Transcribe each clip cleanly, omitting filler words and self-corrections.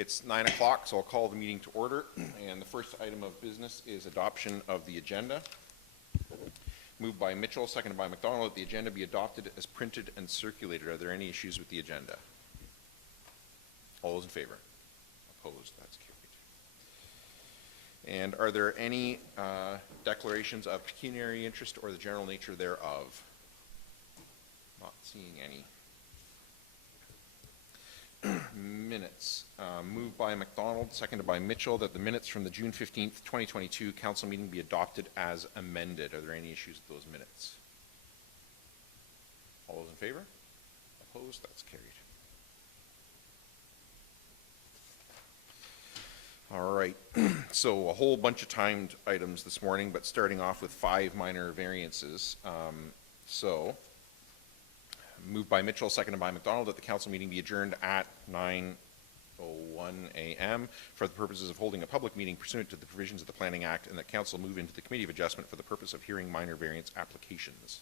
It's 9 o'clock, so I'll call the meeting to order. And the first item of business is adoption of the agenda. Moved by Mitchell, seconded by McDonald, that the agenda be adopted as printed and circulated. Are there any issues with the agenda? All those in favor? Opposed? That's carried. And are there any declarations of pecuniary interest or the general nature thereof? Not seeing any. Minutes. Moved by McDonald, seconded by Mitchell, that the minutes from the June 15th, 2022 council meeting be adopted as amended. Are there any issues with those minutes? All those in favor? Opposed? That's carried. All right. So a whole bunch of timed items this morning, but starting off with 5 minor variances. Moved by Mitchell, seconded by McDonald, that the council meeting be adjourned at 9:01 a.m. for the purposes of holding a public meeting pursuant to the provisions of the Planning Act, and that council move into the Committee of Adjustment for the purpose of hearing minor variance applications.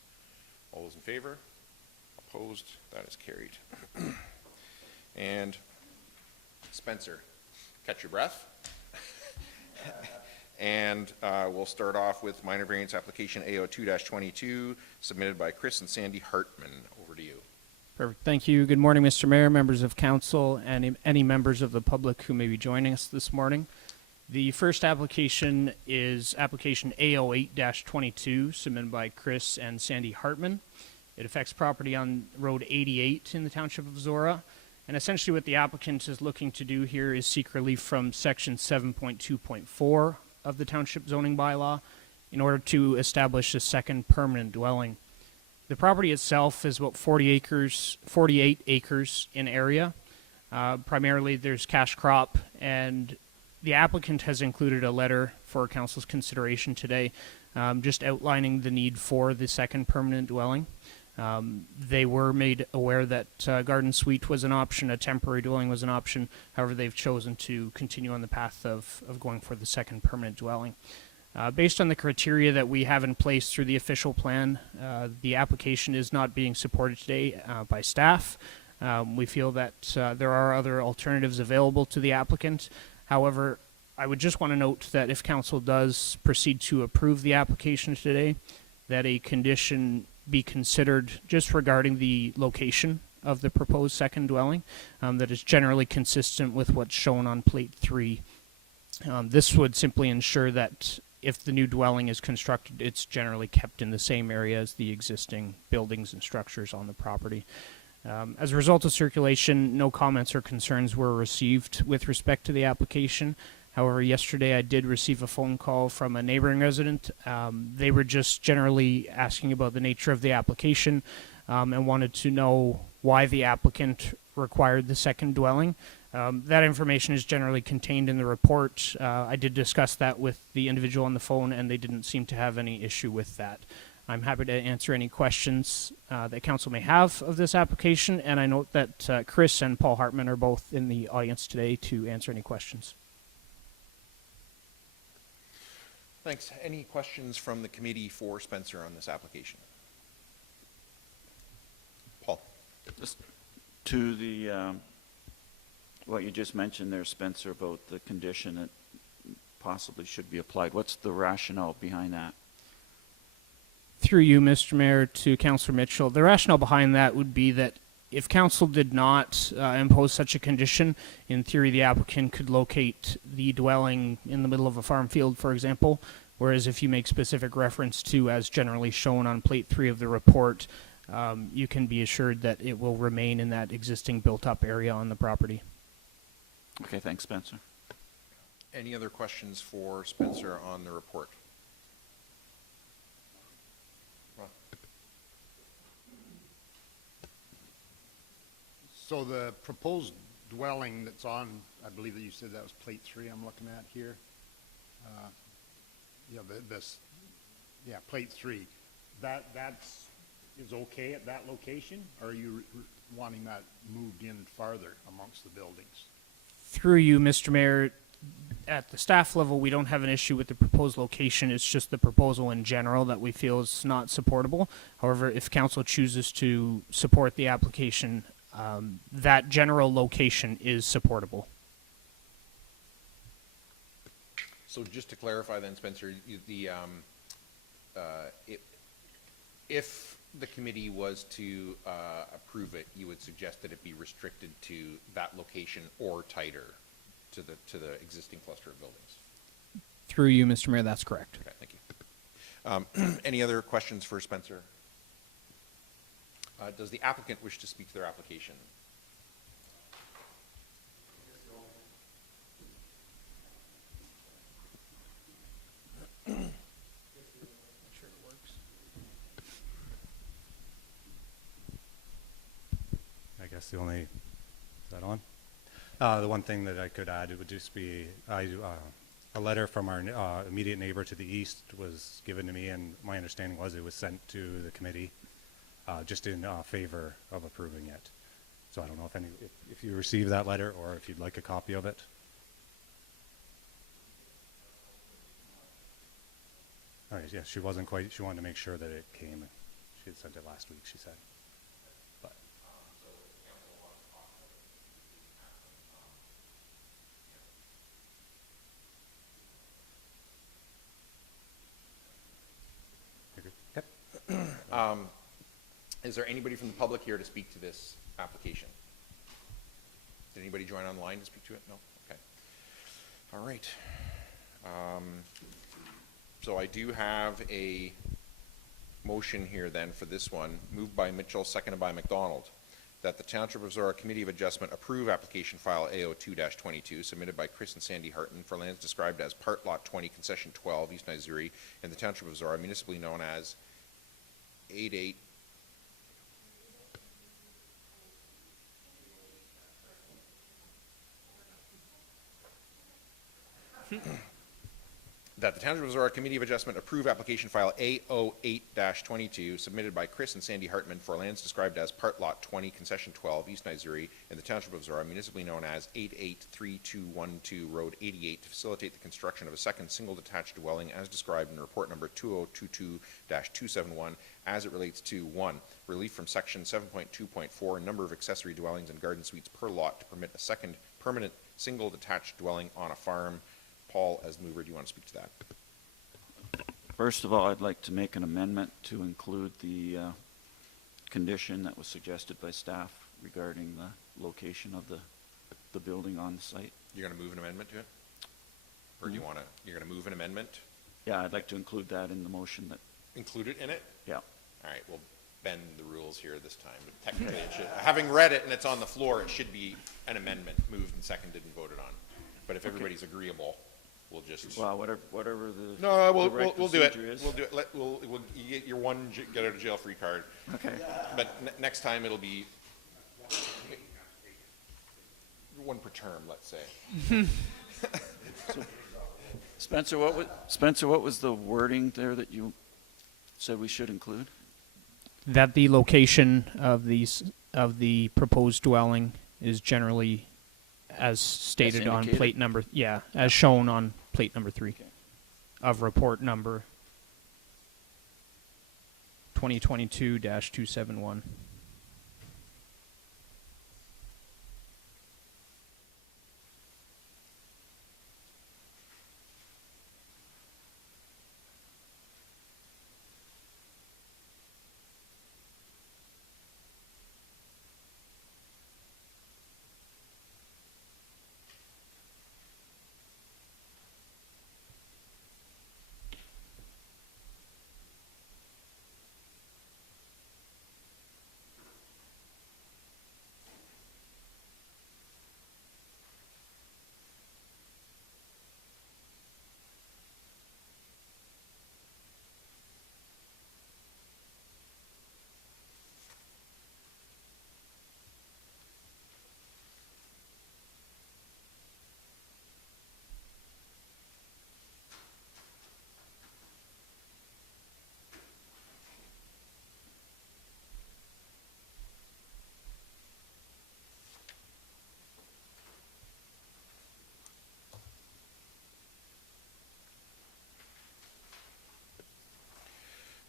All those in favor? Opposed? That is carried. And Spencer, catch your breath. And we'll start off with minor variance application AO2-22 submitted by Chris and Sandy Hartman. Over to you. Perfect. Thank you. Good morning, Mr. Mayor, members of council, and any members of the public who may be joining us this morning. The first application is application AO8-22 submitted by Chris and Sandy Hartman. It affects property on Road 88 in the Township of Zorra. And essentially what the applicant is looking to do here is seek relief from section 7.2.4 of the Township zoning bylaw in order to establish a second permanent dwelling. The property itself is about 48 acres in area. Primarily there's cash crop, and the applicant has included a letter for council's consideration today, just outlining the need for the second permanent dwelling. They were made aware that garden suite was an option, a temporary dwelling was an option. However, they've chosen to continue on the path of going for the second permanent dwelling. Based on the criteria that we have in place through the official plan, the application is not being supported today by staff. We feel that there are other alternatives available to the applicant. However, I would just want to note that if council does proceed to approve the application today, that a condition be considered just regarding the location of the proposed second dwelling that is generally consistent with what's shown on plate 3. This would simply ensure that if the new dwelling is constructed, it's generally kept in the same area as the existing buildings and structures on the property. As a result of circulation, no comments or concerns were received with respect to the application. However, yesterday I did receive a phone call from a neighboring resident. They were just generally asking about the nature of the application and wanted to know why the applicant required the second dwelling. That information is generally contained in the report. I did discuss that with the individual on the phone, and they didn't seem to have any issue with that. I'm happy to answer any questions that council may have of this application, and I note that Chris and Paul Hartman are both in the audience today to answer any questions. Thanks. Any questions from the committee for Spencer on this application? Paul. Just to the what you just mentioned there, Spencer, about the condition that possibly should be applied. What's the rationale behind that? Through you, Mr. Mayor, to Councillor Mitchell, the rationale behind that would be that if council did not impose such a condition, in theory the applicant could locate the dwelling in the middle of a farm field, for example, whereas if you make specific reference to, as generally shown on plate 3 of the report, you can be assured that it will remain in that existing built-up area on the property. Okay, thanks, Spencer. Any other questions for Spencer on the report? So the proposed dwelling that's on, I believe that you said that was plate 3 I'm looking at here. Plate 3. That's is okay at that location, or are you wanting that moved in farther amongst the buildings? Through you, Mr. Mayor, at the staff level, we don't have an issue with the proposed location. It's just the proposal in general that we feel is not supportable. However, if council chooses to support the application, that general location is supportable. So just to clarify then, Spencer, if the committee was to approve it, you would suggest that it be restricted to that location or tighter to the existing cluster of buildings? Through you, Mr. Mayor, that's correct. Okay, thank you. Any other questions for Spencer? Does the applicant wish to speak to their application? I guess the only, is that on? The one thing that I could add, it would just be, a letter from our immediate neighbor to the east was given to me, and my understanding was it was sent to the committee just in favor of approving it. So I don't know if you received that letter or if you'd like a copy of it. All right, yeah, she wasn't quite, she wanted to make sure that it came. She had sent it last week, she said. But Yep. Is there anybody from the public here to speak to this application? Did anybody join online to speak to it? No? Okay. All right. So I do have a motion here then for this one, moved by Mitchell, seconded by McDonald, that the Township of Zorra Committee of Adjustment approve application file AO2-22 submitted by Chris and Sandy Harton for lands described as Part Lot 20, Concession 12, East Nisuri, in the Township of Zorra, municipally known as 88. That the Township of Zorra Committee of Adjustment approve application file AO8-22 submitted by Chris and Sandy Hartman for lands described as Part Lot 20, Concession 12, East Nisuri, in the Township of Zorra, municipally known as 883212 Road 88, to facilitate the construction of a second single detached dwelling as described in report number 2022-271 as it relates to 1. Relief from section 7.2.4, number of accessory dwellings and garden suites per lot to permit a second permanent single detached dwelling on a farm. Paul, as mover, do you want to speak to that? First of all, I'd like to make an amendment to include the condition that was suggested by staff regarding the location of the building on the site. You're going to move an amendment to it? Or do you want to, you're going to move an amendment? Yeah, I'd like to include that in the motion that, Include it in it? yeah. All right, we'll bend the rules here this time. But technically, it should, having read it and it's on the floor, it should be an amendment, moved and seconded and voted on. But if everybody's agreeable, we'll just. Well, whatever the. No, the right we'll do it. procedure is. We'll do it. You get your one get out of jail free card. Okay. But next time it'll be one per term, let's say. Spencer, what was the wording there that you said we should include? That the location of the proposed dwelling is generally as stated on indicated? plate number, as shown on plate number 3 Okay. of report number 2022-271.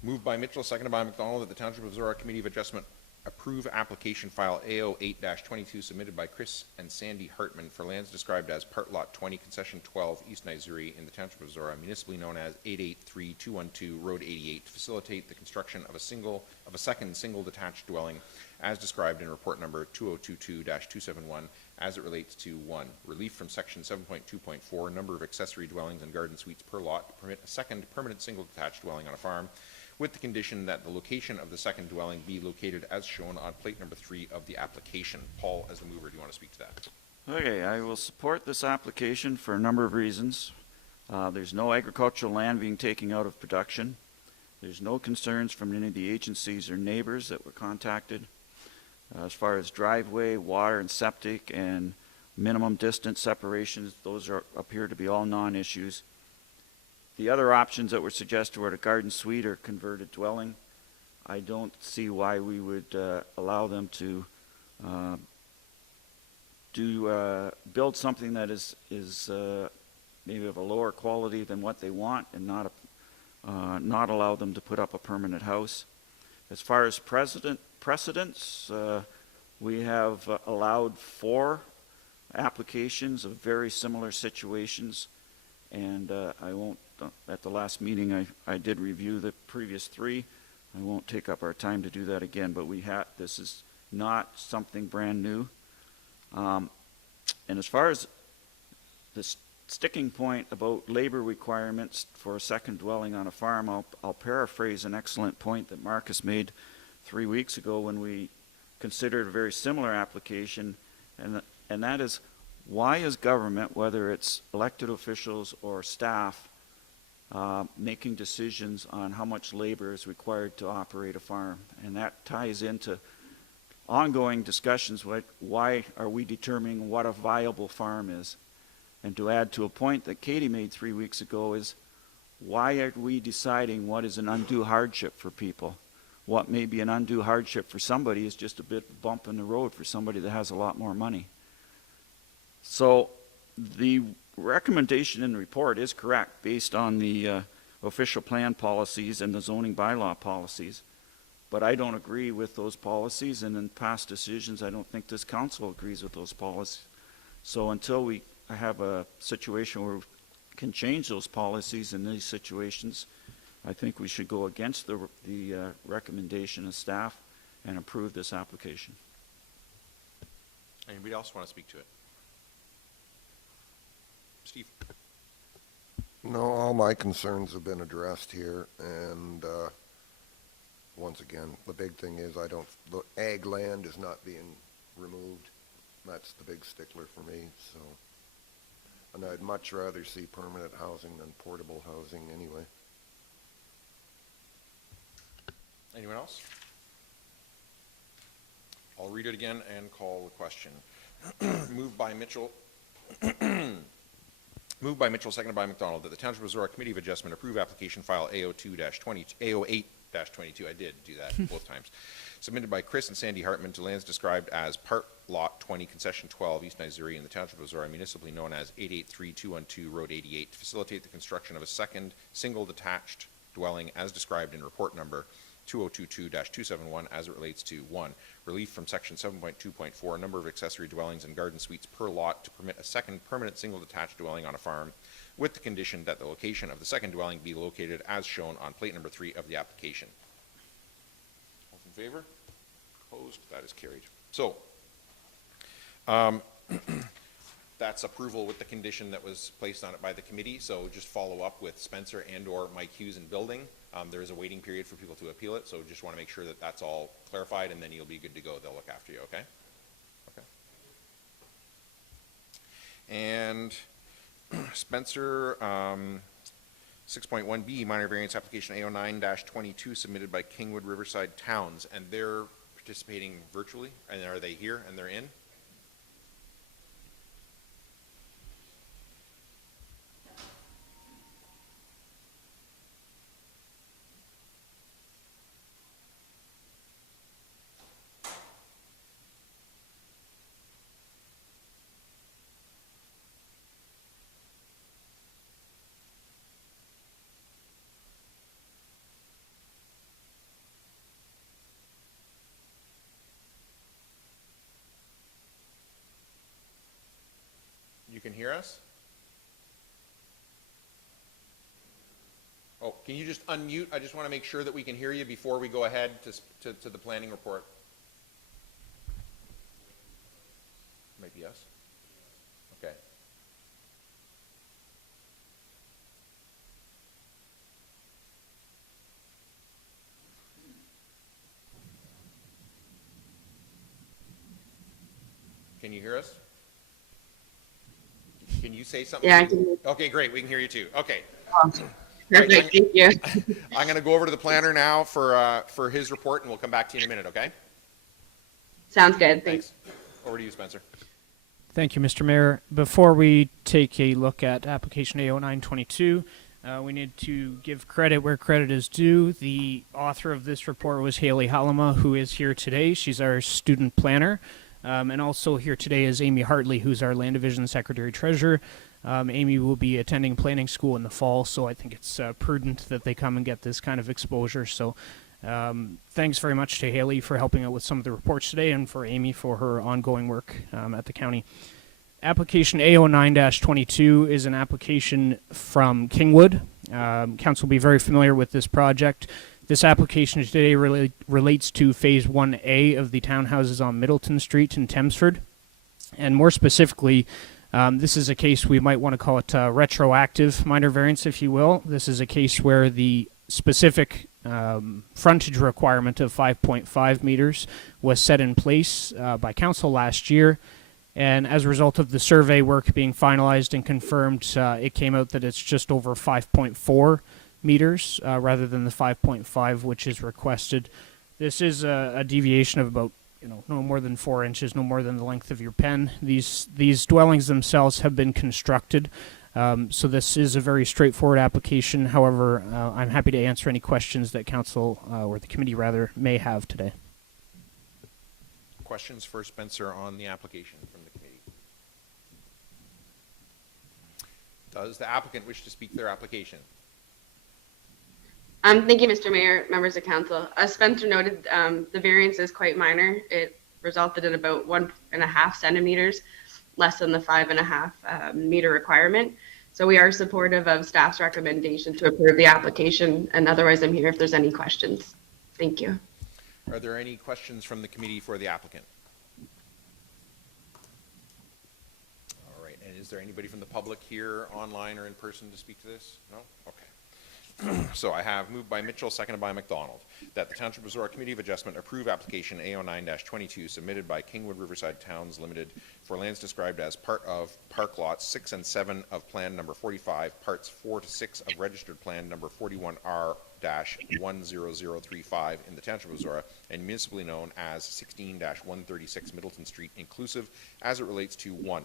Moved by Mitchell, seconded by McDonald, that the Township of Zorra Committee of Adjustment approve application file AO8-22 submitted by Chris and Sandy Hartman for lands described as Part Lot 20, Concession 12, East Nisuri in the Township of Zorra, municipally known as 883212 Road 88, to facilitate the construction of a second single detached dwelling as described in report number 2022-271 as it relates to 1, relief from section 7.2.4, number of accessory dwellings and garden suites per lot to permit a second permanent single detached dwelling on a farm, with the condition that the location of the second dwelling be located as shown on plate number 3 of the application. Paul, as the mover, do you want to speak to that? Okay, I will support this application for a number of reasons. There's no agricultural land being taken out of production. There's no concerns from any of the agencies or neighbors that were contacted. As far as driveway, water and septic, and minimum distance separations, those appear to be all non-issues. The other options that were suggested were a garden suite or converted dwelling. I don't see why we would allow them to build something that is maybe of a lower quality than what they want, and not allow them to put up a permanent house. As far as precedents, we have allowed 4 applications of very similar situations, and I won't, at the last meeting I did review the previous 3. I won't take up our time to do that again, but this is not something brand new. And as far as the sticking point about labor requirements for a second dwelling on a farm, I'll paraphrase an excellent point that Marcus made 3 weeks ago when we considered a very similar application, and that is, why is government, whether it's elected officials or staff, making decisions on how much labor is required to operate a farm? And that ties into ongoing discussions, why are we determining what a viable farm is? And to add to a point that Katie made 3 weeks ago is, why are we deciding what is an undue hardship for people? What may be an undue hardship for somebody is just a bit bump in the road for somebody that has a lot more money. So the recommendation in the report is correct based on the official plan policies and the zoning bylaw policies, but I don't agree with those policies, and in past decisions I don't think this council agrees with those policies. So until we have a situation where we can change those policies in these situations, I think we should go against the recommendation of staff and approve this application. Anybody else want to speak to it? Steve? No, all my concerns have been addressed here, and once again, the big thing is the ag land is not being removed. That's the big stickler for me, so. And I'd much rather see permanent housing than portable housing anyway. Anyone else? I'll read it again and call the question. Moved by Mitchell. Moved by Mitchell, seconded by McDonald, that the Township of Zorra Committee of Adjustment approve application file AO8-22, I did do that both times, submitted by Chris and Sandy Hartman to lands described as Part Lot 20, Concession 12, East Nisuri in the Township of Zorra, municipally known as 883212 Road 88, to facilitate the construction of a second single detached dwelling as described in report number 2022-271 as it relates to 1, relief from section 7.2.4, number of accessory dwellings and garden suites per lot to permit a second permanent single detached dwelling on a farm, with the condition that the location of the second dwelling be located as shown on plate number 3 of the application. All in favor? Opposed? That is carried. So, that's approval with the condition that was placed on it by the committee. So just follow up with Spencer and or Mike Hughes in building. There is a waiting period for people to appeal it, so just want to make sure that that's all clarified, and then you'll be good to go. They'll look after you, okay? Okay. And Spencer, 6.1B, minor variance application AO9-22 submitted by Kingwood Riverside Towns, and they're participating virtually, and are they here and they're in? hear us? Oh, can you just unmute? I just want to make sure that we can hear you before we go ahead to the planning report. Might be us. Okay. Can you hear us? Can you say something? Yeah, I can. Okay, great. We can hear you too. Okay. Perfect, thank you. I'm going to go over to the planner now for his report, and we'll come back to you in a minute, okay? Sounds good, thanks. Over to you, Spencer. Thank you, Mr. Mayor. Before we take a look at application A0922, we need to give credit where credit is due. The author of this report was Haley Halama, who is here today. She's our student planner. And also here today is Amy Hartley, who's our Land Division Secretary Treasurer. Amy will be attending planning school in the fall, so I think it's prudent that they come and get this kind of exposure. So thanks very much to Haley for helping out with some of the reports today, and for Amy for her ongoing work at the county. Application A09-22 is an application from Kingwood. Council will be very familiar with this project. This application today relates to Phase 1A of the townhouses on Middleton Street in Thamesford. And more specifically, this is a case we might want to call it retroactive minor variance, if you will. This is a case where the specific frontage requirement of 5.5 meters was set in place by council last year. And as a result of the survey work being finalized and confirmed, it came out that it's just over 5.4 meters rather than the 5.5 which is requested. This is a deviation of about no more than 4 inches, no more than the length of your pen. These dwellings themselves have been constructed, so this is a very straightforward application. However, I'm happy to answer any questions that council or the committee rather may have today. Questions for Spencer on the application from the committee? Does the applicant wish to speak to their application? Thank you, Mr. Mayor, members of council. As Spencer noted, the variance is quite minor. It resulted in about 1.5 centimeters, less than the 5.5 meter requirement. So we are supportive of staff's recommendation to approve the application, and otherwise I'm here if there's any questions. Thank you. Are there any questions from the committee for the applicant? All right, and is there anybody from the public here online or in person to speak to this? No? Okay. So I have moved by Mitchell, seconded by McDonald, that the Township of Zorra Committee of Adjustment approve application A09-22 submitted by Kingwood Riverside Towns Limited for lands described as part of Park Lots 6 and 7 of Plan Number 45, Parts 4 to 6 of Registered Plan Number 41R-10035 in the Township of Zorra and municipally known as 16-136 Middleton Street, inclusive as it relates to 1.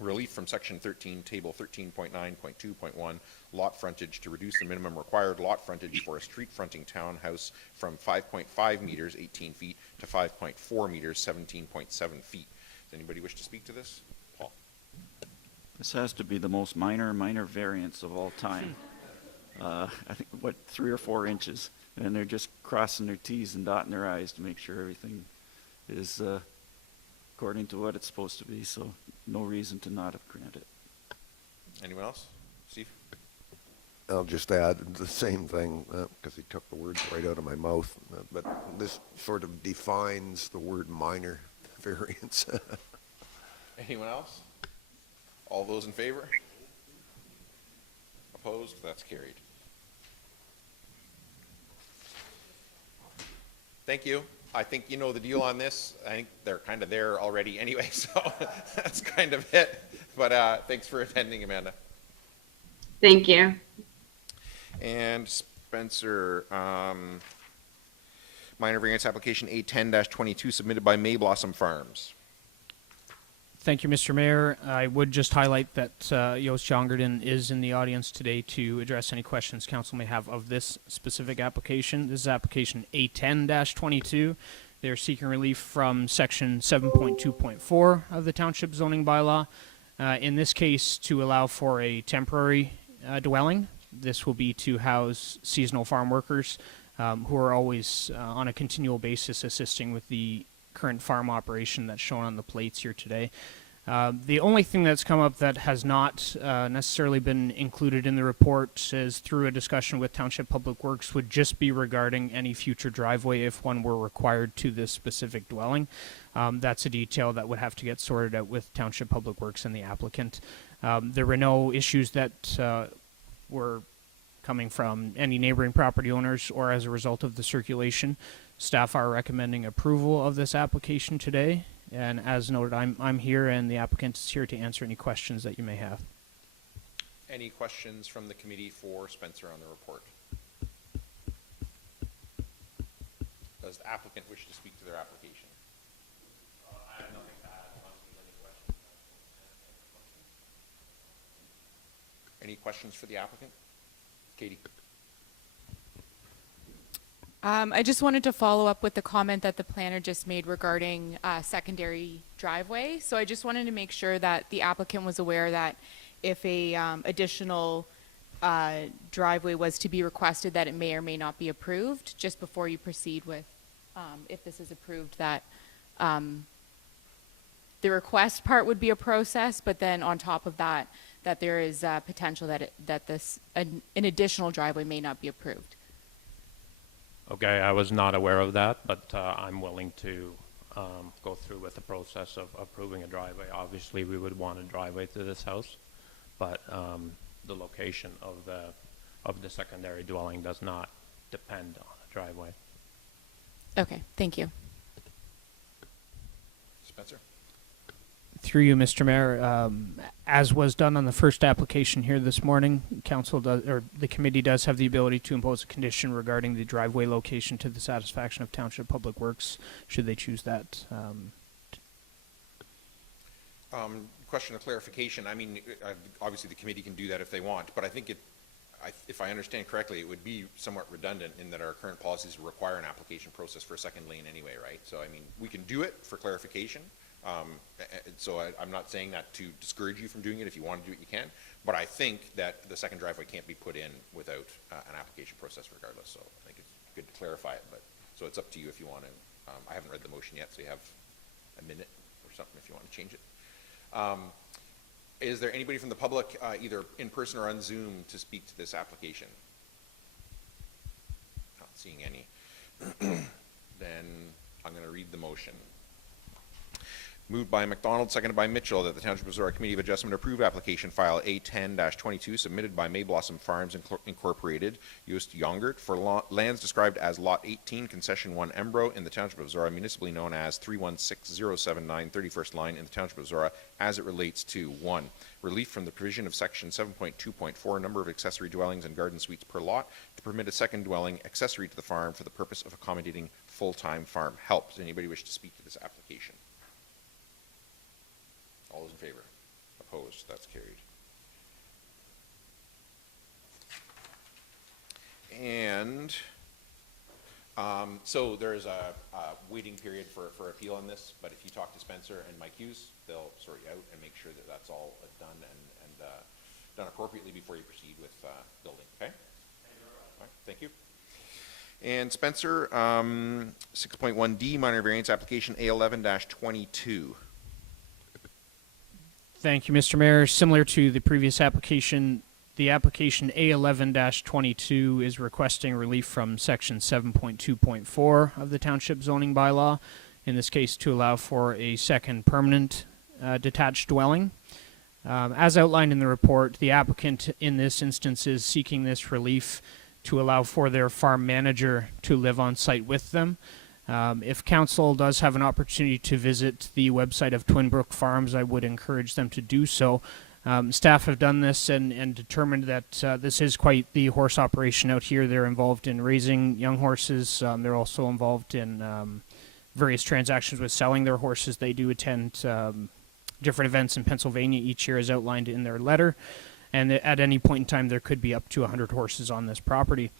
Relief from Section 13, Table 13.9.2.1, lot frontage to reduce the minimum required lot frontage for a street fronting townhouse from 5.5 meters, 18 feet, to 5.4 meters, 17.7 feet. Does anybody wish to speak to this? Paul. This has to be the most minor variance of all time. I think, 3 or 4 inches, and they're just crossing their T's and dotting their I's to make sure everything is according to what it's supposed to be, so no reason to not have granted. Anyone else? Steve? I'll just add the same thing, because he took the words right out of my mouth, but this sort of defines the word minor variance. Anyone else? All those in favor? Opposed? That's carried. Thank you. I think you know the deal on this. I think they're kind of there already anyway, so that's kind of it. But thanks for attending, Amanda. Thank you. And Spencer, minor variance application A10-22 submitted by May Blossom Farms. Thank you, Mr. Mayor. I would just highlight that Joost Jongerden is in the audience today to address any questions council may have of this specific application. This is application A10-22. They're seeking relief from section 7.2.4 of the township zoning bylaw. In this case, to allow for a temporary dwelling. This will be to house seasonal farm workers who are always on a continual basis assisting with the current farm operation that's shown on the plates here today. The only thing that's come up that has not necessarily been included in the report is through a discussion with Township Public Works would just be regarding any future driveway if one were required to this specific dwelling. That's a detail that would have to get sorted out with Township Public Works and the applicant. There were no issues that were coming from any neighboring property owners or as a result of the circulation. Staff are recommending approval of this application today. And as noted, I'm here and the applicant is here to answer any questions that you may have. Any questions from the committee for Spencer on the report? Does the applicant wish to speak to their application? I have nothing to add unless there's any questions. Any questions for the applicant? Katie? I just wanted to follow up with the comment that the planner just made regarding secondary driveway. So I just wanted to make sure that the applicant was aware that if a additional driveway was to be requested, that it may or may not be approved just before you proceed with, if this is approved, that the request part would be a process, but then on top of that, that there is potential that an additional driveway may not be approved. Okay, I was not aware of that, but I'm willing to go through with the process of approving a driveway. Obviously, we would want a driveway to this house, but the location of the secondary dwelling does not depend on a driveway. Okay, thank you. Spencer? Through you, Mr. Mayor, as was done on the first application here this morning, council does, or the committee does have the ability to impose a condition regarding the driveway location to the satisfaction of Township Public Works, should they choose that. Question of clarification. I mean, obviously the committee can do that if they want, but I think if I understand correctly, it would be somewhat redundant in that our current policies require an application process for a second lane anyway, right? So, I mean, we can do it for clarification. So I'm not saying that to discourage you from doing it. If you want to do it, you can. But I think that the second driveway can't be put in without an application process regardless. So I think it's good to clarify it. But so it's up to you if you want to. I haven't read the motion yet, so you have a minute or something if you want to change it. Is there anybody from the public, either in person or on Zoom, to speak to this application? Not seeing any. Then I'm going to read the motion. Moved by McDonald, seconded by Mitchell, that the Township of Zorra Committee of Adjustment approve application file A10-22 submitted by Mayblossom Farms Incorporated, Joost Jongert, for lands described as Lot 18, Concession 1 Embro in the Township of Zorra, municipally known as 316079 31st line in the Township of Zorra, as it relates to 1. Relief from the provision of section 7.2.4, number of accessory dwellings and garden suites per lot, to permit a second dwelling accessory to the farm for the purpose of accommodating full-time farm help. Does anybody wish to speak to this application? All those in favor? Opposed? That's carried. And so there's a waiting period for appeal on this, but if you talk to Spencer and Mike Hughes, they'll sort you out and make sure that that's all done and done appropriately before you proceed with building, okay? All right, thank you. And Spencer, 6.1D, minor variance application A11-22. Thank you, Mr. Mayor. Similar to the previous application, the application A11-22 is requesting relief from section 7.2.4 of the Township zoning bylaw, in this case to allow for a second permanent detached dwelling. As outlined in the report, the applicant in this instance is seeking this relief to allow for their farm manager to live on site with them. If council does have an opportunity to visit the website of Twinbrook Farms, I would encourage them to do so. Staff have done this and determined that this is quite the horse operation out here. They're involved in raising young horses. They're also involved in various transactions with selling their horses. They do attend different events in Pennsylvania each year, as outlined in their letter. And at any point in time, there could be up to 100 horses on this property.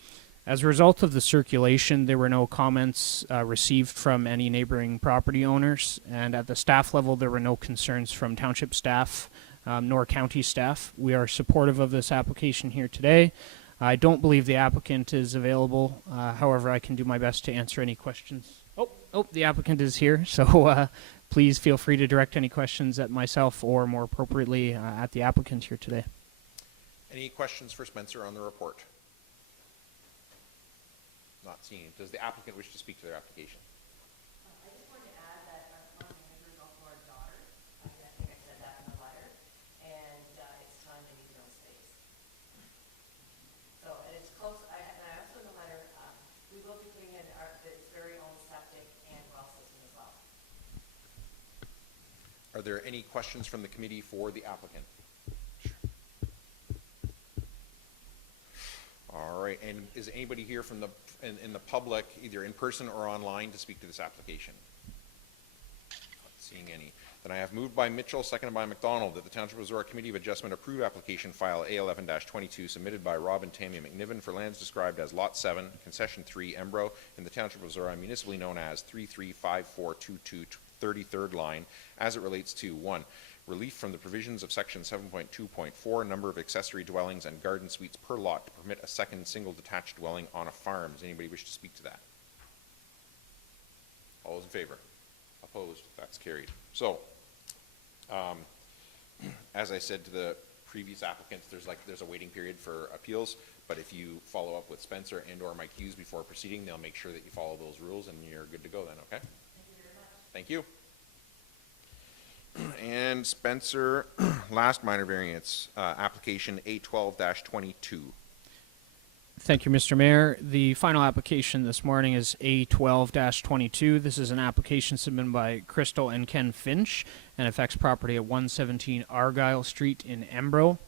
As a result of the circulation, there were no comments received from any neighboring property owners, and at the staff level, there were no concerns from township staff nor county staff. We are supportive of this application here today. I don't believe the applicant is available. However, I can do my best to answer any questions. Oh, the applicant is here, so please feel free to direct any questions at myself or, more appropriately, at the applicant here today. Any questions for Spencer on the report? Not seeing. Does the applicant wish to speak to their application? I just wanted to add that our town manager is also our daughter. I think I said that in the letter. And it's time to need no space. So, and it's close, and I also in the letter, we will be putting in its very own septic and well system as well. Are there any questions from the committee for the applicant? All right, and is anybody here from the in the public, either in person or online, to speak to this application? Not seeing any. Then I have moved by Mitchell, seconded by McDonald, that the Township of Zorra Committee of Adjustment approve application file A11-22 submitted by Rob and Tammy McNiven for lands described as Lot 7, Concession 3, Embro, in the Township of Zorra, municipally known as 335422 33rd line, as it relates to 1. Relief from the provisions of section 7.2.4, number of accessory dwellings and garden suites per lot to permit a second single detached dwelling on a farm. Does anybody wish to speak to that? All those in favor? Opposed? That's carried. So, as I said to the previous applicants, there's a waiting period for appeals, but if you follow up with Spencer and or Mike Hughes before proceeding, they'll make sure that you follow those rules and you're good to go then, okay? Thank you very much. Thank you. And Spencer, last minor variance, application A12-22. Thank you, Mr. Mayor. The final application this morning is A12-22. This is an application submitted by Crystal and Ken Finch and affects property at 117 Argyle Street in Embro.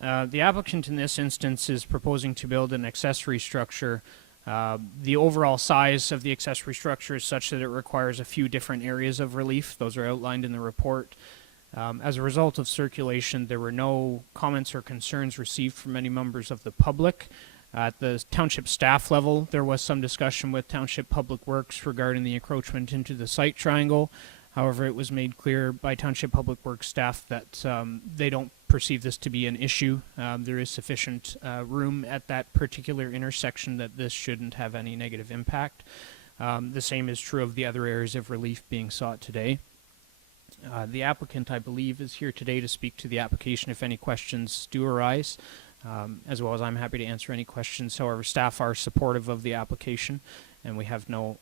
The applicant in this instance is proposing to build an accessory structure. The overall size of the accessory structure is such that it requires a few different areas of relief. Those are outlined in the report. As a result of circulation, there were no comments or concerns received from any members of the public. At the township staff level, there was some discussion with Township Public Works regarding the encroachment into the site triangle. However, it was made clear by Township Public Works staff that they don't perceive this to be an issue. There is sufficient room at that particular intersection that this shouldn't have any negative impact. The same is true of the other areas of relief being sought today. The applicant, I believe, is here today to speak to the application if any questions do arise, as well as I'm happy to answer any questions. However, staff are supportive of the application, and we have no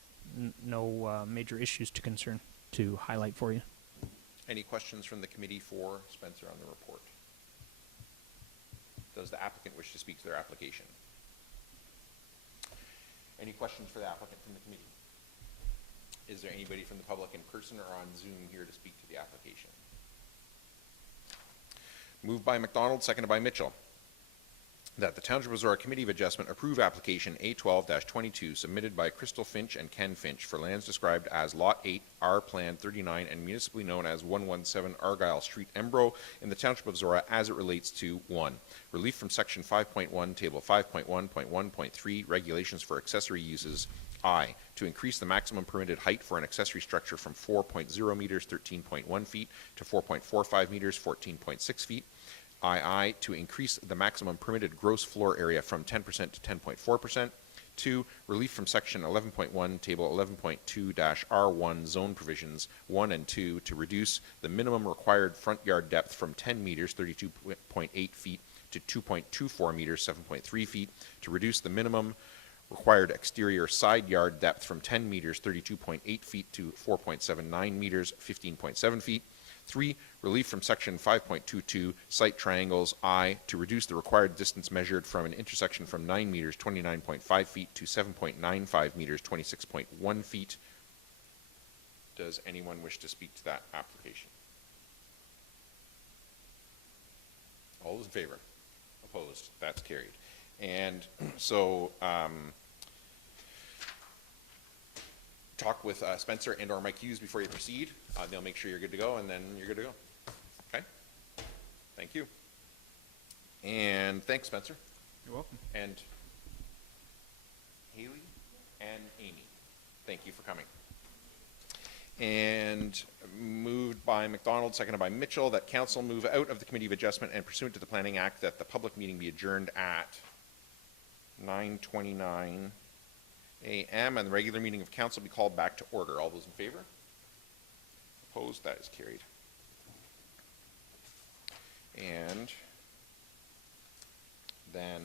major issues to highlight for you. Any questions from the committee for Spencer on the report? Does the applicant wish to speak to their application? Any questions for the applicant from the committee? Is there anybody from the public in person or on Zoom here to speak to the application? Moved by McDonald, seconded by Mitchell, that the Township of Zorra Committee of Adjustment approve application A12-22 submitted by Crystal Finch and Ken Finch for lands described as Lot 8, R Plan 39, and municipally known as 117 Argyle Street, Embro, in the Township of Zorra as it relates to 1. Relief from Section 5.1, Table 5.1.1.3, Regulations for Accessory Uses, I, to increase the maximum permitted height for an accessory structure from 4.0 meters, 13.1 feet, to 4.45 meters, 14.6 feet. II, to increase the maximum permitted gross floor area from 10% to 10.4%. 2, relief from Section 11.1, Table 11.2-R1 zone provisions 1 and 2 to reduce the minimum required front yard depth from 10 meters, 32.8 feet, to 2.24 meters, 7.3 feet, to reduce the minimum required exterior side yard depth from 10 meters, 32.8 feet, to 4.79 meters, 15.7 feet. 3, relief from Section 5.22, site triangles, I, to reduce the required distance measured from an intersection from 9 meters, 29.5 feet, to 7.95 meters, 26.1 feet. Does anyone wish to speak to that application? All those in favor? Opposed? That's carried. And so, talk with Spencer and or Mike Hughes before you proceed. They'll make sure you're good to go, and then you're good to go. Okay? Thank you. And thanks, Spencer. You're welcome. And Haley and Amy, thank you for coming. And moved by McDonald, seconded by Mitchell, that council move out of the Committee of Adjustment and pursuant to the Planning Act that the public meeting be adjourned at 9:29 a.m. and the regular meeting of council be called back to order. All those in favor? Opposed? That is carried. And then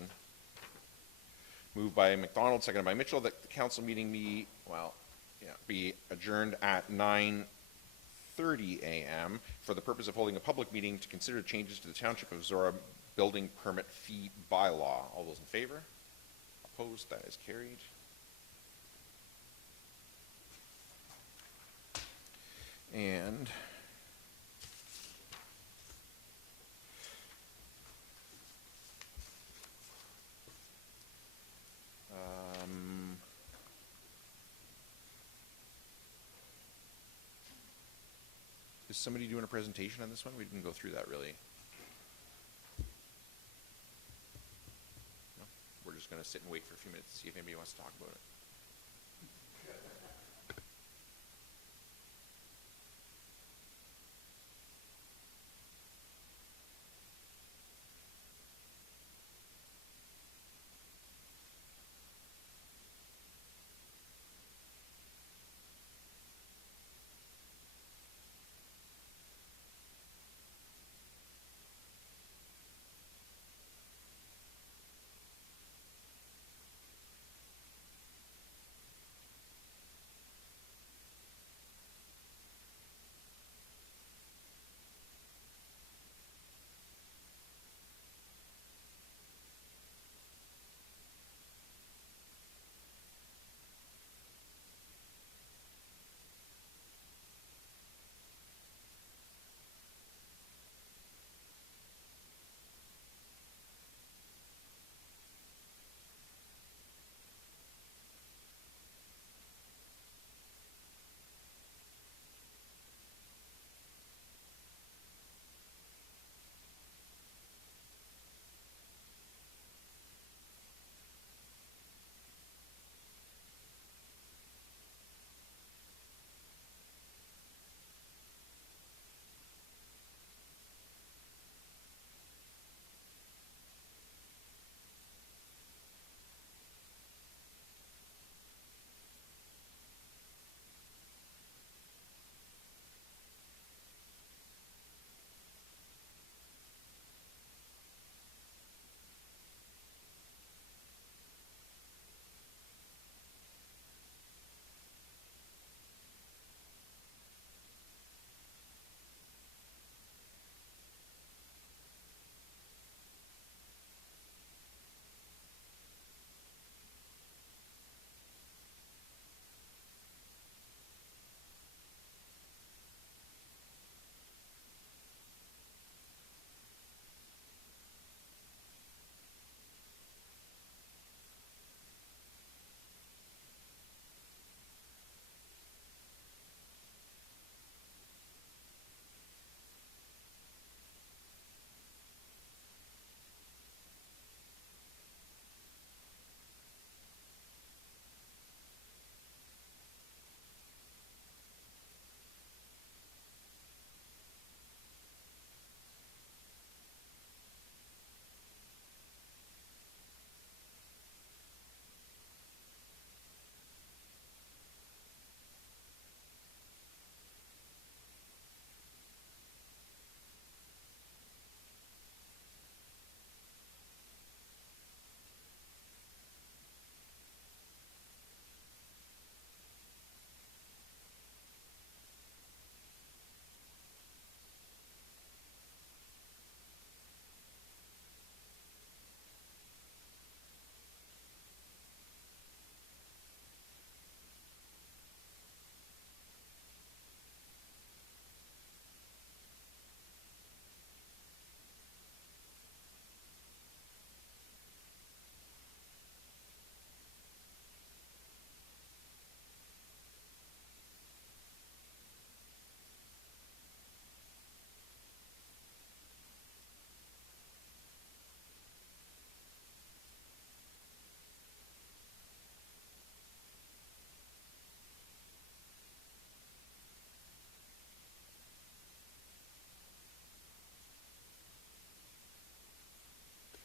moved by McDonald, seconded by Mitchell, that the council meeting be adjourned at 9:30 a.m. for the purpose of holding a public meeting to consider changes to the Township of Zorra building permit fee bylaw. All those in favor? Opposed? That is carried. And is somebody doing a presentation on this one? We didn't go through that really. No? We're just going to sit and wait for a few minutes to see if anybody wants to talk about it.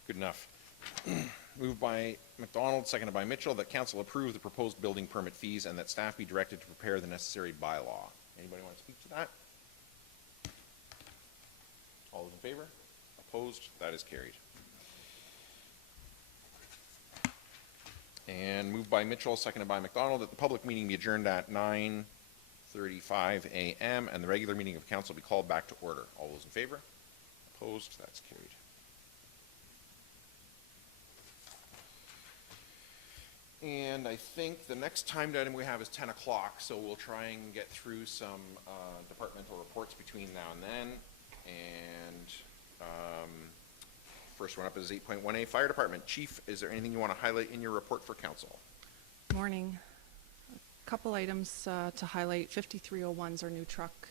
Good enough. Moved by McDonald, seconded by Mitchell, that council approve the proposed building permit fees and that staff be directed to prepare the necessary bylaw. Anybody want to speak to that? All those in favor? Opposed? That is carried. And moved by Mitchell, seconded by McDonald, that the public meeting be adjourned at 9:35 a.m. and the regular meeting of council be called back to order. All those in favor? Opposed? That's carried. And I think the next timed item we have is 10 o'clock, so we'll try and get through some departmental reports between now and then. And first one up is 8.1A, Fire Department. Chief, is there anything you want to highlight in your report for council? Morning. A couple items to highlight. 5301 is our new truck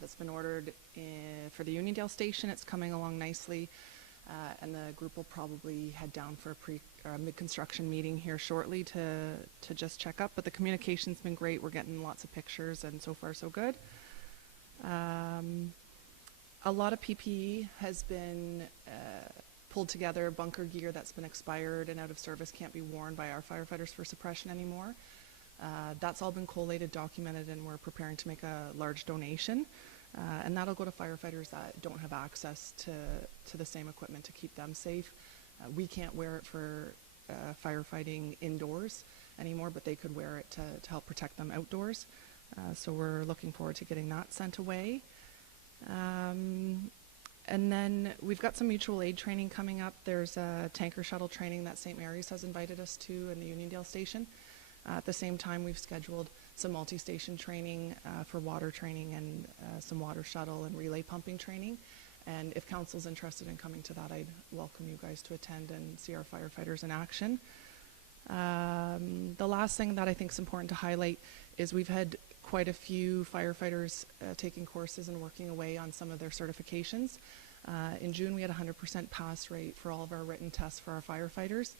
that's been ordered for the Uniondale station. It's coming along nicely, and the group will probably head down for a mid-construction meeting here shortly to just check up. But the communication's been great. We're getting lots of pictures, and so far so good. A lot of PPE has been pulled together. Bunker gear that's been expired and out of service can't be worn by our firefighters for suppression anymore. That's all been collated, documented, and we're preparing to make a large donation. And that'll go to firefighters that don't have access to the same equipment to keep them safe. We can't wear it for firefighting indoors anymore, but they could wear it to help protect them outdoors. So we're looking forward to getting that sent away. And then we've got some mutual aid training coming up. There's a tanker shuttle training that St. Mary's has invited us to in the Uniondale station. At the same time, we've scheduled some multi-station training for water training and some water shuttle and relay pumping training. And if council's interested in coming to that, I'd welcome you guys to attend and see our firefighters in action. The last thing that I think is important to highlight is we've had quite a few firefighters taking courses and working away on some of their certifications. In June, we had a 100% pass rate for all of our written tests for our firefighters.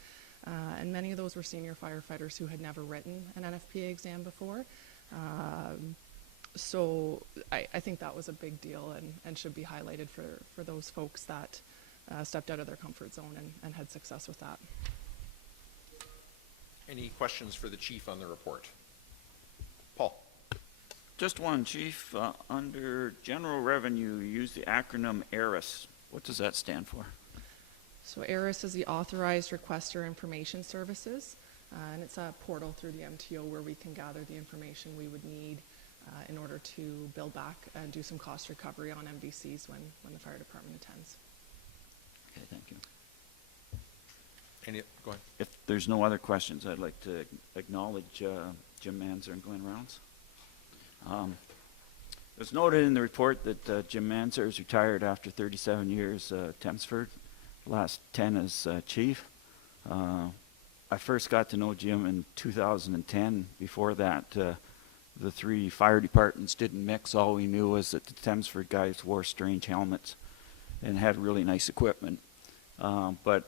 And many of those were senior firefighters who had never written an NFPA exam before. So I think that was a big deal and should be highlighted for those folks that stepped out of their comfort zone and had success with that. Any questions for the chief on the report? Paul? Just one, Chief. Under general revenue, you use the acronym ARIS. What does that stand for? So ARIS is the Authorized Requester Information Services, and it's a portal through the MTO where we can gather the information we would need in order to bill back and do some cost recovery on MVCs when the fire department attends. Okay, thank you. Go ahead. If there's no other questions, I'd like to acknowledge Jim Manzer and Glenn Rounds. It was noted in the report that Jim Manzer is retired after 37 years at Thamesford, last 10 as chief. I first got to know Jim in 2010. Before that, the three fire departments didn't mix. All we knew was that the Thamesford guys wore strange helmets and had really nice equipment. But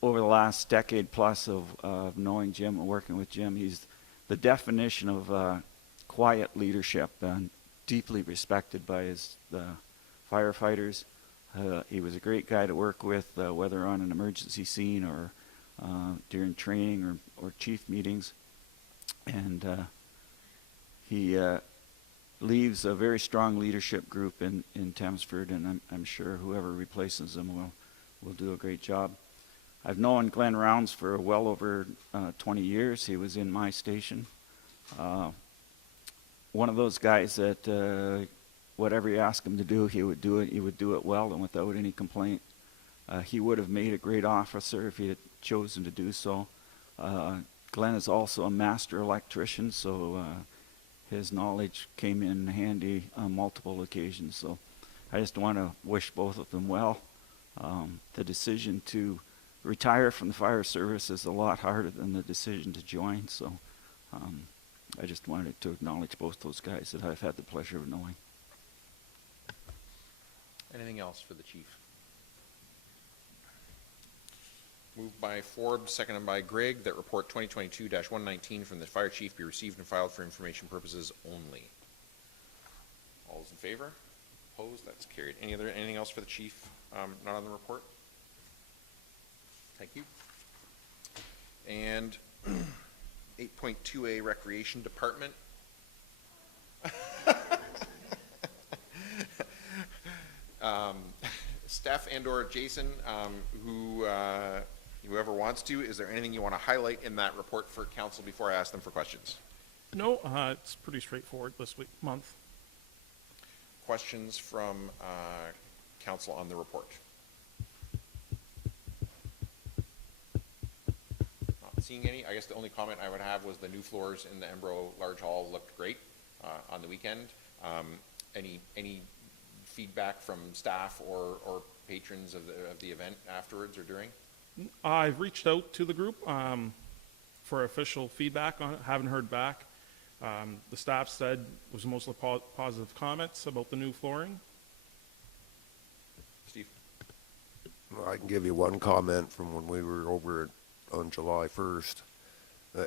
over the last decade plus of knowing Jim and working with Jim, he's the definition of quiet leadership and deeply respected by his firefighters. He was a great guy to work with, whether on an emergency scene or during training or chief meetings. And he leaves a very strong leadership group in Thamesford, and I'm sure whoever replaces him will do a great job. I've known Glenn Rounds for well over 20 years. He was in my station. One of those guys that whatever you ask him to do, he would do it. He would do it well and without any complaint. He would have made a great officer if he had chosen to do so. Glenn is also a master electrician, so his knowledge came in handy on multiple occasions. So I just want to wish both of them well. The decision to retire from the fire service is a lot harder than the decision to join, so I just wanted to acknowledge both those guys that I've had the pleasure of knowing. Anything else for the chief? Moved by Forbes, seconded by Gregg, that report 2022-119 from the fire chief be received and filed for information purposes only. All those in favor? Opposed? That's carried. Anything else for the chief not on the report? Thank you. And 8.2A Recreation Department. Steph and/or Jason, whoever wants to, is there anything you want to highlight in that report for council before I ask them for questions? No, it's pretty straightforward this month. Questions from council on the report? Not seeing any. I guess the only comment I would have was the new floors in the Embro Large Hall looked great on the weekend. Any feedback from staff or patrons of the event afterwards or during? I've reached out to the group for official feedback on it. Haven't heard back. The staff said it was mostly positive comments about the new flooring. Steve? I can give you one comment from when we were over on July 1st.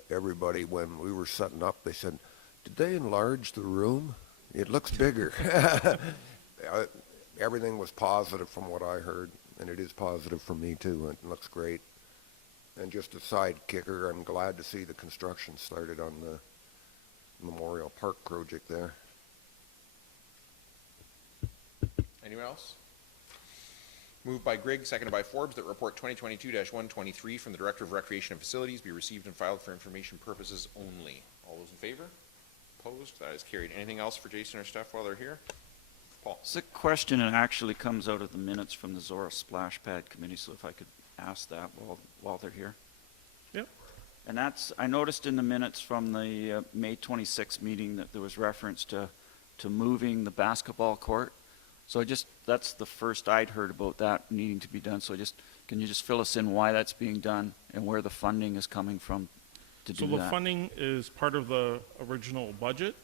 Everybody, when we were setting up, they said, "Did they enlarge the room? It looks bigger." Everything was positive from what I heard, and it is positive from me too. It looks great. And just a side kicker, I'm glad to see the construction started on the Memorial Park project there. Anyone else? Moved by Grigg, seconded by Forbes, that report 2022-123 from the Director of Recreation and Facilities be received and filed for information purposes only. All those in favor? Opposed? That is carried. Anything else for Jason or Steph while they're here? Paul? It's a question that actually comes out of the minutes from the Zorra Splash Pad Committee, so if I could ask that while they're here. Yep. And that's, I noticed in the minutes from the May 26th meeting that there was reference to moving the basketball court. So that's the first I'd heard about that needing to be done. So can you just fill us in why that's being done and where the funding is coming from to do that? So the funding is part of the original budget.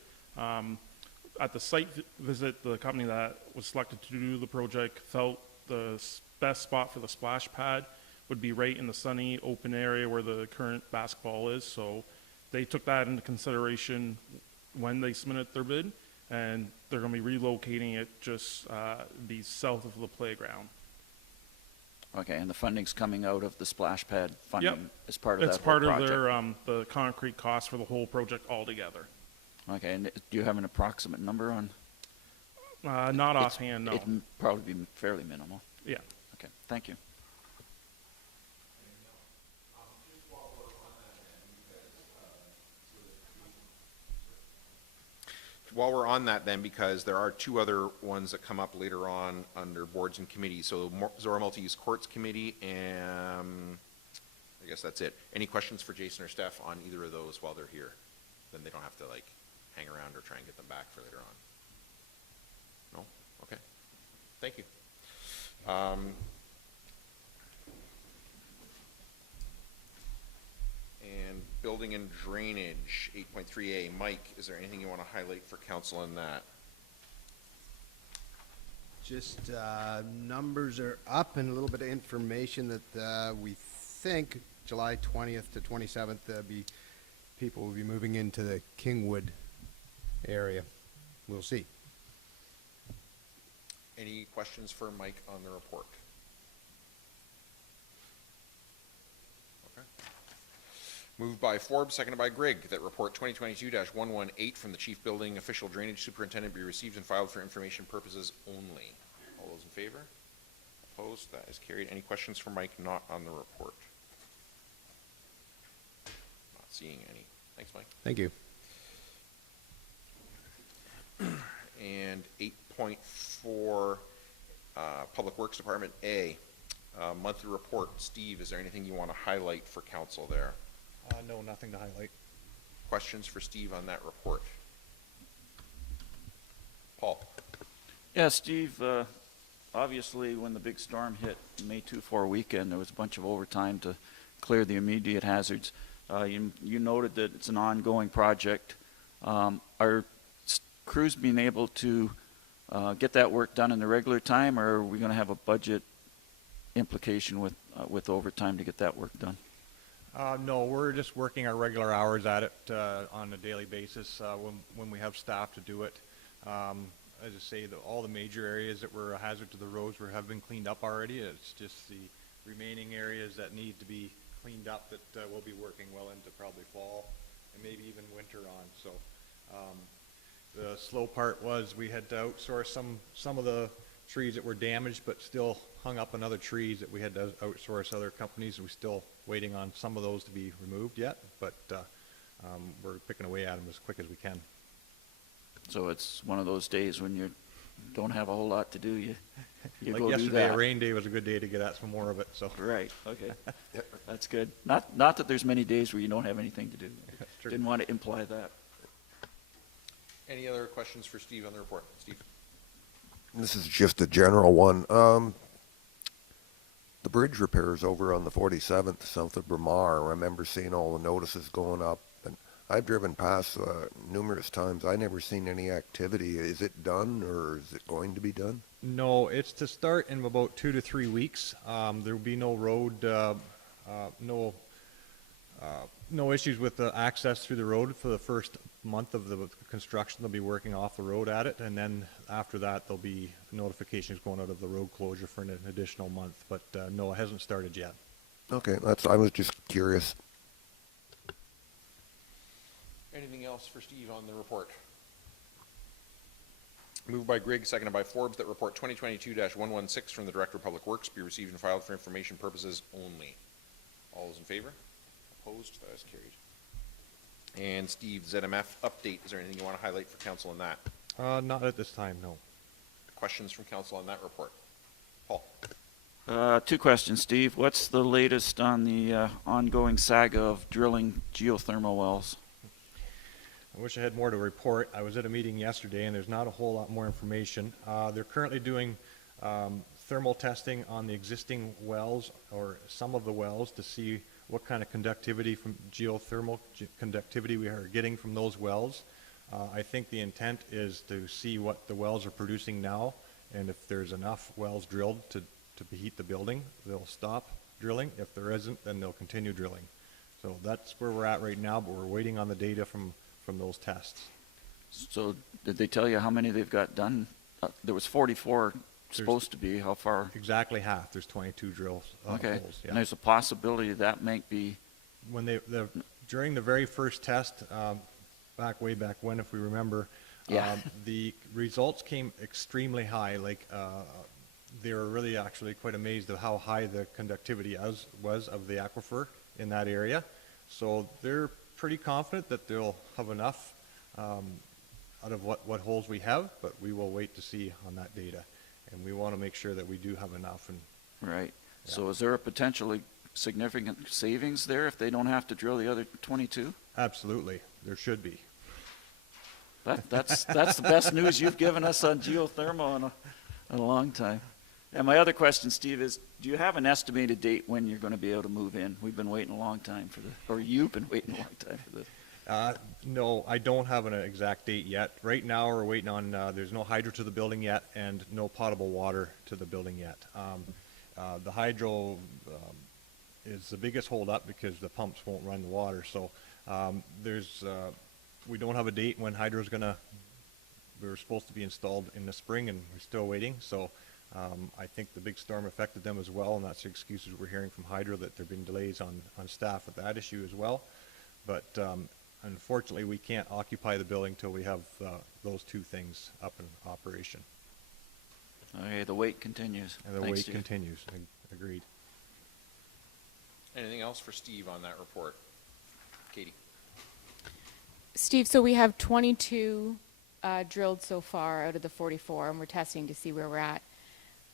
At the site visit, the company that was selected to do the project felt the best spot for the splash pad would be right in the sunny open area where the current basketball is. So they took that into consideration when they submitted their bid, and they're going to be relocating it just be south of the playground. Okay, and the funding's coming out of the splash pad funding Yep. as part of that It's whole part of project? their the concrete cost for the whole project altogether. Okay, and do you have an approximate number on? Not offhand, no. It'd probably be fairly minimal. Yeah. Okay, thank you. While we're on that then, because there are two other ones that come up later on under boards and committees. So Zorra Multi-Use Courts Committee, and I guess that's it. Any questions for Jason or Steph on either of those while they're here? Then they don't have to hang around or try and get them back for later on. No? Okay. Thank you. And building and drainage, 8.3A. Mike, is there anything you want to highlight for council on that? Just numbers are up and a little bit of information that we think July 20th to 27th people will be moving into the Kingwood area. We'll see. Any questions for Mike on the report? Okay. Moved by Forbes, seconded by Grigg, that report 2022-118 from the Chief Building Official Drainage Superintendent be received and filed for information purposes only. All those in favor? Opposed? That is carried. Any questions for Mike not on the report? Not seeing any. Thanks, Mike. Thank you. And 8.4, Public Works Department A, monthly report. Steve, is there anything you want to highlight for council there? No, nothing to highlight. Questions for Steve on that report? Paul? Yeah, Steve, obviously when the big storm hit May 2-4 weekend, there was a bunch of overtime to clear the immediate hazards. You noted that it's an ongoing project. Are crews being able to get that work done in the regular time, or are we going to have a budget implication with overtime to get that work done? No, we're just working our regular hours at it on a daily basis when we have staff to do it. As I say, all the major areas that were a hazard to the roads have been cleaned up already. It's just the remaining areas that need to be cleaned up that we'll be working well into probably fall and maybe even winter on. So the slow part was we had to outsource some of the trees that were damaged, but still hung up on other trees that we had to outsource other companies. We're still waiting on some of those to be removed yet, but we're picking away at them as quick as we can. So it's one of those days when you don't have a whole lot to do, you Like go do yesterday, that. a rain day was a good day to get at some more of it, so. Right, okay. That's good. Not that there's many days where you don't have anything to do. true. Didn't want to imply that. Any other questions for Steve on the report? Steve? This is just a general one. The bridge repairs over on the 47th south of Bromar, I remember seeing all the notices going up, and I've driven past numerous times. I never seen any activity. Is it done, or is it going to be done? No, it's to start in about 2 to 3 weeks. There will be no road, no issues with the access through the road for the first month of the construction. They'll be working off the road at it, and then after that there'll be notifications going out of the road closure for an additional month. But no, it hasn't started yet. Okay, I was just curious. Anything else for Steve on the report? Moved by Grigg, seconded by Forbes, that report 2022-116 from the Director of Public Works be received and filed for information purposes only. All those in favor? Opposed? That is carried. And Steve, ZMF update. Is there anything you want to highlight for council on that? Not at this time, no. Questions from council on that report? Paul? 2 questions, Steve. What's the latest on the ongoing saga of drilling geothermal wells? I wish I had more to report. I was at a meeting yesterday, and there's not a whole lot more information. They're currently doing thermal testing on the existing wells, or some of the wells, to see what kind of conductivity from geothermal conductivity we are getting from those wells. I think the intent is to see what the wells are producing now, and if there's enough wells drilled to heat the building, they'll stop drilling. If there isn't, then they'll continue drilling. So that's where we're at right now, but we're waiting on the data from those tests. So did they tell you how many they've got done? There was 44 supposed to be. How far? Exactly half. There's 22 drills. Okay. Holes, yeah. And there's a possibility that might be. When during the very first test, way back when, if we remember, Yeah. The results came extremely high. Like they were really actually quite amazed at how high the conductivity was of the aquifer in that area. So they're pretty confident that they'll have enough out of what holes we have, but we will wait to see on that data. And we want to make sure that we do have enough. And Right. Yeah. So is there a potentially significant savings there if they don't have to drill the other 22? absolutely, there should be. That's the best news you've given us on geothermal in a long time. And my other question, Steve, is do you have an estimated date when you're going to be able to move in? We've been waiting a long time for this, or you've been waiting a long time for this. No, I don't have an exact date yet. Right now, we're waiting on, there's no hydro to the building yet and no potable water to the building yet. The hydro is the biggest holdup because the pumps won't run the water. So we don't have a date when hydro's we were supposed to be installed in the spring, and we're still waiting. So I think the big storm affected them as well, and that's the excuses we're hearing from hydro, that there have been delays on staff with that issue as well. But unfortunately, we can't occupy the building till we have those two things up in operation. Okay, the wait continues. And the Thanks, wait Steve. continues. Agreed. Anything else for Steve on that report? Katie? Steve, so we have 22 drilled so far out of the 44, and we're testing to see where we're at.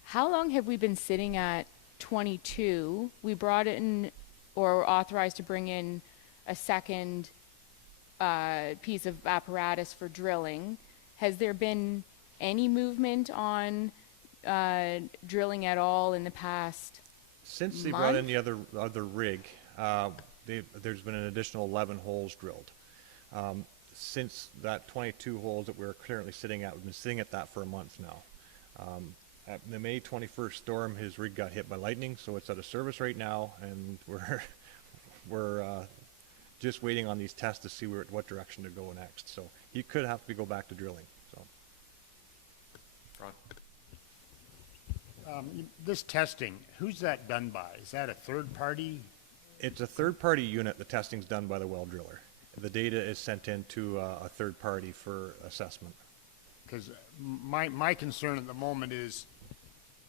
How long have we been sitting at 22? We brought in, or were authorized to bring in, a second piece of apparatus for drilling. Has there been any movement on drilling at all in the past Since they month? brought in the other rig, there's been an additional 11 holes drilled. Since that 22 holes that we're currently sitting at, we've been sitting at that for a month now. At the May 21st storm, his rig got hit by lightning, so it's out of service right now, and we're just waiting on these tests to see what direction to go next. So he could have to go back to drilling. So. Ron? This testing, who's that done by? Is that a third party? It's a third-party unit. The testing's done by the well driller. The data is sent in to a third party for assessment. Because my concern at the moment is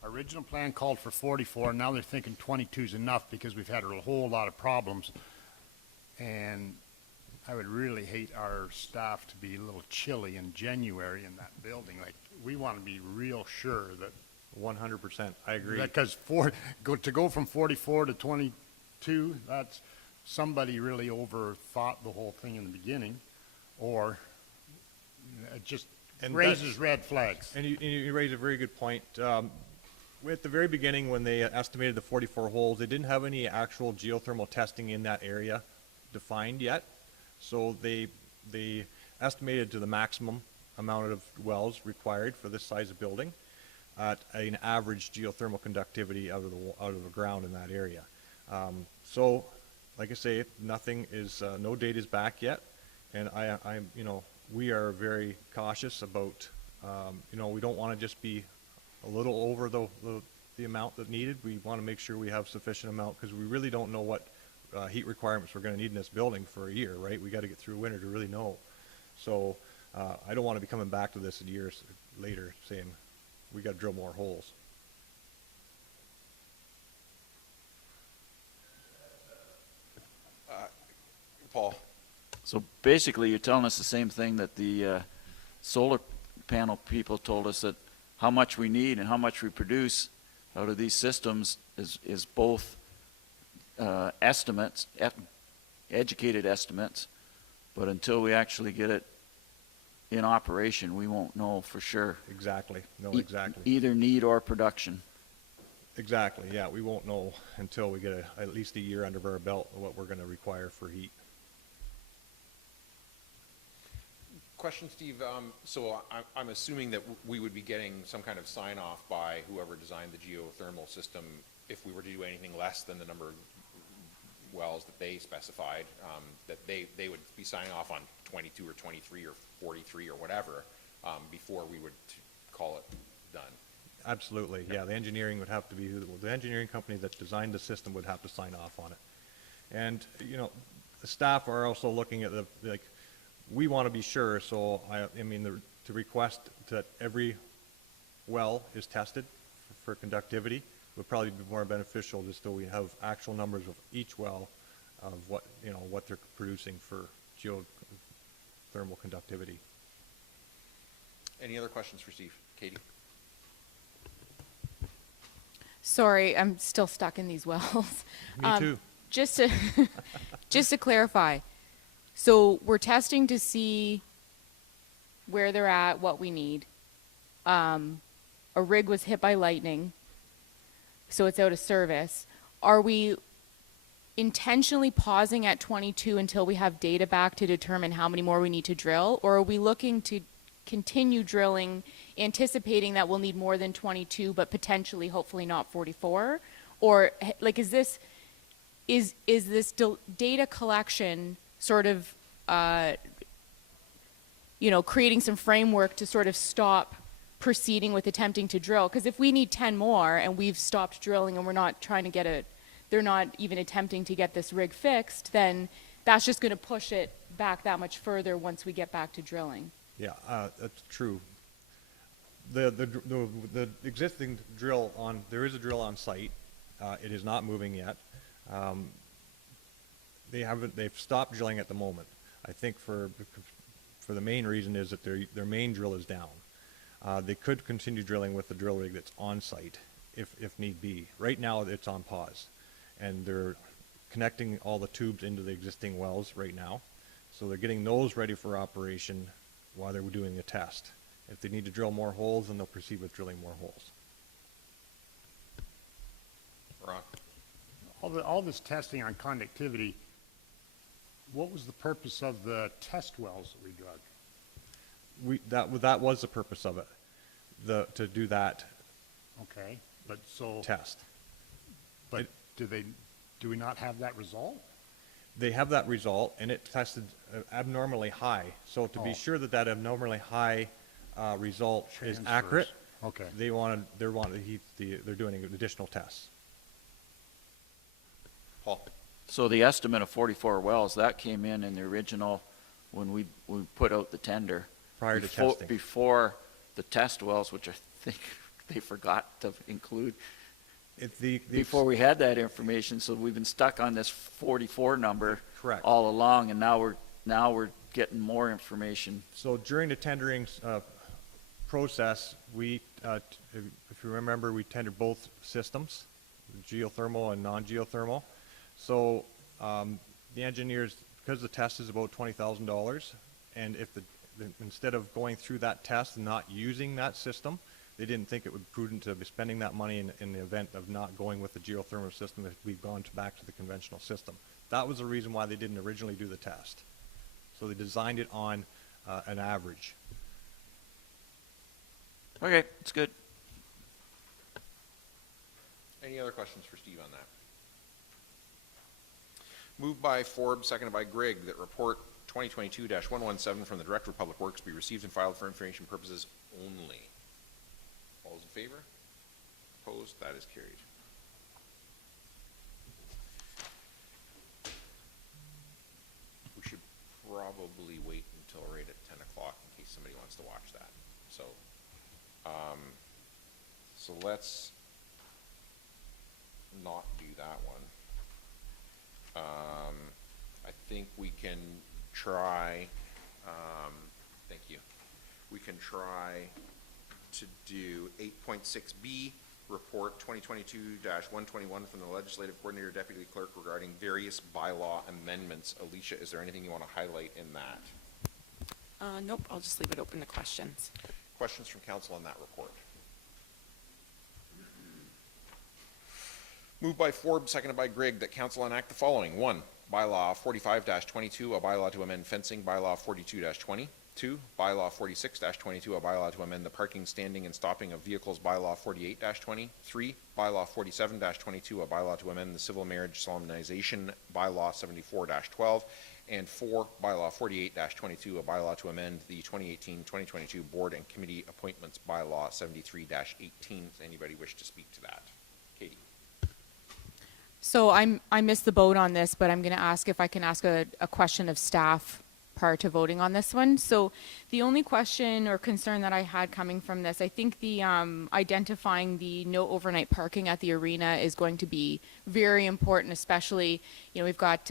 Our original plan called for 44, now they're thinking 22 is enough because we've had a whole lot of problems. And I would really hate our staff to be a little chilly in January in that building. Like, we want to be real sure that 100%, I agree. because to go from 44 to 22, that's, somebody really overthought the whole thing in the beginning, or it just And raises red flags. And you raise a very good point. At the very beginning, when they estimated the 44 holes, they didn't have any actual geothermal testing in that area defined yet. So they estimated to the maximum amount of wells required for this size of building at an average geothermal conductivity out of the ground in that area. So, like I say, nothing is, no date is back yet, and I'm, we are very cautious about, we don't want to just be a little over the amount that needed. We want to make sure we have sufficient amount, because we really don't know what heat requirements we're going to need in this building for a year, right? We got to get through winter to really know. So I don't want to be coming back to this a year later saying we got to drill more holes. Paul? So basically, you're telling us the same thing that the solar panel people told us, that how much we need and how much we produce out of these systems is both estimates, educated estimates, but until we actually get it in operation, we won't know for sure. Exactly. No, exactly. Either need or production. Exactly, yeah. We won't know until we get at least a year under our belt of what we're going to require for heat. Question, Steve. So I'm assuming that we would be getting some kind of sign-off by whoever designed the geothermal system if we were to do anything less than the number of wells that they specified, that they would be signing off on 22 or 23 or 43 or whatever before we would call it done. Absolutely, yeah. The engineering would have to be, the engineering company that designed the system would have to sign off on it. And, the staff are also looking at we want to be sure, so to request that every well is tested for conductivity would probably be more beneficial, just so we have actual numbers of each well of what they're producing for geothermal conductivity. Any other questions for Steve? Katie? Sorry, I'm still stuck in these wells. Me too. Just to clarify, so we're testing to see where they're at, what we need. A rig was hit by lightning, so it's out of service. Are we intentionally pausing at 22 until we have data back to determine how many more we need to drill? Or are we looking to continue drilling, anticipating that we'll need more than 22, but potentially, hopefully not 44? Or is this data collection sort of, creating some framework to sort of stop proceeding with attempting to drill? Because if we need 10 more and we've stopped drilling and we're not trying to they're not even attempting to get this rig fixed, then that's just going to push it back that much further once we get back to drilling. Yeah, that's true. The existing drill there is a drill on site. It is not moving yet. They've stopped drilling at the moment. I think for the main reason is that their main drill is down. They could continue drilling with the drill rig that's on site if need be. Right now it's on pause, and they're connecting all the tubes into the existing wells right now. So they're getting those ready for operation while they're doing the test. If they need to drill more holes, then they'll proceed with drilling more holes. Ron? All this testing on conductivity, what was the purpose of the test wells that we drug? That was the purpose of it, to do that. Okay, but so test. But do we not have that result? They have that result, and it tested abnormally high. So to be sure that abnormally high result is accurate, okay, they're doing additional tests. Paul? So the estimate of 44 wells, that came in the original, when we put out the tender. Prior to testing. Before the test wells, which I think they forgot to include The before we had that information, so we've been stuck on this 44 number Correct. all along, and now we're getting more information. So during the tendering process, we, if you remember, we tendered both systems, geothermal and non-geothermal. So the engineers, because the test is about $20,000, and if instead of going through that test and not using that system, they didn't think it would be prudent to be spending that money in the event of not going with the geothermal system if we've gone back to the conventional system. That was the reason why they didn't originally do the test. So they designed it on an average. Okay, it's good. Any other questions for Steve on that? Moved by Forbes, seconded by Grigg, that report 2022-117 from the Director of Public Works be received and filed for information purposes only. All those in favor? Opposed? That is carried. We should probably wait until right at 10 o'clock in case somebody wants to watch that. So, so let's not do that one. I think we can try, thank you. We can try to do 8.6B, report 2022-121 from the Legislative Coordinator Deputy Clerk regarding various bylaw amendments. Alicia, is there anything you want to highlight in that? Nope, I'll just leave it open to questions. Questions from council on that report? Moved by Forbes, seconded by Grigg, that council enact the following. 1, bylaw 45-22, a bylaw to amend fencing, bylaw 42-20. 2, bylaw 46-22, a bylaw to amend the parking, standing, and stopping of vehicles, bylaw 48-20. 3, bylaw 47-22, a bylaw to amend the civil marriage solemnization, bylaw 74-12. And 4, bylaw 48-22, a bylaw to amend the 2018-2022 board and committee appointments, bylaw 73-18. Does anybody wish to speak to that? Katie. So I missed the boat on this, but I'm going to ask if I can ask a question of staff prior to voting on this one. So the only question or concern that I had coming from this, I think the identifying the no overnight parking at the arena is going to be very important, especially, we've got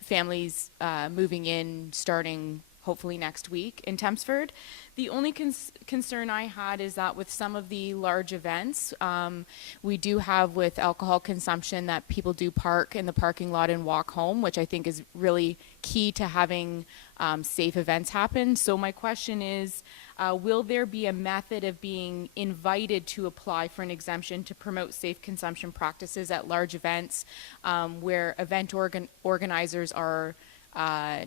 families moving in starting hopefully next week in Tempsford. The only concern I had is that with some of the large events, we do have with alcohol consumption that people do park in the parking lot and walk home, which I think is really key to having safe events happen. So my question is, will there be a method of being invited to apply for an exemption to promote safe consumption practices at large events where event organizers are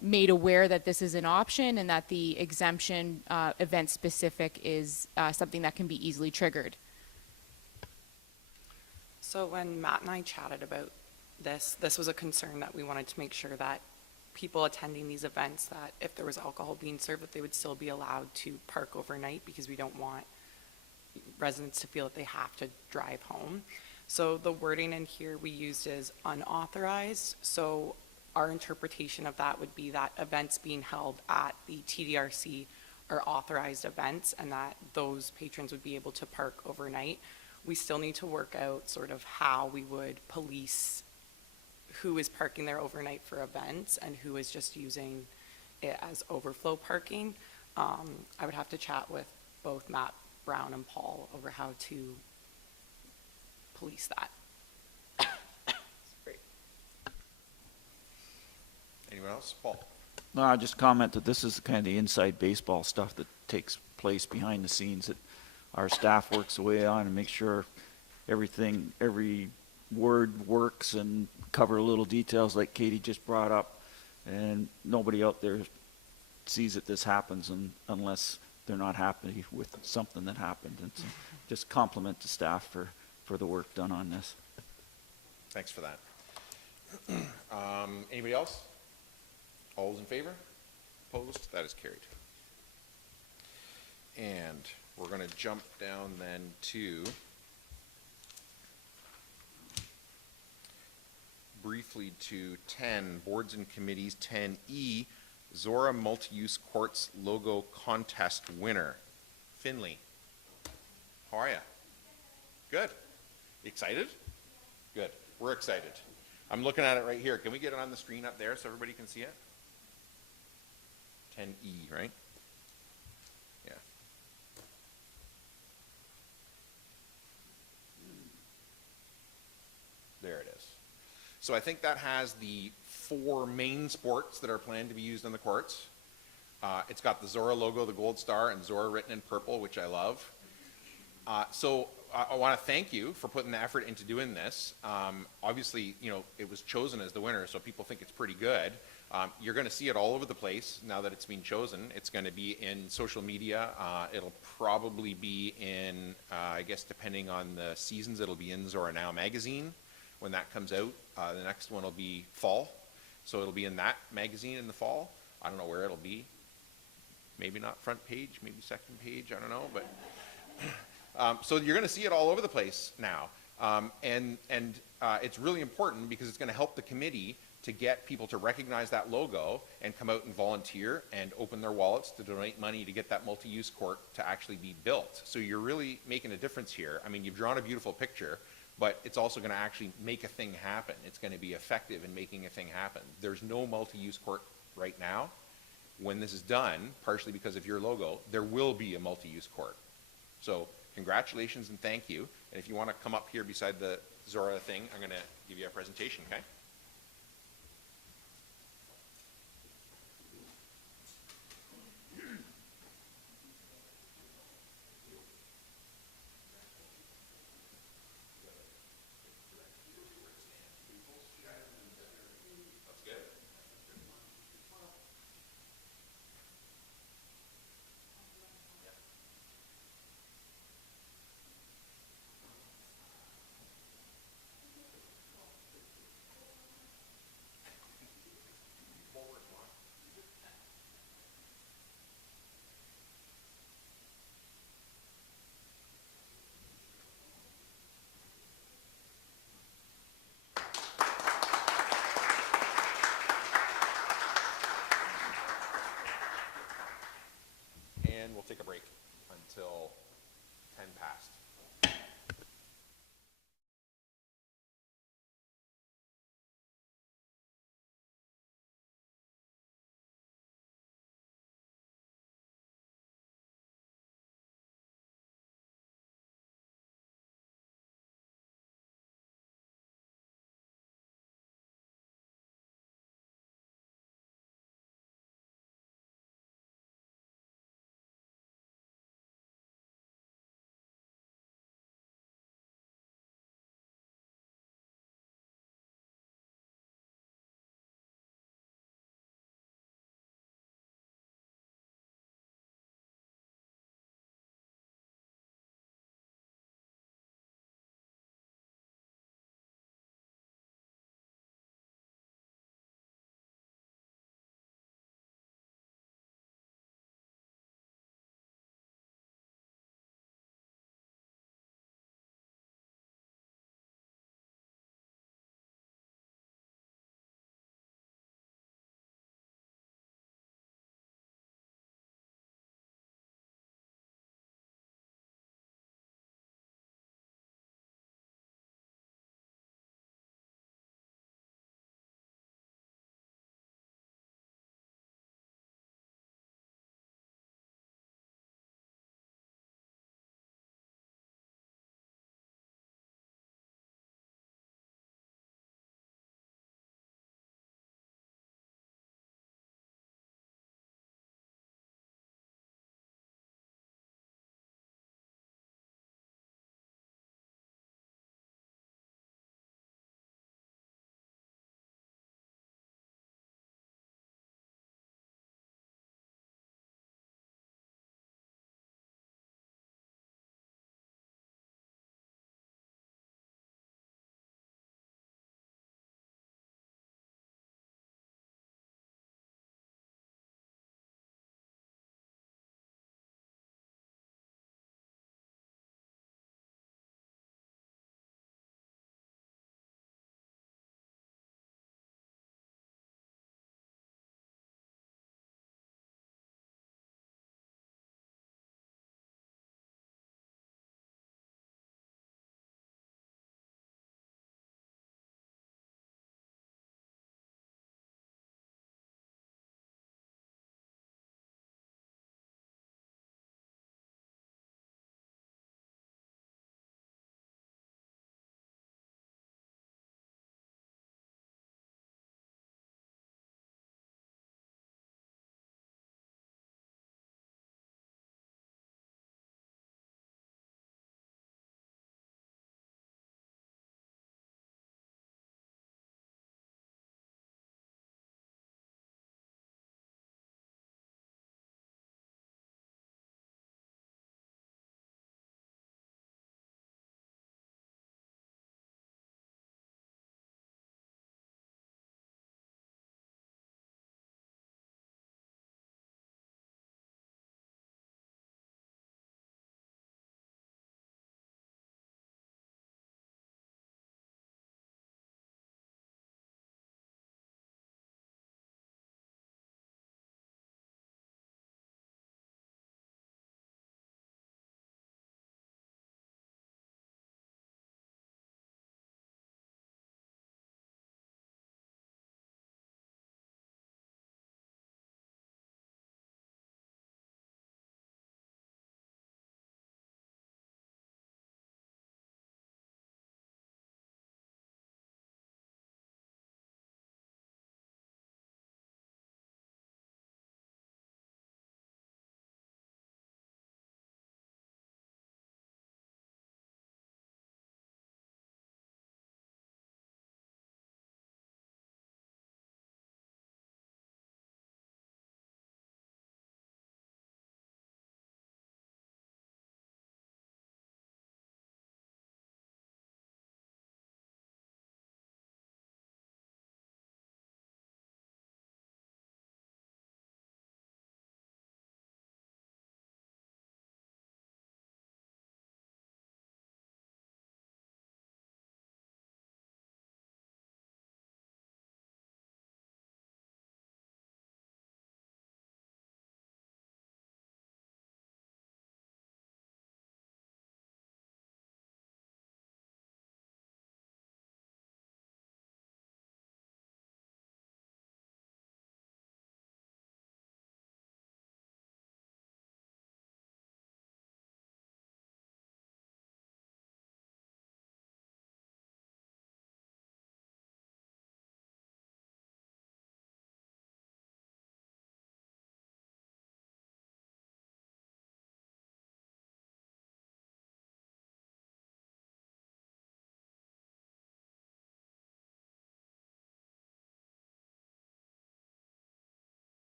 made aware that this is an option and that the exemption event specific is something that can be easily triggered? So when Matt and I chatted about this was a concern that we wanted to make sure that people attending these events, that if there was alcohol being served, that they would still be allowed to park overnight, because we don't want residents to feel that they have to drive home. So the wording in here we used is unauthorized. So our interpretation of that would be that events being held at the TDRC are authorized events, and that those patrons would be able to park overnight. We still need to work out sort of how we would police who is parking there overnight for events and who is just using it as overflow parking. I would have to chat with both Matt Brown and Paul over how to police that. Anyone else? Paul. No, I just comment that this is kind of the inside baseball stuff that takes place behind the scenes that our staff works away on and make sure every word works and cover little details like Katie just brought up, and nobody out there sees that this happens unless they're not happy with something that happened. And so just compliment the staff for the work done on this. Thanks for that. Anybody else? All those in favor? Opposed? That is carried. And we're going to jump down then to briefly to 10, boards and committees. 10E, Zorra Multi-Use Courts Logo Contest winner. Finley. How are you? Good. Excited? Good. We're excited. I'm looking at it right here. Can we get it on the screen up there so everybody can see it? 10E, right? Yeah. There it is. So I think that has the 4 main sports that are planned to be used on the courts. It's got the Zorra logo, the gold star, and Zorra written in purple, which I love. So I want to thank you for putting the effort into doing this. Obviously, you know, it was chosen as the winner, so people think it's pretty good. You're going to see it all over the place now that it's been chosen. It's going to be in social media. It'll probably be in, I guess, depending on the seasons, it'll be in Zorra Now magazine when that comes out. The next one will be fall, so it'll be in that magazine in the fall. I don't know where it'll be. Maybe not front page, maybe second page, I don't know, but so you're going to see it all over the place now, and it's really important because it's going to help the committee to get people to recognize that logo and come out and volunteer and open their wallets to donate money to get that multi-use court to actually be built. So you're really making a difference here. I mean, you've drawn a beautiful picture, but it's also going to actually make a thing happen. It's going to be effective in making a thing happen. There's no multi-use court right now. When this is done, partially because of your logo, there will be a multi-use court. So congratulations and thank you. And if you want to come up here beside the Zorra thing, I'm going to give you a presentation, okay? And we'll take a break until 10 past.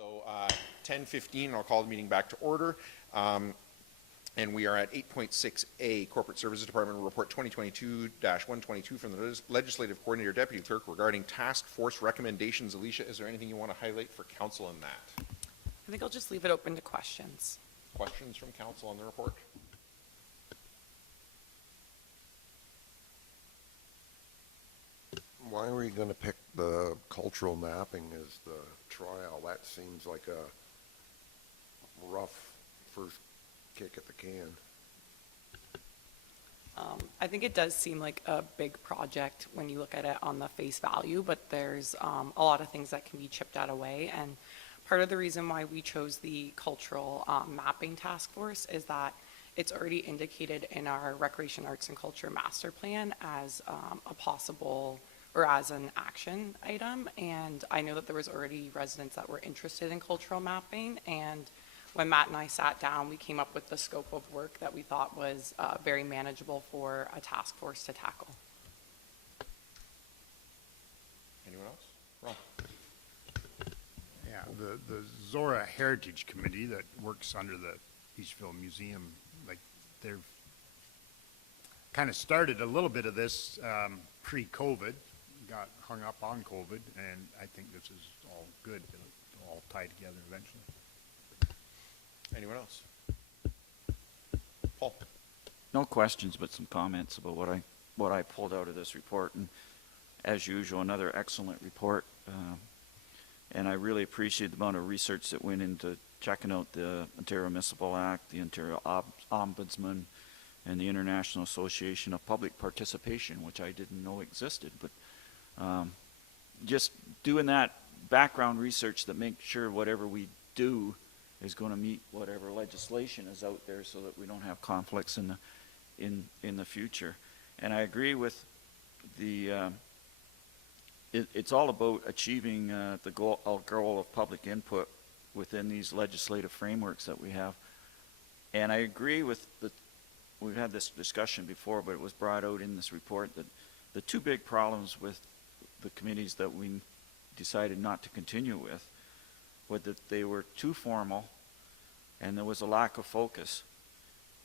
So 10:15, I'll call the meeting back to order. And we are at 8.6A, Corporate Services Department Report 2022-122 from the Legislative Coordinator Deputy Clerk regarding task force recommendations. Alicia, is there anything you want to highlight for council in that? I think I'll just leave it open to questions. Questions from council on the report? Why were you gonna pick the cultural mapping as the trial? That seems like a rough first kick at the can. I think it does seem like a big project when you look at it on the face value, but there's a lot of things that can be chipped out away. And part of the reason why we chose the cultural mapping task force is that it's already indicated in our Recreation, Arts, and Culture Master Plan as a possible or as an action item. And I know that there was already residents that were interested in cultural mapping. And when Matt and I sat down, we came up with the scope of work that we thought was very manageable for a task force to tackle. Anyone else? Ron? Yeah, the Zorra Heritage Committee that works under the Eastville Museum, like, they've kind of started a little bit of this pre-COVID, got hung up on COVID, and I think this is all good. It'll all tie together eventually. Anyone else? Paul? No questions, but some comments about what I pulled out of this report. And as usual, another excellent report. And I really appreciate the amount of research that went into checking out the Ontario Municipal Act, the Ontario Ombudsman, and the International Association of Public Participation, which I didn't know existed. But just doing that background research that makes sure whatever we do is going to meet whatever legislation is out there, so that we don't have conflicts in the future. And I agree with the it's all about achieving the goal of public input within these legislative frameworks that we have. And I agree with we've had this discussion before, but it was brought out in this report that the two big problems with the committees that we decided not to continue with was that they were too formal and there was a lack of focus.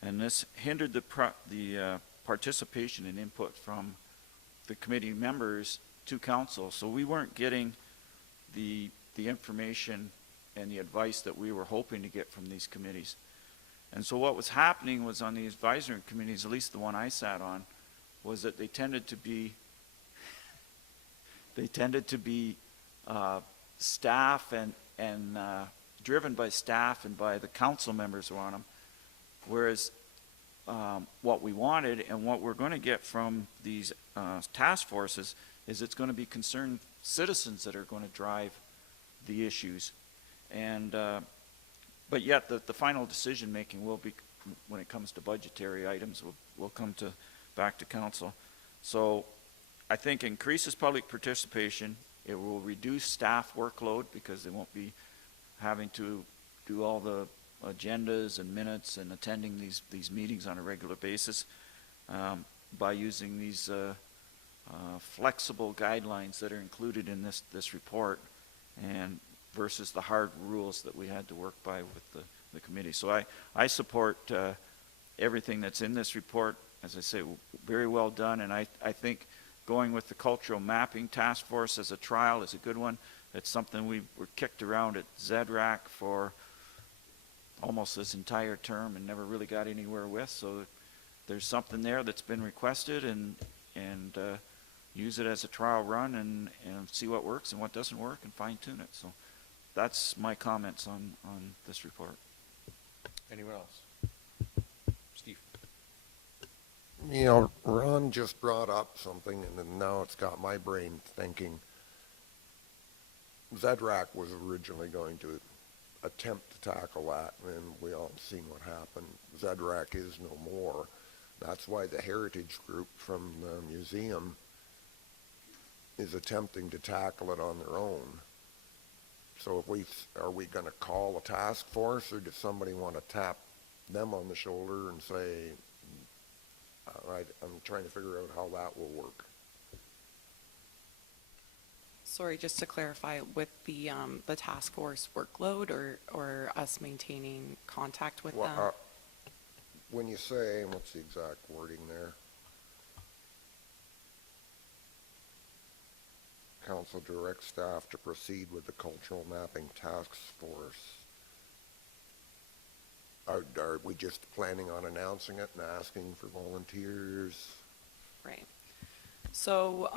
And this hindered the participation and input from the committee members to council. So we weren't getting the information and the advice that we were hoping to get from these committees. And so what was happening was on these advisory committees, at least the one I sat on, was that they tended to be staff and driven by staff and by the council members who are on them, whereas what we wanted and what we're going to get from these task forces is it's going to be concerned citizens that are going to drive the issues. And but yet the final decision making will be, when it comes to budgetary items, will come back to council. So I think increases public participation. It will reduce staff workload because they won't be having to do all the agendas and minutes and attending these meetings on a regular basis by using these flexible guidelines that are included in this report, and versus the hard rules that we had to work by with the committee. So I support everything that's in this report. As I say, very well done, and I think going with the cultural mapping task force as a trial is a good one. It's something we were kicked around at ZRAC for almost this entire term and never really got anywhere with. So there's something there that's been requested, and use it as a trial run and see what works and what doesn't work and fine tune it. So that's my comments on this report. Anyone else? Steve? You know, Ron just brought up something, and then now it's got my brain thinking. ZRAC was originally going to attempt to tackle that, and we all seen what happened. ZRAC is no more. That's why the heritage group from the museum is attempting to tackle it on their own. So are we going to call a task force, or does somebody want to tap them on the shoulder and say, I'm trying to figure out how that will work. Sorry, just to clarify, with the task force workload or us maintaining contact with Well, them? when you say, what's the exact wording there? Council directs staff to proceed with the cultural mapping task force. Are we just planning on announcing it and asking for volunteers? Right. So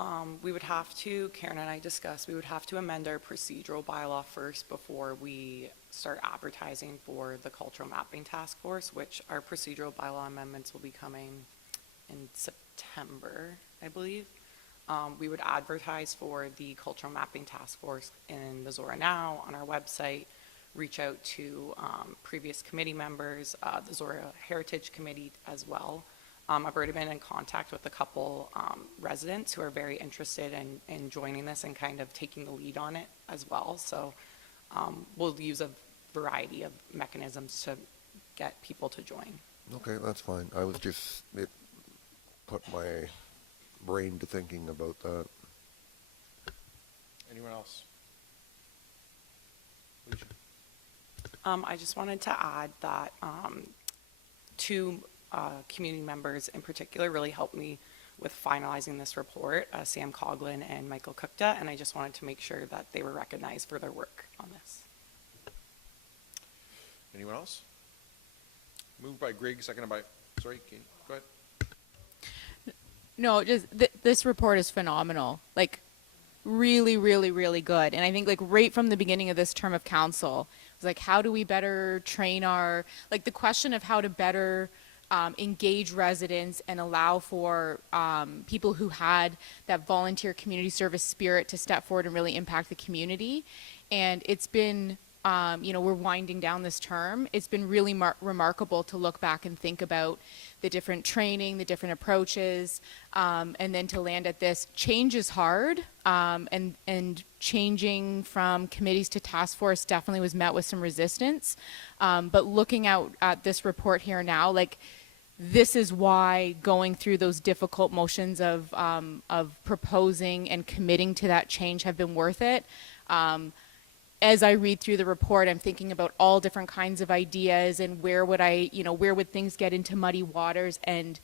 we would have to, Karen and I discussed, we would have to amend our procedural bylaw first before we start advertising for the cultural mapping task force, which our procedural bylaw amendments will be coming in September, I believe. We would advertise for the cultural mapping task force in the Zorra Now on our website, reach out to previous committee members, the Zorra Heritage Committee as well. I've already been in contact with a couple residents who are very interested in joining this and kind of taking the lead on it as well. So we'll use a variety of mechanisms to get people to join. Okay, that's fine. I was just, it put my brain to thinking about that. Anyone else? I just wanted to add that two community members in particular really helped me with finalizing this report, Sam Coughlin and Michael Kukta, and I just wanted to make sure that they were recognized for their work on this. Anyone else? Moved by Grigg, seconded by, sorry, Katie, go ahead. No, just this report is phenomenal. Like, really, really, really good. And I think, like, right from the beginning of this term of council, it was like, how do we better train our, like, the question of how to better engage residents and allow for people who had that volunteer community service spirit to step forward and really impact the community. And it's been, you know, we're winding down this term. It's been really remarkable to look back and think about the different training, the different approaches, and then to land at this. Change is hard, and changing from committees to task force definitely was met with some resistance. But looking out at this report here now, like, this is why going through those difficult motions of proposing and committing to that change have been worth it. As I read through the report, I'm thinking about all different kinds of ideas and where would things get into muddy waters, and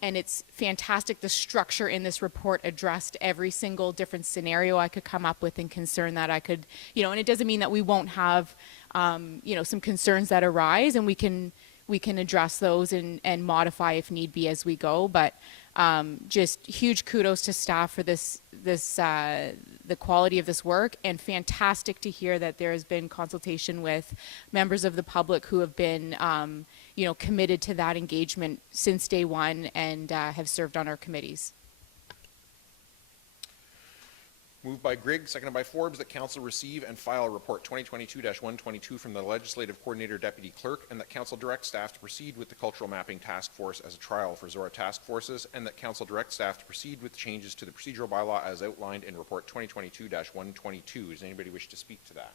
it's fantastic. The structure in this report addressed every single different scenario I could come up with and concern that I could, and it doesn't mean that we won't have, some concerns that arise, and we can address those and modify if need be as we go. But just huge kudos to staff for the quality of this work, and fantastic to hear that there has been consultation with members of the public who have been, committed to that engagement since day one and have served on our committees. Moved by Grigg, seconded by Forbes, that council receive and file report 2022-122 from the legislative coordinator deputy clerk, and that council direct staff to proceed with the cultural mapping task force as a trial for Zorra task forces, and that council direct staff to proceed with changes to the procedural bylaw as outlined in report 2022-122. Does anybody wish to speak to that?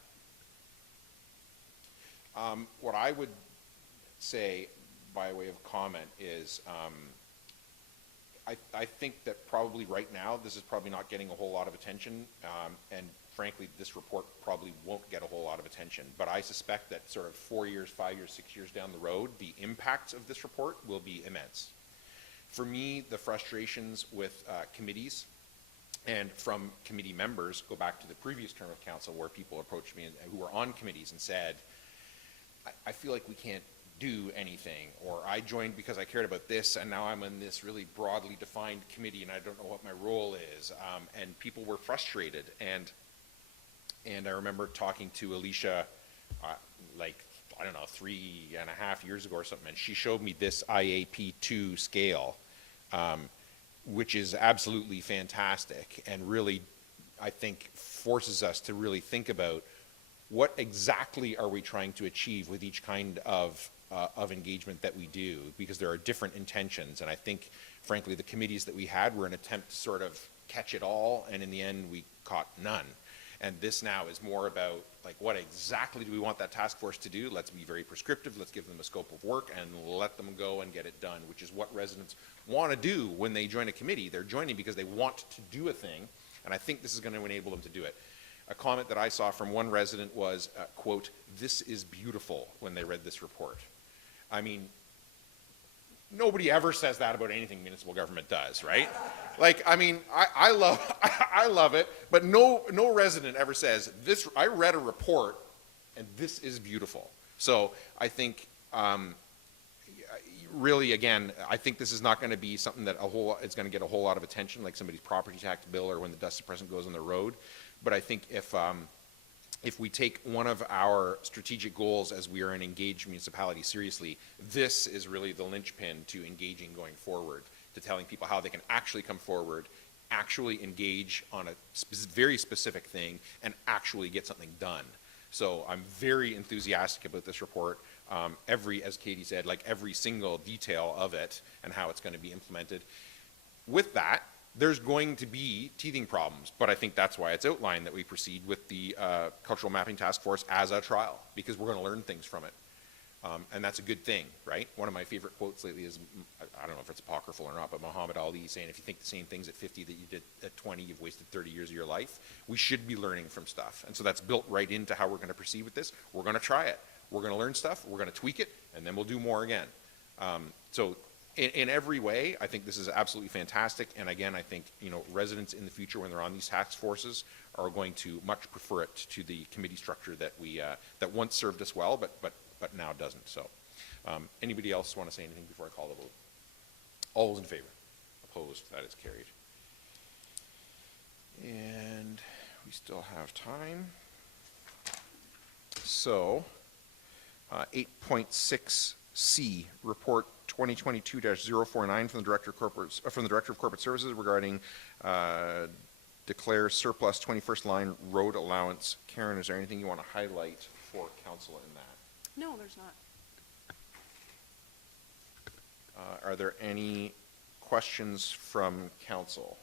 What I would say by way of comment is I think that probably right now this is probably not getting a whole lot of attention, and frankly this report probably won't get a whole lot of attention, but I suspect that sort of 4 years, 5 years, 6 years down the road, the impacts of this report will be immense. For me, the frustrations with committees and from committee members go back to the previous term of council, where people approached me who were on committees and said, I feel like we can't do anything, or I joined because I cared about this, and now I'm in this really broadly defined committee and I don't know what my role is, and people were frustrated. And I remember talking to Alicia like, I don't know, 3.5 years ago or something, and she showed me this IAP2 scale, which is absolutely fantastic and really, I think, forces us to really think about what exactly are we trying to achieve with each kind of engagement that we do, because there are different intentions. And I think, frankly, the committees that we had were an attempt to sort of catch it all, and in the end we caught none. And this now is more about, like, what exactly do we want that task force to do? Let's be very prescriptive, let's give them a scope of work and let them go and get it done, which is what residents want to do when they join a committee. They're joining because they want to do a thing, And I think this is going to enable them to do it. A comment that I saw from one resident was, quote, "This is beautiful," when they read this report. I mean, nobody ever says that about anything municipal government does, right? Like, I mean, I love it, but no resident ever says, "This, I read a report and this is beautiful." So I think, really, again, I think this is not going to be something that it's going to get a whole lot of attention, like somebody's property tax bill or when the dust suppressant goes on the road. But I think if we take one of our strategic goals as we are an engaged municipality seriously, this is really the linchpin to engaging going forward, to telling people how they can actually come forward, actually engage on a very specific thing, and actually get something done. So I'm very enthusiastic about this report. As Katie said, like every single detail of it and how it's going to be implemented. With that, there's going to be teething problems, but I think that's why it's outlined that we proceed with the Cultural Mapping Task Force as a trial, because we're going to learn things from it. And that's a good thing, right? One of my favorite quotes lately is, I don't know if it's apocryphal or not, but Muhammad Ali saying, if you think the same things at 50 that you did at 20, you've wasted 30 years of your life. We should be learning from stuff. And so that's built right into how we're going to proceed with this. We're going to try it. We're going to learn stuff. We're going to tweak it, and then we'll do more again. So in every way, I think this is absolutely fantastic. And again, I think, residents in the future, when they're on these task forces, are going to much prefer it to the committee structure that that once served us well, but now doesn't. So anybody else want to say anything before I call the vote? All those in favor? Opposed? That is carried. And we still have time. So 8.6C, report 2022-049 from the Director of Corporate Services regarding declare surplus 21st line road allowance. Karen, is there anything you want to highlight for council in that? No, there's not. Are there any questions from council?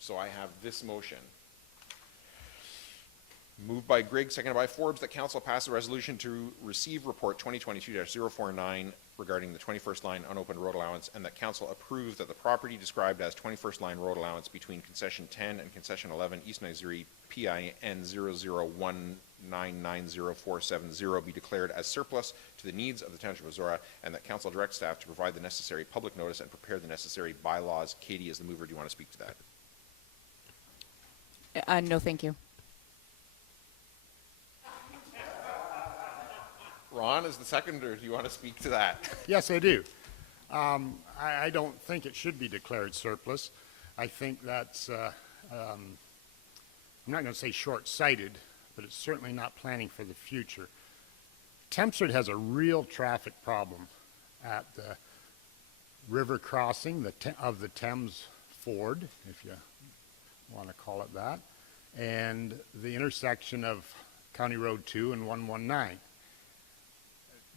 So I have this motion. Moved by Grigg, seconded by Forbes, that council pass a resolution to receive report 2022-049 regarding the 21st line unopened road allowance, and that council approve that the property described as 21st line road allowance between concession 10 and concession 11 East Nigeria PIN 0019990470 be declared as surplus to the needs of the Township of Zorra, and that council direct staff to provide the necessary public notice and prepare the necessary bylaws. Katie, as the mover, do you want to speak to that? No, thank you. Ron, is the seconder, do you want to speak to that? Yes, I do. I don't think it should be declared surplus. I think that's, I'm not going to say short-sighted, but it's certainly not planning for the future. Tempsford has a real traffic problem at the river crossing of the Thames Ford, if you want to call it that, and the intersection of County Road 2 and 119.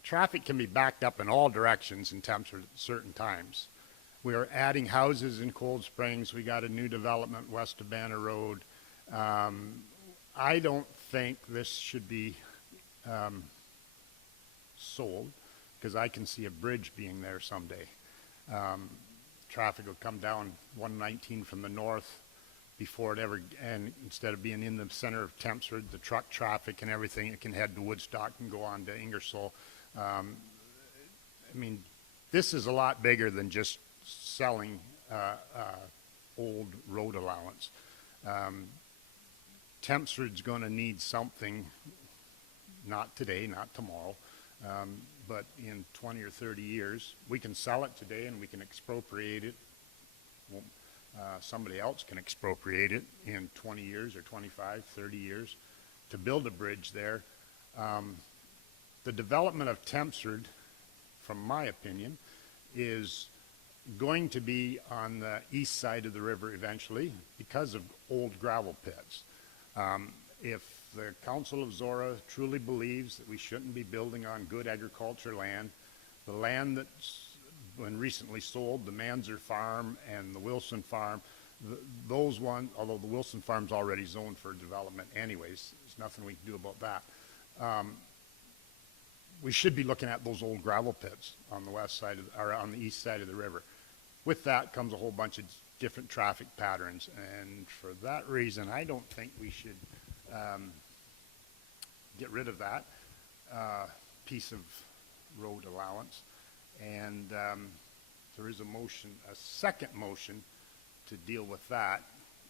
Traffic can be backed up in all directions in Tempsford at certain times. We are adding houses in Cold Springs. We got a new development west of Banner Road. I don't think this should be sold, because I can see a bridge being there someday. Traffic will come down 119 from the north before it ever, and instead of being in the center of Tempsford, the truck traffic and everything, it can head to Woodstock and go on to Ingersoll. I mean, this is a lot bigger than just selling old road allowance. Tempsford's going to need something, not today, not tomorrow, but in 20 or 30 years. We can sell it today and we can expropriate it. Well, somebody else can expropriate it in 20 years or 25, 30 years to build a bridge there. The development of Tempsford, from my opinion, is going to be on the east side of the river eventually because of old gravel pits. If the Council of Zorra truly believes that we shouldn't be building on good agriculture land, the land that's been recently sold, the Manzer Farm and the Wilson Farm, those one, although the Wilson Farm's already zoned for development anyways, there's nothing we can do about that. We should be looking at those old gravel pits on the west side of, or on the east side of the river. with that comes a whole bunch of different traffic patterns, and for that reason, I don't think we should get rid of that piece of road allowance. And there is a motion, a second motion, to deal with that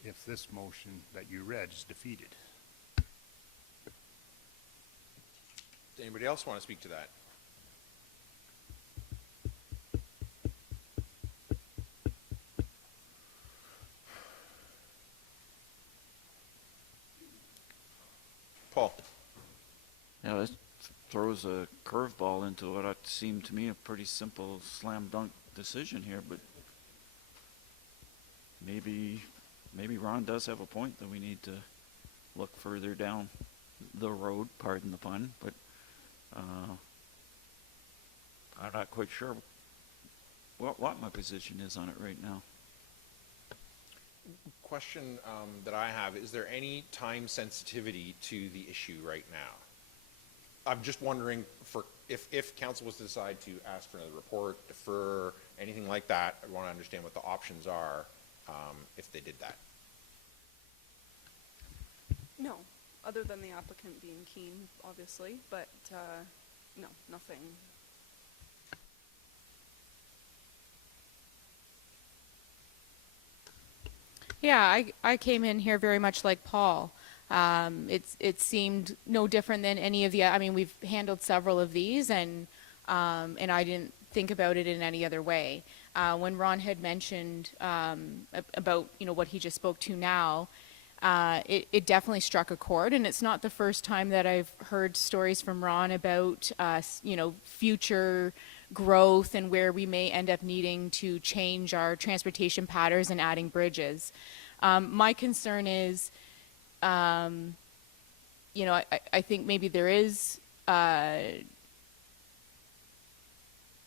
if this motion that you read is defeated. Does anybody else want to speak to that? Paul? Yeah, this throws a curveball into what seemed to me a pretty simple slam dunk decision here, but maybe Ron does have a point that we need to look further down the road, pardon the pun, but I'm not quite sure what my position is on it right now. Question that I have, is there any time sensitivity to the issue right now? I'm just wondering if council was to decide to ask for another report, defer, anything like that, I want to understand what the options are if they did that. No, other than the applicant being keen, obviously, but no, nothing. Yeah, I came in here very much like Paul. It seemed no different than any of the, I mean, we've handled several of these, and I didn't think about it in any other way. When Ron had mentioned about, you know, what he just spoke to now, it definitely struck a chord, and it's not the first time that I've heard stories from Ron about, you know, future growth and where we may end up needing to change our transportation patterns and adding bridges. My concern is, you know, I think maybe there is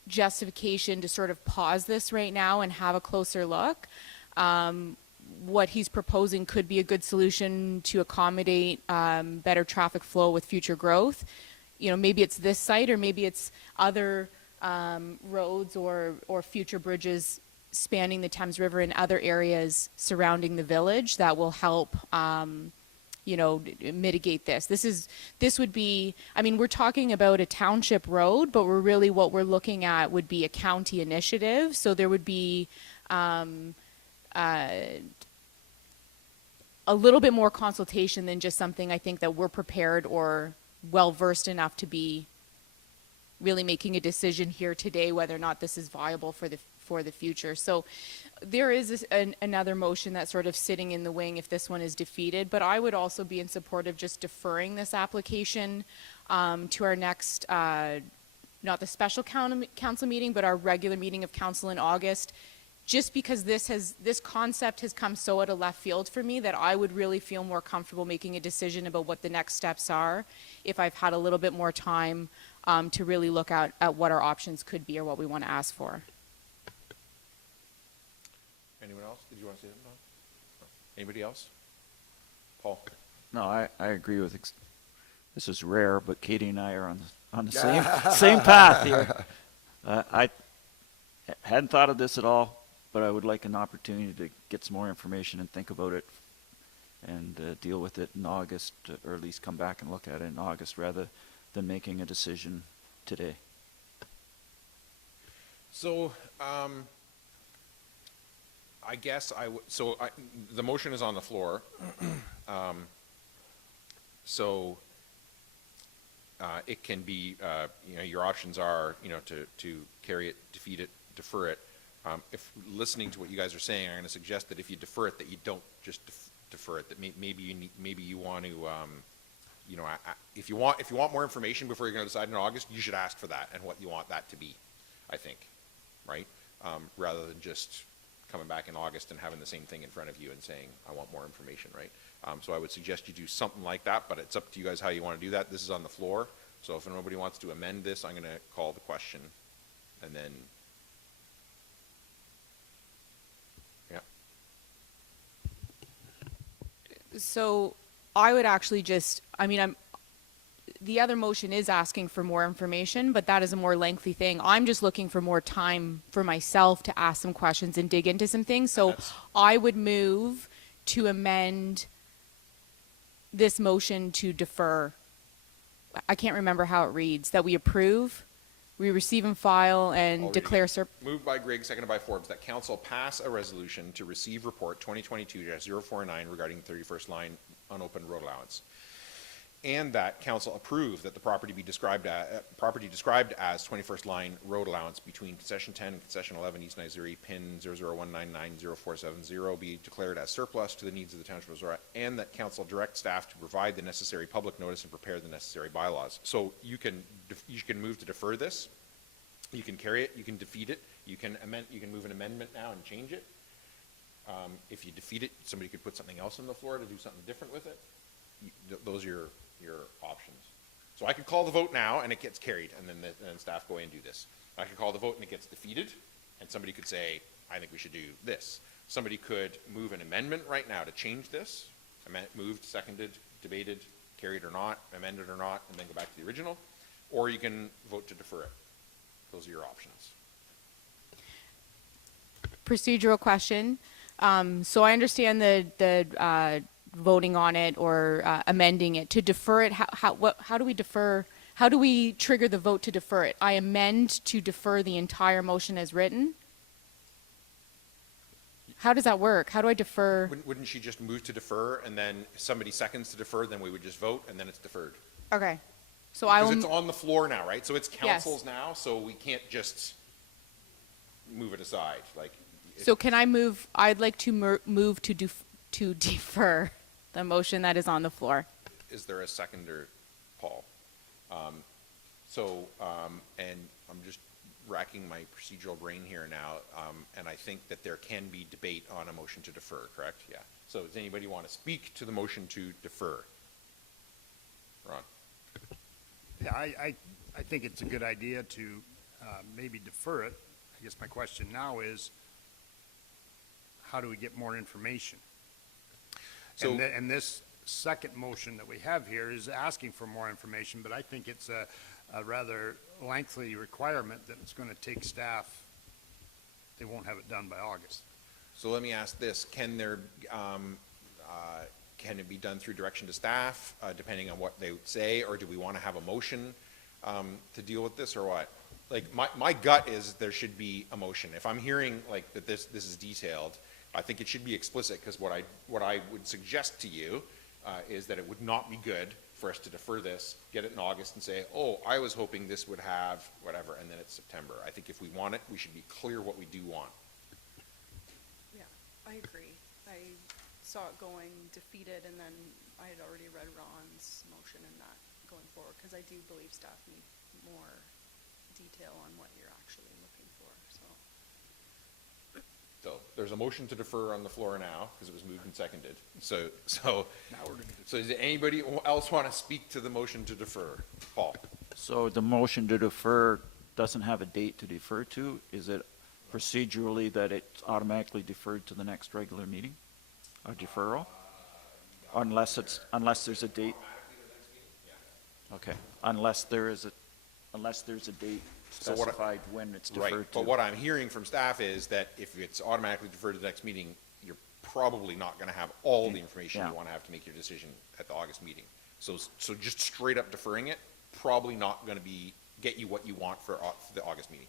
justification to sort of pause this right now and have a closer look. What he's proposing could be a good solution to accommodate better traffic flow with future growth. You know, maybe it's this site, or maybe it's other roads or future bridges spanning the Thames River in other areas surrounding the village that will help, you know, mitigate this. This would be, I mean, we're talking about a township road, but what we're looking at would be a county initiative. So there would be a little bit more consultation than just something I think that we're prepared or well-versed enough to be really making a decision here today whether or not this is viable for the future. So there is another motion that's sort of sitting in the wing if this one is defeated, but I would also be in support of just deferring this application to our next, not the special council meeting, but our regular meeting of council in August, just because this concept has come so out of left field for me that I would really feel more comfortable making a decision about what the next steps are if I've had a little bit more time to really look at what our options could be or what we want to ask for. Anyone else? Did you want to say something? No? Anybody else? Paul? No, I agree with, this is rare, but Katie and I are on the same path here. I hadn't thought of this at all, but I would like an opportunity to get some more information and think about it and deal with it in August, or at least come back and look at it in August rather than making a decision today. So, I guess the motion is on the floor. It can be, you know, your options are, you know, to carry it, defeat it, defer it. If listening to what you guys are saying, I'm going to suggest that if you defer it, that you don't just defer it. That maybe you want to, you know, if you want more information before you're going to decide in August, you should ask for that and what you want that to be. I think, right? Rather than just coming back in August and having the same thing in front of you and saying, I want more information, right? So I would suggest you do something like that, but it's up to you guys how you want to do that. This is on the floor, so if nobody wants to amend this, I'm going to call the question, and then, yeah. So I would actually just, I mean, the other motion is asking for more information, but that is a more lengthy thing. I'm just looking for more time for myself to ask some questions and dig into some things. So I would move to amend this motion to defer. I can't remember how it reads. That we approve, we receive and file, and I'll read it declare again. Moved by Grigg, seconded by Forbes, that council pass a resolution to receive report 2022-049 regarding 31st line unopened road allowance. And that council approve that the property be described as 21st line road allowance between concession 10 and concession 11 East Nizeri, pin 0019900470 be declared as surplus to the needs of the township of Zorra, and that council direct staff to provide the necessary public notice and prepare the necessary bylaws. So you can move to defer this, you can carry it, you can defeat it, you can move an amendment now and change it. If you defeat it, somebody could put something else on the floor to do something different with it. Those are your options. So I could call the vote now and it gets carried, and then staff go in and do this. I could call the vote and it gets defeated, and somebody could say, I think we should do this. Somebody could move an amendment right now to change this, moved, seconded, debated, carried or not, amended or not, and then go back to the original, or you can vote to defer it. Those are your options. procedural question. So I understand the voting on it or amending it. To defer it, how do we defer? How do we trigger the vote to defer it? I amend to defer the entire motion as written? How does that work? How do I defer? Wouldn't she just move to defer, and then if somebody seconds to defer, then we would just vote, and then it's deferred? Okay. So I will. Because it's on the floor now, right? So it's council's now, so we can't just move it aside. Like. So can I move? I'd like to move to defer the motion that is on the floor. Is there a seconder, Paul? And I'm just racking my procedural brain here now, and I think that there can be debate on a motion to defer, correct? Yeah. So does anybody want to speak to the motion to defer? Ron? Yeah, I think it's a good idea to maybe defer it. I guess my question now is, how do we get more information? So, and this second motion that we have here is asking for more information, but I think it's a rather lengthy requirement that it's going to take staff. They won't have it done by August. so let me ask this: can it be done through direction to staff, depending on what they say, or do we want to have a motion to deal with this, or what? Like my gut is there should be a motion. If I'm hearing like that this is detailed, I think it should be explicit, because what I would suggest to you is that it would not be good for us to defer this, get it in August, and say, oh, I was hoping this would have whatever, and then it's September. I think if we want it, we should be clear what we do want. Yeah, I agree. I saw it going defeated, and then I had already read Ron's motion in that going forward, because I do believe staff need more detail on what you're actually looking for, so. So there's a motion to defer on the floor now, because it was moved and seconded. So Now we're going to does anybody else want to speak to the motion to defer? Paul? So the motion to defer doesn't have a date to defer to? Is it procedurally that it's automatically deferred to the next regular meeting? A deferral? Unless there's a date? Okay, unless there's a date So what I- specified when it's deferred to. Right, but what I'm hearing from staff is that if it's automatically deferred to the next meeting, you're probably not going to have all the information Yeah. you want to have to make your decision at the August meeting. So just straight up deferring it, probably not going to get you what you want for the August meeting.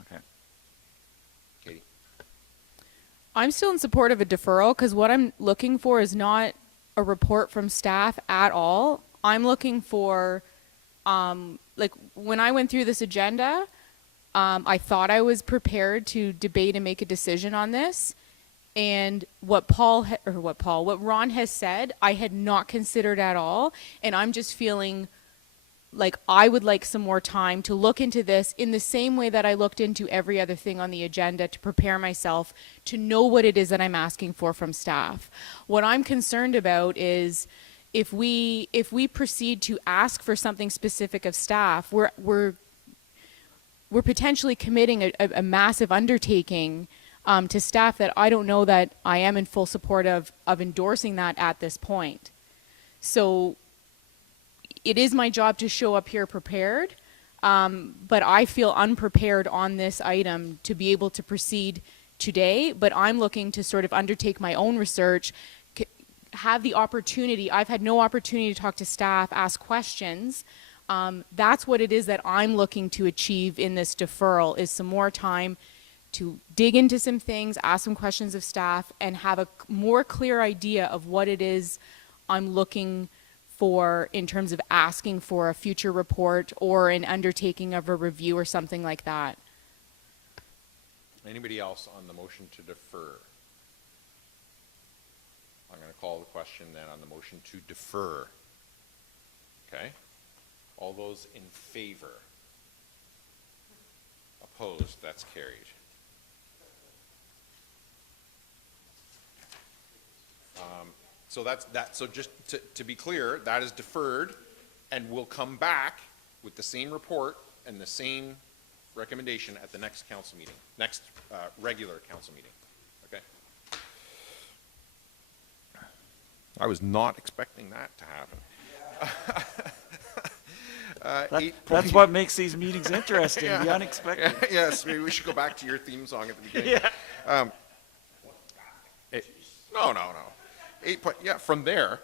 Okay. Katie? I'm still in support of a deferral, because what I'm looking for is not a report from staff at all. I'm looking for, like, when I went through this agenda, I thought I was prepared to debate and make a decision on this. And what Ron has said, I had not considered at all. And I'm just feeling like I would like some more time to look into this in the same way that I looked into every other thing on the agenda, to prepare myself to know what it is that I'm asking for from staff. What I'm concerned about is if we proceed to ask for something specific of staff, we're potentially committing a massive undertaking to staff that I don't know that I am in full support of endorsing that at this point. So it is my job to show up here prepared, but I feel unprepared on this item to be able to proceed today, but I'm looking to sort of undertake my own research, have the opportunity. I've had no opportunity to talk to staff, ask questions. That's what it is that I'm looking to achieve in this deferral, is some more time to dig into some things, ask some questions of staff, and have a more clear idea of what it is I'm looking for in terms of asking for a future report or an undertaking of a review or something like that. Anybody else on the motion to defer? I'm going to call the question then on the motion to defer. Okay. All those in favor? Opposed? That's carried. So that's that. So just to be clear, that is deferred, and we'll come back with the same report and the same recommendation at the next council meeting, next regular council meeting. Okay. I was not expecting that to happen. That's what makes these meetings interesting, yeah. The unexpected. Yes, maybe we should go back to your theme song at the beginning. Yeah. No. 8 from there.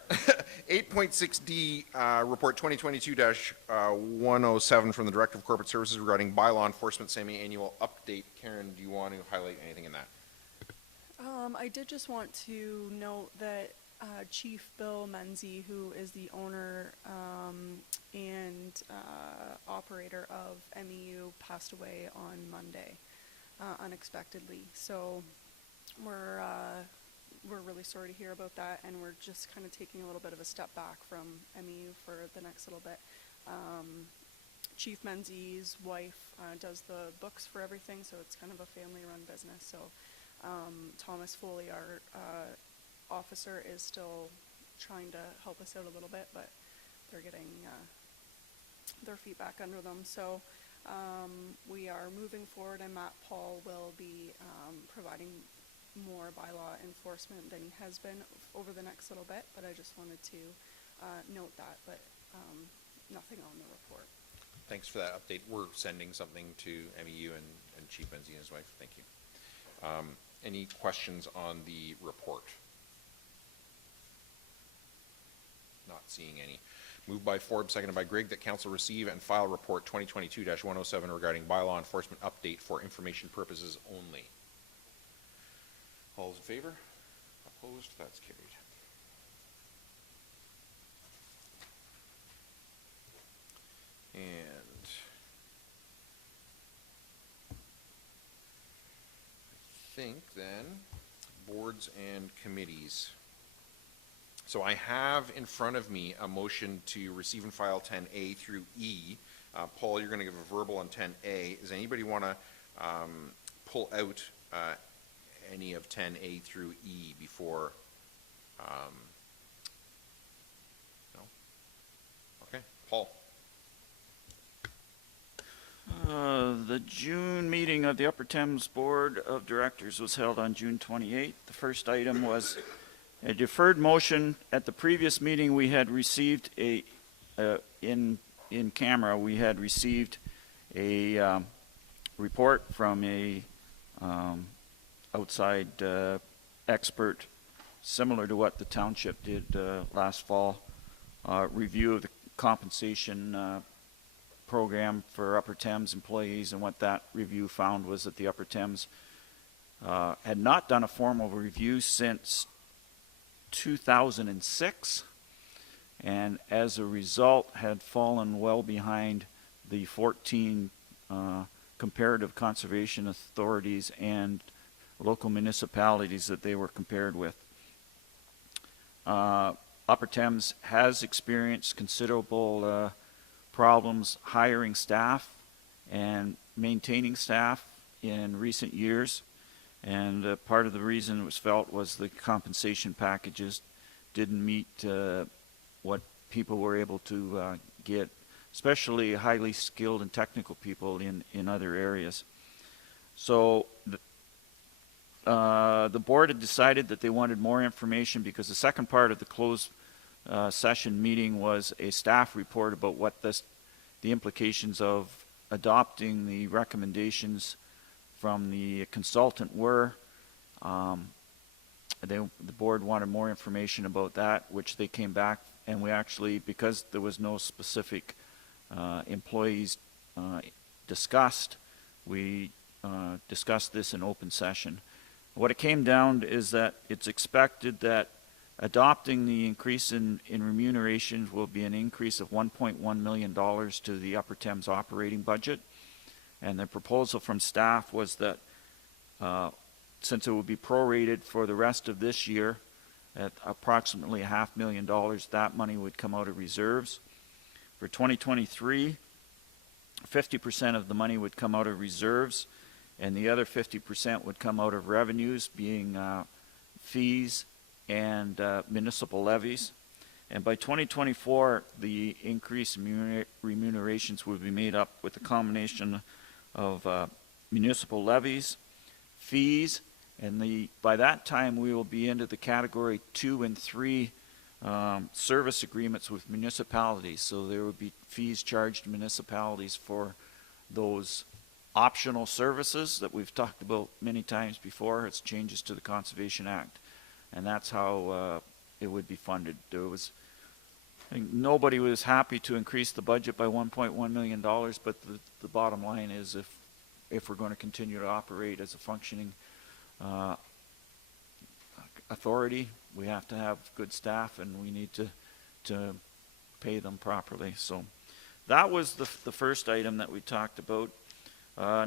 8.6D, report 2022-107 from the Director of Corporate Services regarding bylaw enforcement semi-annual update. Karen, do you want to highlight anything in that? I did just want to note that Chief Bill Menzie, who is the owner and operator of MEU, passed away on Monday unexpectedly. So we're really sorry to hear about that, and we're just kind of taking a little bit of a step back from MEU for the next little bit. Chief Menzie's wife does the books for everything, so it's kind of a family-run business. So Thomas Foley, our officer, is still trying to help us out a little bit, but they're getting their feet back under them. So we are moving forward, and Matt Paul will be providing more bylaw enforcement than he has been over the next little bit, but I just wanted to note that, but nothing on the report. Thanks for that update. We're sending something to MEU and Chief Menzie and his wife. Thank you. Any questions on the report? Not seeing any. Moved by Forbes, seconded by Grigg, that council receive and file report 2022-107 regarding bylaw enforcement update for information purposes only. All those in favor? Opposed? That's carried. And I think then boards and committees. So I have in front of me a motion to receive and file 10A through E. Paul, you're going to give a verbal on 10A. Does anybody want to pull out any of 10A through E before? No? Okay, Paul. The June meeting of the Upper Thames Board of Directors was held on June 28th. The first item was a deferred motion. At the previous meeting, we had received in camera, we had received a report from a outside expert, similar to what the township did last fall, review of the compensation program for Upper Thames employees, and what that review found was that the Upper Thames had not done a formal review since 2006, and as a result had fallen well behind the 14 comparative conservation authorities and local municipalities that they were compared with. Upper Thames has experienced considerable problems hiring staff and maintaining staff in recent years, and part of the reason it was felt was the compensation packages didn't meet what people were able to get, especially highly skilled and technical people in other areas. So the board had decided that they wanted more information because the second part of the closed session meeting was a staff report about what the implications of adopting the recommendations from the consultant were. The board wanted more information about that, which they came back, and we actually, because there was no specific employees discussed, we discussed this in open session. What it came down to is that it's expected that adopting the increase in remunerations will be an increase of $1.1 million to the Upper Thames operating budget. And the proposal from staff was that since it would be prorated for the rest of this year at approximately $500,000, that money would come out of reserves. For 2023, 50% of the money would come out of reserves, and the other 50% would come out of revenues, being fees and municipal levies. And by 2024, the increased remunerations would be made up with a combination of municipal levies, fees, and by that time we will be into the category 2 and 3 service agreements with municipalities. So there would be fees charged to municipalities for those optional services that we've talked about many times before. It's changes to the Conservation Act, and that's how it would be funded. I think nobody was happy to increase the budget by $1.1 million, but the bottom line is if we're going to continue to operate as a functioning authority, we have to have good staff, and we need to pay them properly. So that was the first item that we talked about.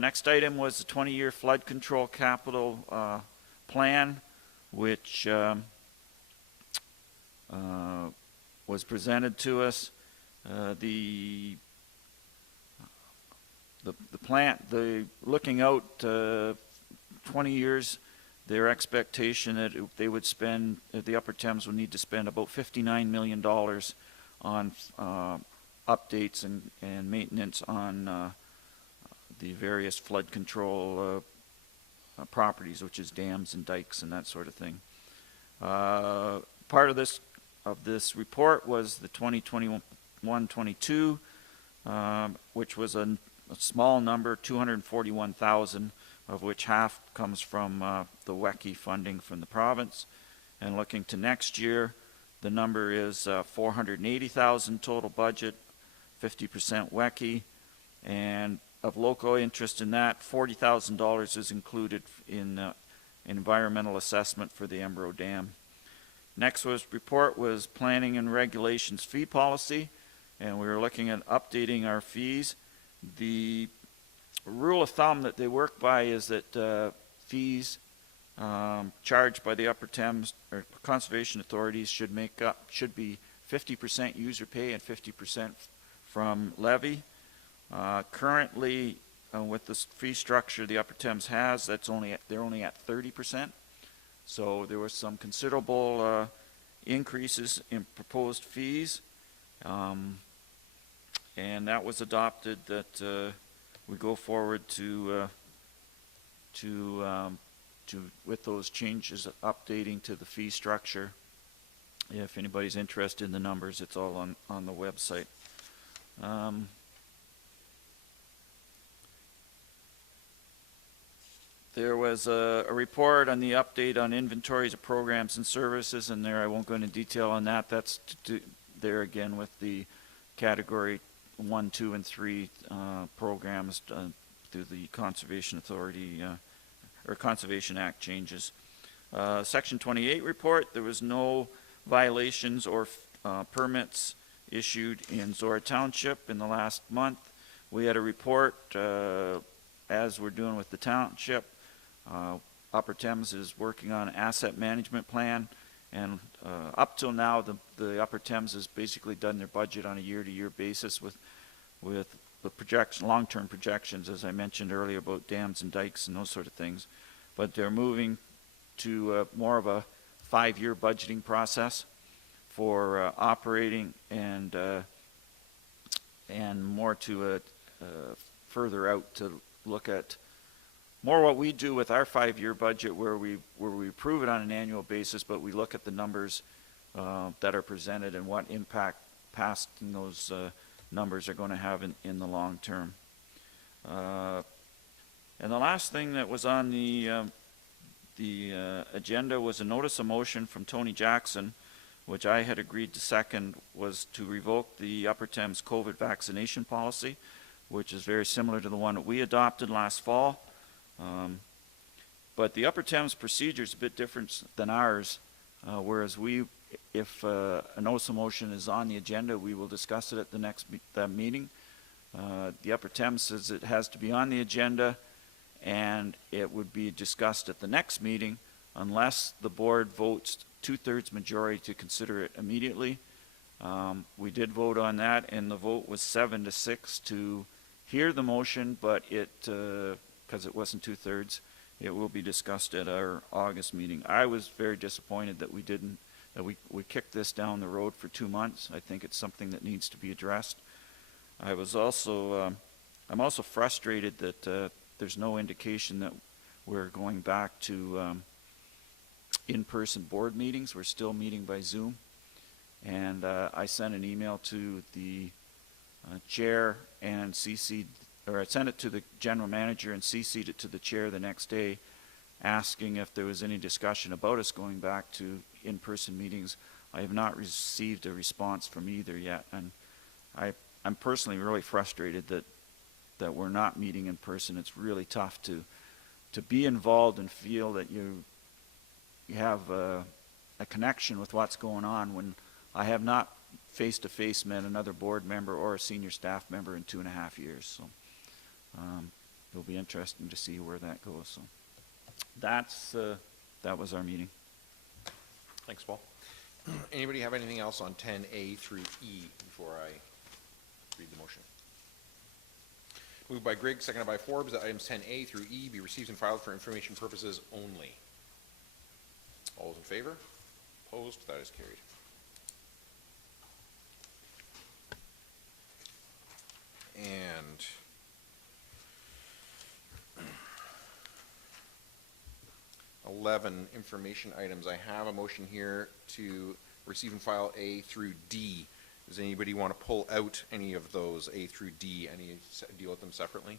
Next item was the 20-year flood control capital plan, which was presented to us. The looking out 20 years, their expectation that they would spend, the Upper Thames would need to spend about $59 million on updates and maintenance on the various flood control properties, which is dams and dikes and that sort of thing. Part of this report was the 2021-22, which was a small number, 241,000, of which half comes from the WECI funding from the province. And looking to next year, the number is 480,000 total budget, 50% WECI, and of local interest in that, $40,000 is included in environmental assessment for the Embro Dam. Next report was planning and regulations fee policy, and we were looking at updating our fees. The rule of thumb that they work by is that fees charged by the Upper Thames or conservation authorities should be 50% user pay and 50% from levy. Currently, with the fee structure the Upper Thames has, they're only at 30%. So there was some considerable increases in proposed fees, and that was adopted that we go forward with those changes, updating to the fee structure. If anybody's interested in the numbers, it's all on the website. There was a report on the update on inventories of programs and services, and there I won't go into detail on that. That's there again with the category 1, 2, and 3 programs through the Conservation Authority or Conservation Act changes. Section 28 report, there was no violations or permits issued in Zorra Township in the last month. We had a report, as we're doing with the township. Upper Thames is working on an asset management plan, and up till now the Upper Thames has basically done their budget on a year-to-year basis with the long-term projections, as I mentioned earlier, about dams and dikes and those sort of things. But they're moving to more of a 5-year budgeting process for operating and more to further out to look at more what we do with our 5-year budget, where we approve it on an annual basis, but we look at the numbers that are presented and what impact passing those numbers are going to have in the long term. And the last thing that was on the agenda was a notice of motion from Tony Jackson, which I had agreed to second, was to revoke the Upper Thames COVID vaccination policy, which is very similar to the one that we adopted last fall. But the Upper Thames procedure is a bit different than ours, whereas if a notice of motion is on the agenda, we will discuss it at the next meeting. The Upper Thames says it has to be on the agenda, and it would be discussed at the next meeting unless the board votes 2/3 majority to consider it immediately. We did vote on that, and the vote was 7-6 to hear the motion, but because it wasn't 2/3, it will be discussed at our August meeting. I was very disappointed that we kicked this down the road for 2 months. I think it's something that needs to be addressed. I'm also frustrated that there's no indication that we're going back to in-person board meetings. We're still meeting by Zoom. And I sent an email to the chair and I sent it to the general manager and CC'd it to the chair the next day, asking if there was any discussion about us going back to in-person meetings. I have not received a response from either yet, and I'm personally really frustrated that we're not meeting in person. It's really tough to be involved and feel that you have a connection with what's going on when I have not face-to-face met another board member or a senior staff member in 2.5 years. So it'll be interesting to see where that goes. So that was our meeting. Thanks, Paul. Anybody have anything else on 10A through E before I read the motion? Moved by Grigg, seconded by Forbes, that items 10A through E be received and filed for information purposes only. All those in favor? Opposed? That is carried. And 11 information items. I have a motion here to receive and file A through D. Does anybody want to pull out any of those, A through D? Deal with them separately?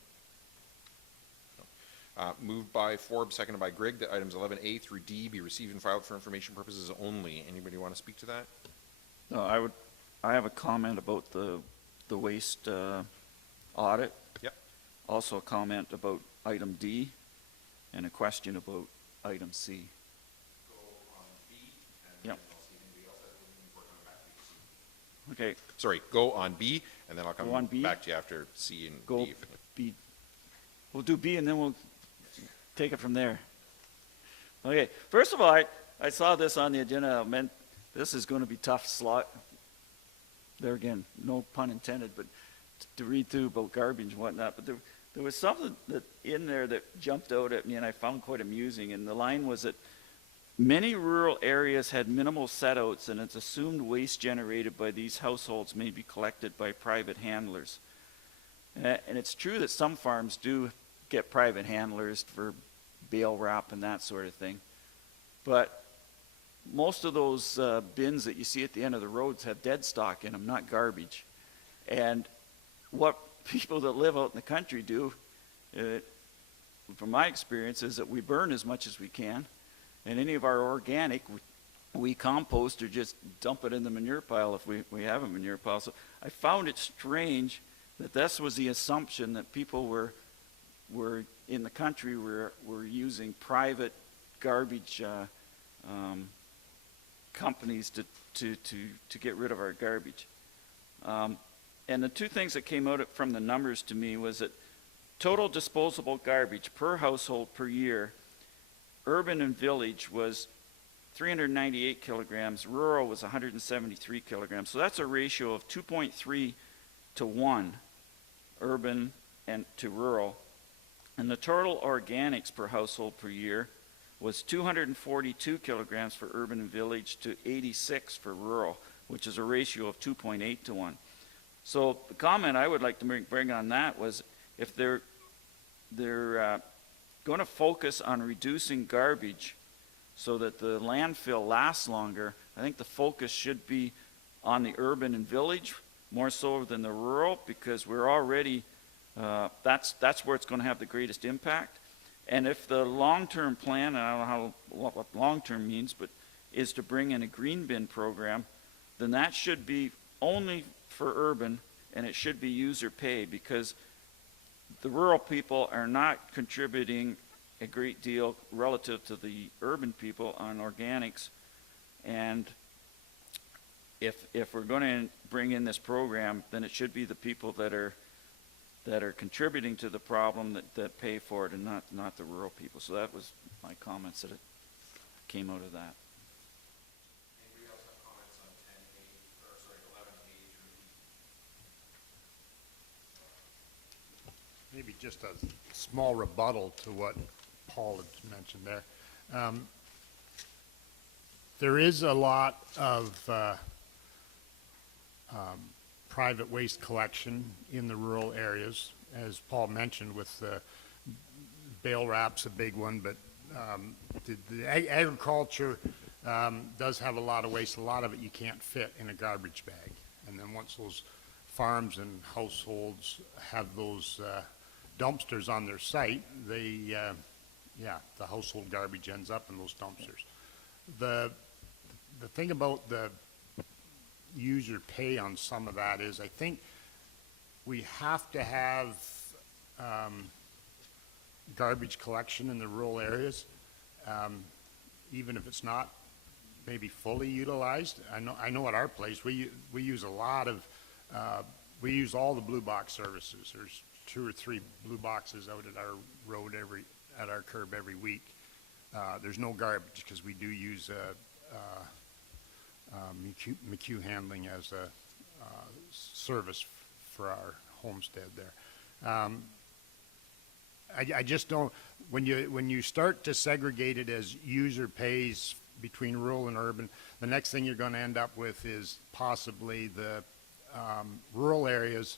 No. Moved by Forbes, seconded by Grigg, that items 11A through D be received and filed for information purposes only. Anybody want to speak to that? No, I have a comment about the waste audit. Yep. Also a comment about item D, and a question about item C. Go on B, and yep. I'll see if anybody else has anything before coming back to C. Okay. Sorry, go on B, and then I'll come B? back to you after C and Go D. B. We'll do B, and then we'll take it from there. Okay. First of all, I saw this on the agenda. Meant this is going to be tough slot. There again, no pun intended, but to read through about garbage and whatnot. But there was something that in there that jumped out at me, and I found quite amusing. And the line was that many rural areas had minimal setouts, and it's assumed waste generated by these households may be collected by private handlers. And it's true that some farms do get private handlers for bale wrap and that sort of thing. But most of those bins that you see at the end of the roads have dead stock in them, not garbage. And what people that live out in the country do, from my experience, is that we burn as much as we can. And any of our organic, we compost or just dump it in the manure pile if we have a manure pile. So I found it strange that this was the assumption that people were in the country were using private garbage companies to get rid of our garbage. And the two things that came out from the numbers to me was that total disposable garbage per household per year, urban and village was 398 kilograms, rural was 173 kilograms. So that's a ratio of 2.3 to 1, urban and to rural. And the total organics per household per year was 242 kilograms for urban and village to 86 for rural, which is a ratio of 2.8 to 1. So the comment I would like to bring on that was if they're going to focus on reducing garbage so that the landfill lasts longer, I think the focus should be on the urban and village more so than the rural, because we're already, that's where it's going to have the greatest impact. And if the long-term plan, and I don't know what long-term means, but is to bring in a green bin program, then that should be only for urban, and it should be user pay, because the rural people are not contributing a great deal relative to the urban people on organics. And if we're going to bring in this program, then it should be the people that are contributing to the problem that pay for it, and not the rural people. So that was my comments that came out of that. Anybody else have comments on 10A, or sorry, 11A through E? Maybe just a small rebuttal to what Paul had mentioned there. There is a lot of private waste collection in the rural areas, as Paul mentioned, with the bale wrap's a big one, but the agriculture does have a lot of waste. A lot of it you can't fit in a garbage bag. And then once those farms and households have those dumpsters on their site, the household garbage ends up in those dumpsters. The thing about the user pay on some of that is, I think we have to have garbage collection in the rural areas, even if it's not maybe fully utilized. I know at our place we use a lot of we use all the blue box services. There's 2 or 3 blue boxes out at our road at our curb every week. There's no garbage because we do use McHugh handling as a service for our homestead there. I just don't, when you start to segregate it as user pays between rural and urban, the next thing you're going to end up with is possibly the rural areas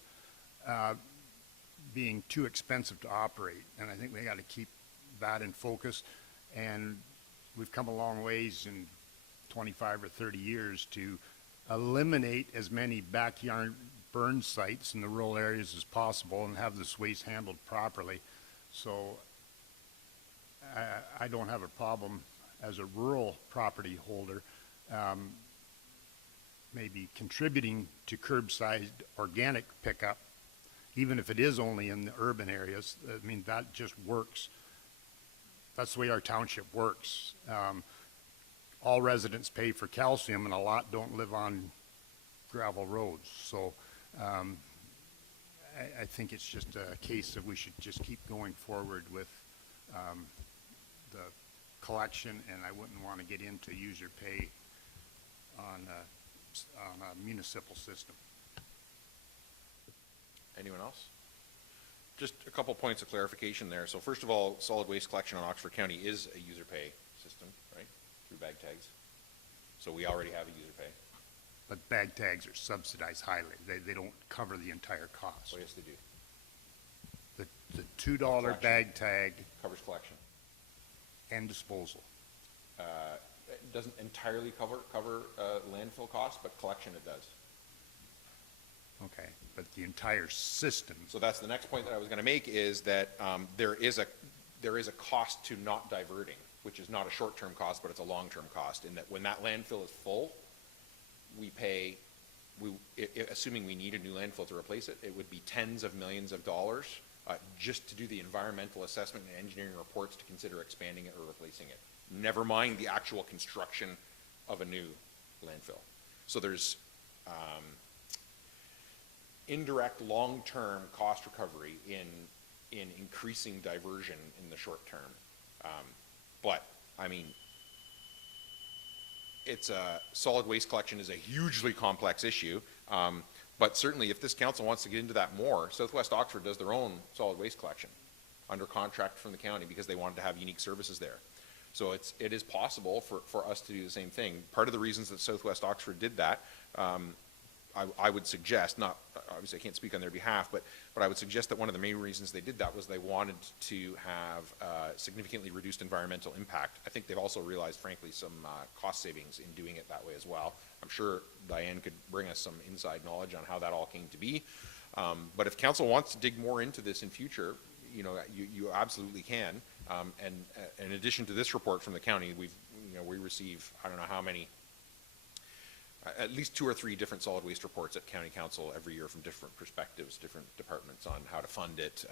being too expensive to operate. And I think we got to keep that in focus. And we've come a long ways in 25 or 30 years to eliminate as many backyard burn sites in the rural areas as possible and have this waste handled properly. So I don't have a problem as a rural property holder maybe contributing to curbside organic pickup, even if it is only in the urban areas. I mean, that just works. That's the way our township works. All residents pay for calcium, and a lot don't live on gravel roads. So I think it's just a case that we should just keep going forward with the collection, and I wouldn't want to get into user pay on a municipal system. Anyone else? Just a couple points of clarification there. So first of all, solid waste collection in Oxford County is a user pay system, right? Through bag tags. So we already have a user pay. But bag tags are subsidized highly. They don't cover the entire cost. Oh, yes, they do. The $2 Collection. bag tag Covers collection. and disposal. It doesn't entirely cover landfill costs, but collection it does. Okay, but the entire system. So that's the next point that I was going to make, is that there is a cost to not diverting, which is not a short-term cost, but it's a long-term cost. In that when that landfill is full, we pay. Assuming we need a new landfill to replace it, it would be tens of millions of dollars just to do the environmental assessment and engineering reports to consider expanding it or replacing it. Never mind the actual construction of a new landfill. So there's indirect long-term cost recovery in increasing diversion in the short term. But I mean, solid waste collection is a hugely complex issue. But certainly if this council wants to get into that more, Southwest Oxford does their own solid waste collection under contract from the county because they wanted to have unique services there. So it is possible for us to do the same thing. Part of the reasons that Southwest Oxford did that I would suggest, not, obviously I can't speak on their behalf, but I would suggest that one of the main reasons they did that was they wanted to have significantly reduced environmental impact. I think they've also realized, frankly, some cost savings in doing it that way as well. I'm sure Diane could bring us some inside knowledge on how that all came to be. But if council wants to dig more into this in future, you know, you absolutely can. And in addition to this report from the county, we receive, I don't know how many, at least 2 or 3 different solid waste reports at county council every year from different perspectives, different departments on how to fund it,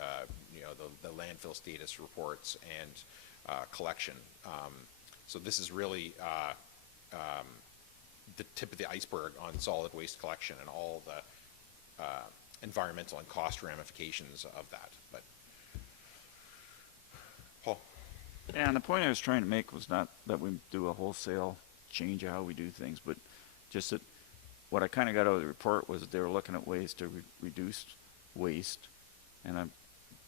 you know, the landfill status reports and collection. So this is really the tip of the iceberg on solid waste collection and all the environmental and cost ramifications of that. But Paul? Yeah, and the point I was trying to make was not that we do a wholesale change of how we do things, but just that what I kind of got out of the report was they were looking at ways to reduce waste, and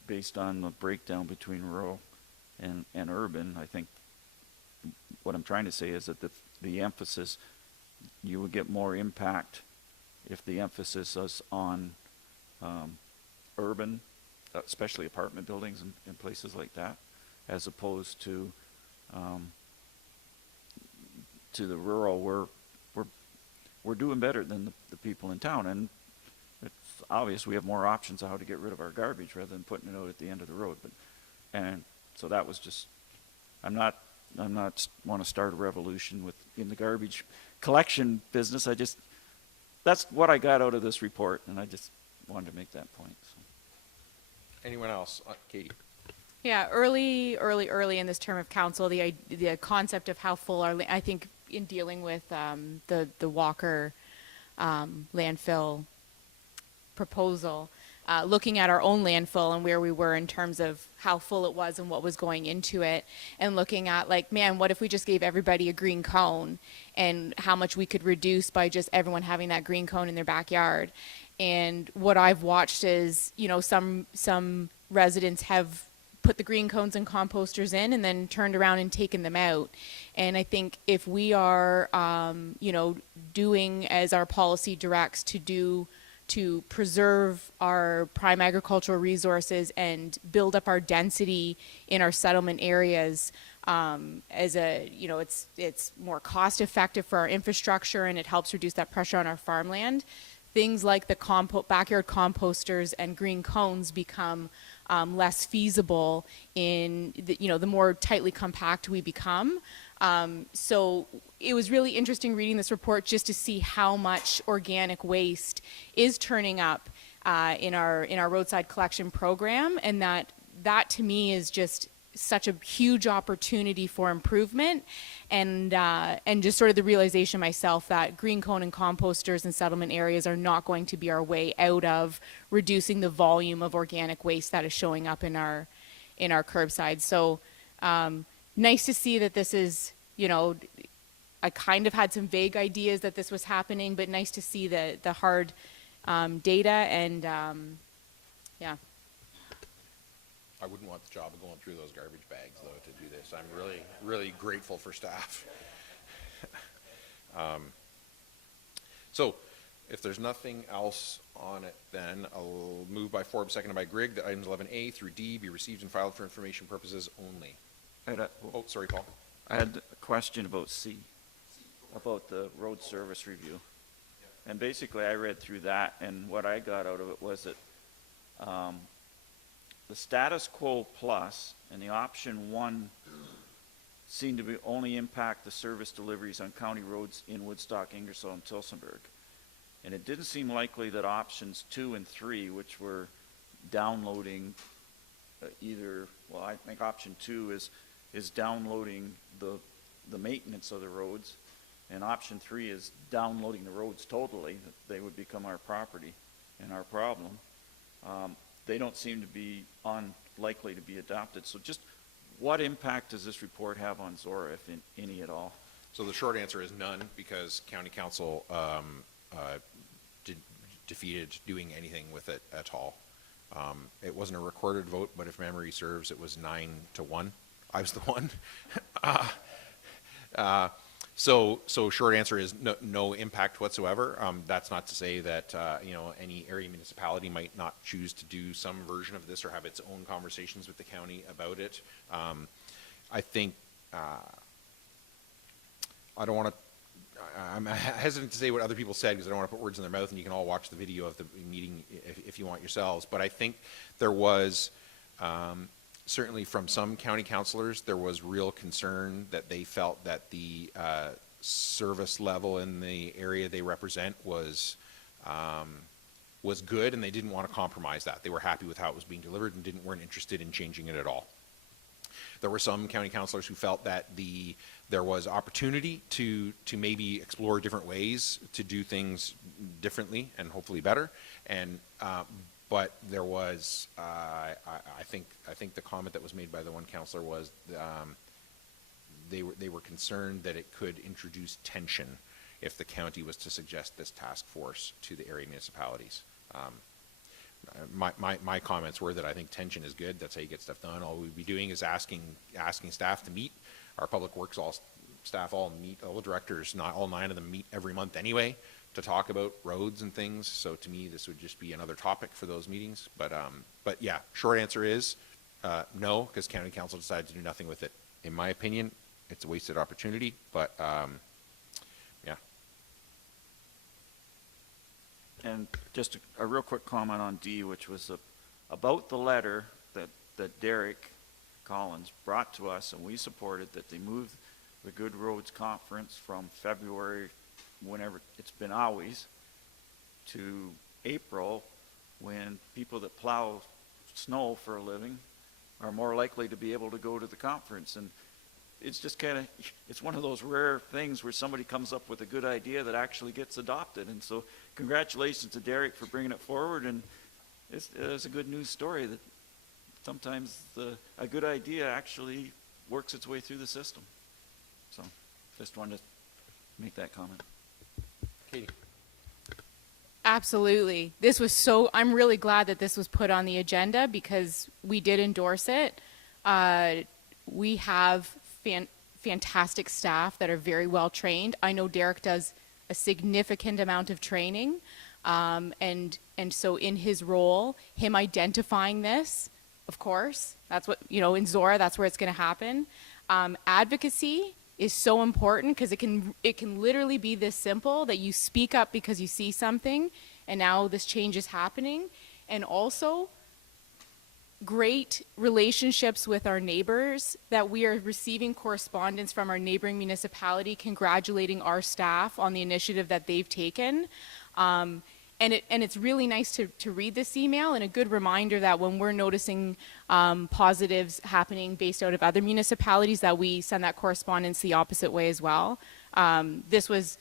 based on the breakdown between rural and urban, I think what I'm trying to say is that the emphasis, you would get more impact if the emphasis is on urban, especially apartment buildings and places like that, as opposed to the rural, where we're doing better than the people in town. And it's obvious we have more options of how to get rid of our garbage rather than putting it out at the end of the road. And so that was just, I'm not want to start a revolution in the garbage collection business. That's what I got out of this report, and I just wanted to make that point. So. Anyone else? Katie? Yeah, early in this term of council, the concept of how full I think in dealing with the Walker landfill proposal, looking at our own landfill and where we were in terms of how full it was and what was going into it, and looking at, like, man, what if we just gave everybody a green cone, and how much we could reduce by just everyone having that green cone in their backyard. And what I've watched is, you know, some residents have put the green cones and composters in and then turned around and taken them out. And I think if we are, you know, doing as our policy directs to preserve our prime agricultural resources and build up our density in our settlement areas, as a, you know, it's more cost effective for our infrastructure, and it helps reduce that pressure on our farmland. Things like the backyard composters and green cones become less feasible in the more tightly compact we become. So it was really interesting reading this report just to see how much organic waste is turning up in our roadside collection program, and that to me is just such a huge opportunity for improvement, and just sort of the realization myself that green cone and composters in settlement areas are not going to be our way out of reducing the volume of organic waste that is showing up in our curbside. So nice to see that this is, you know, I kind of had some vague ideas that this was happening, but nice to see the hard data, and yeah. I wouldn't want the job of going through those garbage bags, though, to do this. I'm really, really grateful for staff. So, if there's nothing else on it, then I'll move by Forbes, seconded by Grigg, that items 11A through D be received and filed for information purposes only. Oh, sorry, Paul. I had a question about C, about the road service review. And basically, I read through that, and what I got out of it was that the status quo plus and the option 1 seem to be only impact the service deliveries on county roads in Woodstock, Ingersoll, and Tillsonburg. And it didn't seem likely that options 2 and 3, which were downloading I think option 2 is downloading the maintenance of the roads, and option 3 is downloading the roads totally, that they would become our property and our problem. They don't seem to be unlikely to be adopted. So just what impact does this report have on Zorra, if any at all? So the short answer is none, because county council defeated doing anything with it at all. It wasn't a recorded vote, but if memory serves, it was 9-1. I was the one. So short answer is no impact whatsoever. That's not to say that, any area municipality might not choose to do some version of this or have its own conversations with the county about it. I think, I'm hesitant to say what other people said because I don't want to put words in their mouth, and you can all watch the video of the meeting if you want yourselves. But I think there was, certainly from some county councilors, there was real concern that they felt that the service level in the area they represent was good, and they didn't want to compromise that. They were happy with how it was being delivered and weren't interested in changing it at all. There were some county councilors who felt that there was opportunity to maybe explore different ways to do things differently and hopefully better. And but there was, I think the comment that was made by the one councilor was they were concerned that it could introduce tension if the county was to suggest this task force to the area municipalities. My comments were that I think tension is good. That's how you get stuff done. All we'd be doing is asking staff to meet. Our public works staff all meet. All the directors, not all 9 of them, meet every month anyway to talk about roads and things. So to me, this would just be another topic for those meetings. But yeah, short answer is no, because county council decided to do nothing with it. In my opinion, it's a wasted opportunity. But yeah. And just a real quick comment on D, which was about the letter that Derek Collins brought to us, and we supported that they moved the Good Roads Conference from February, whenever it's been always, to April, when people that plow snow for a living are more likely to be able to go to the conference. And it's just kind of, it's one of those rare things where somebody comes up with a good idea that actually gets adopted. And so congratulations to Derek for bringing it forward. And it's a good news story that sometimes a good idea actually works its way through the system. So just wanted to make that comment. Katie. Absolutely. I'm really glad that this was put on the agenda because we did endorse it. We have fantastic staff that are very well trained. I know Derek does a significant amount of training. And so in his role, him identifying this, of course, that's what, in Zorra, that's where it's going to happen. Advocacy is so important because it can literally be this simple that you speak up because you see something and now this change is happening. And also great relationships with our neighbors, that we are receiving correspondence from our neighboring municipality congratulating our staff on the initiative that they've taken. And it's really nice to read this email, and a good reminder that when we're noticing positives happening based out of other municipalities, that we send that correspondence the opposite way as well. This was,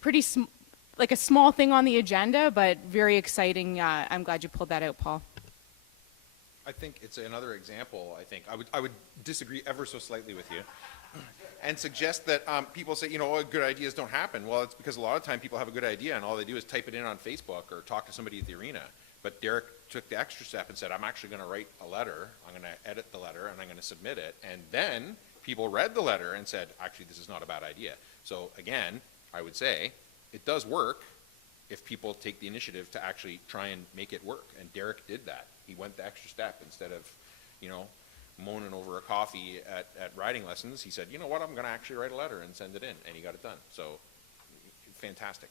pretty like a small thing on the agenda, but very exciting. I'm glad you pulled that out, Paul. I think it's another example. I would disagree ever so slightly with you and suggest that people say, good ideas don't happen. Well, it's because a lot of time people have a good idea and all they do is type it in on Facebook or talk to somebody at the arena. But Derek took the extra step and said, I'm actually going to write a letter. I'm going to edit the letter and I'm going to submit it. And then people read the letter and said, actually, this is not a bad idea. So again, I would say it does work if people take the initiative to actually try and make it work. And Derek did that. He went the extra step. Instead of, moaning over a coffee at riding lessons, he said, you know what, I'm going to actually write a letter and send it in. And he got it done. So, fantastic.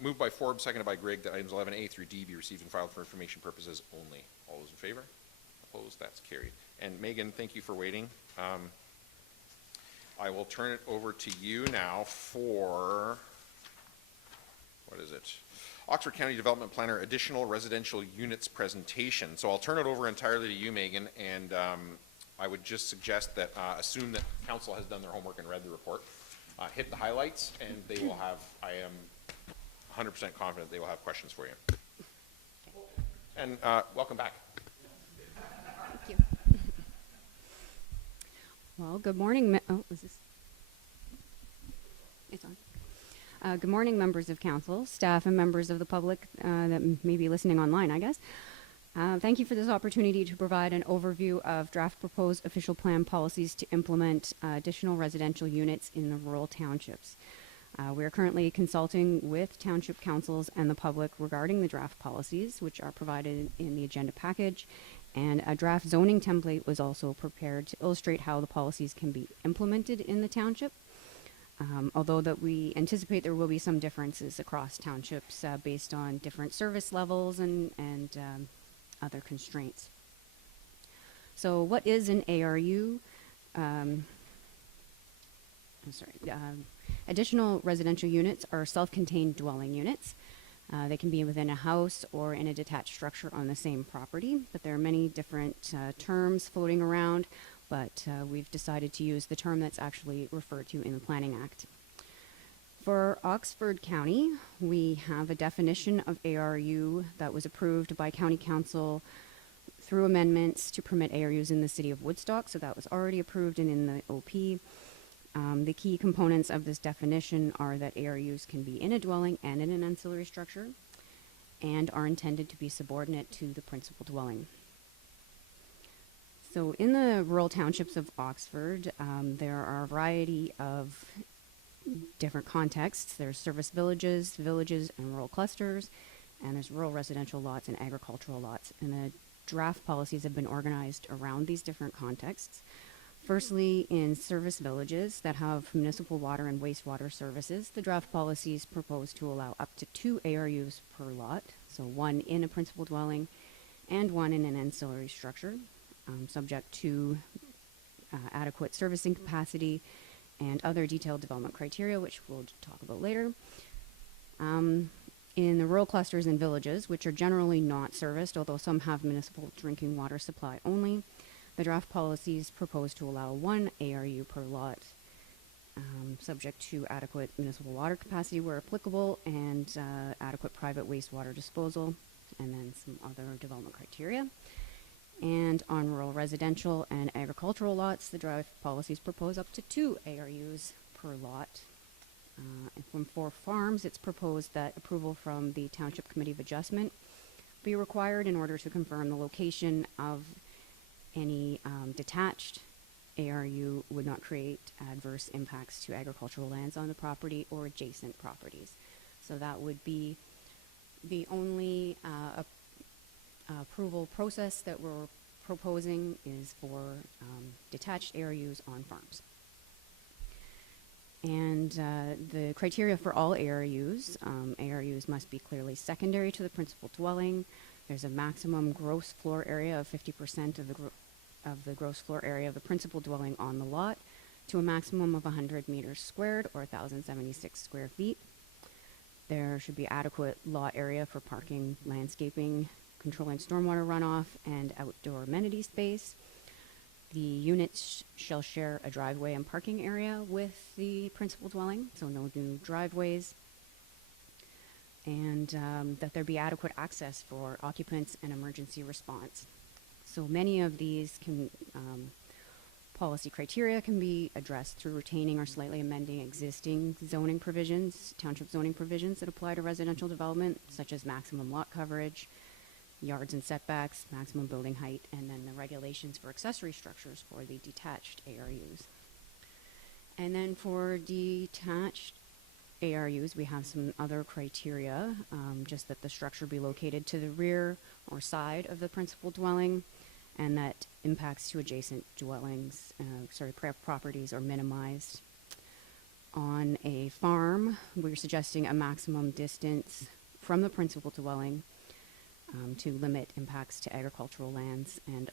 Moved by Forbes, seconded by Grigg, that items 11A through D be received and filed for information purposes only. All those in favor? Opposed? That's carried. And Megan, thank you for waiting. I will turn it over to you now for, what is it? Oxford County Development Planner Additional Residential Units Presentation. So I'll turn it over entirely to you, Megan, and I would just suggest that assume that council has done their homework and read the report. Hit the highlights, and they will have, I am 100% confident they will have questions for you. And welcome back. Thank you. Well, good morning. It's on. Good morning, members of council, staff, and members of the public that may be listening online, I guess. Thank you for this opportunity to provide an overview of draft proposed official plan policies to implement additional residential units in the rural townships. We are currently consulting with township councils and the public regarding the draft policies, which are provided in the agenda package. And a draft zoning template was also prepared to illustrate how the policies can be implemented in the township. Although that we anticipate there will be some differences across townships based on different service levels and other constraints. So what is an ARU? Additional residential units are self-contained dwelling units. They can be within a house or in a detached structure on the same property, but there are many different terms floating around, but we've decided to use the term that's actually referred to in the Planning Act. For Oxford County, we have a definition of ARU that was approved by County Council through amendments to permit ARUs in the city of Woodstock, so that was already approved and in the OP. The key components of this definition are that ARUs can be in a dwelling and in an ancillary structure and are intended to be subordinate to the principal dwelling. So in the rural townships of Oxford, there are a variety of different contexts. There's service villages, and rural clusters, and there's rural residential lots and agricultural lots. And the draft policies have been organized around these different contexts. Firstly, in service villages that have municipal water and wastewater services, the draft policies propose to allow up to 2 ARUs per lot, so 1 in a principal dwelling and 1 in an ancillary structure, subject to adequate servicing capacity and other detailed development criteria, which we'll talk about later. In the rural clusters and villages, which are generally not serviced, although some have municipal drinking water supply only, the draft policies propose to allow 1 ARU per lot, subject to adequate municipal water capacity where applicable and adequate private wastewater disposal, and then some other development criteria. And on rural residential and agricultural lots, the draft policies propose up to 2 ARUs per lot. And for farms, it's proposed that approval from the Township Committee of Adjustment be required in order to confirm the location of any detached ARU would not create adverse impacts to agricultural lands on the property or adjacent properties. So that would be the only approval process that we're proposing is for detached ARUs on farms. And the criteria for all ARUs, ARUs must be clearly secondary to the principal dwelling. There's a maximum gross floor area of 50% of the gross floor area of the principal dwelling on the lot to a maximum of 100 meters squared or 1,076 square feet. There should be adequate lot area for parking, landscaping, controlling stormwater runoff, and outdoor amenity space. The units shall share a driveway and parking area with the principal dwelling, so no new driveways. And that there be adequate access for occupants and emergency response. So many of these policy criteria can be addressed through retaining or slightly amending existing zoning provisions, township zoning provisions that apply to residential development, such as maximum lot coverage, yards and setbacks, maximum building height, and then the regulations for accessory structures for the detached ARUs. And then for detached ARUs, we have some other criteria, just that the structure be located to the rear or side of the principal dwelling, and that impacts to adjacent dwellings, properties are minimized. On a farm, we're suggesting a maximum distance from the principal dwelling to limit impacts to agricultural lands and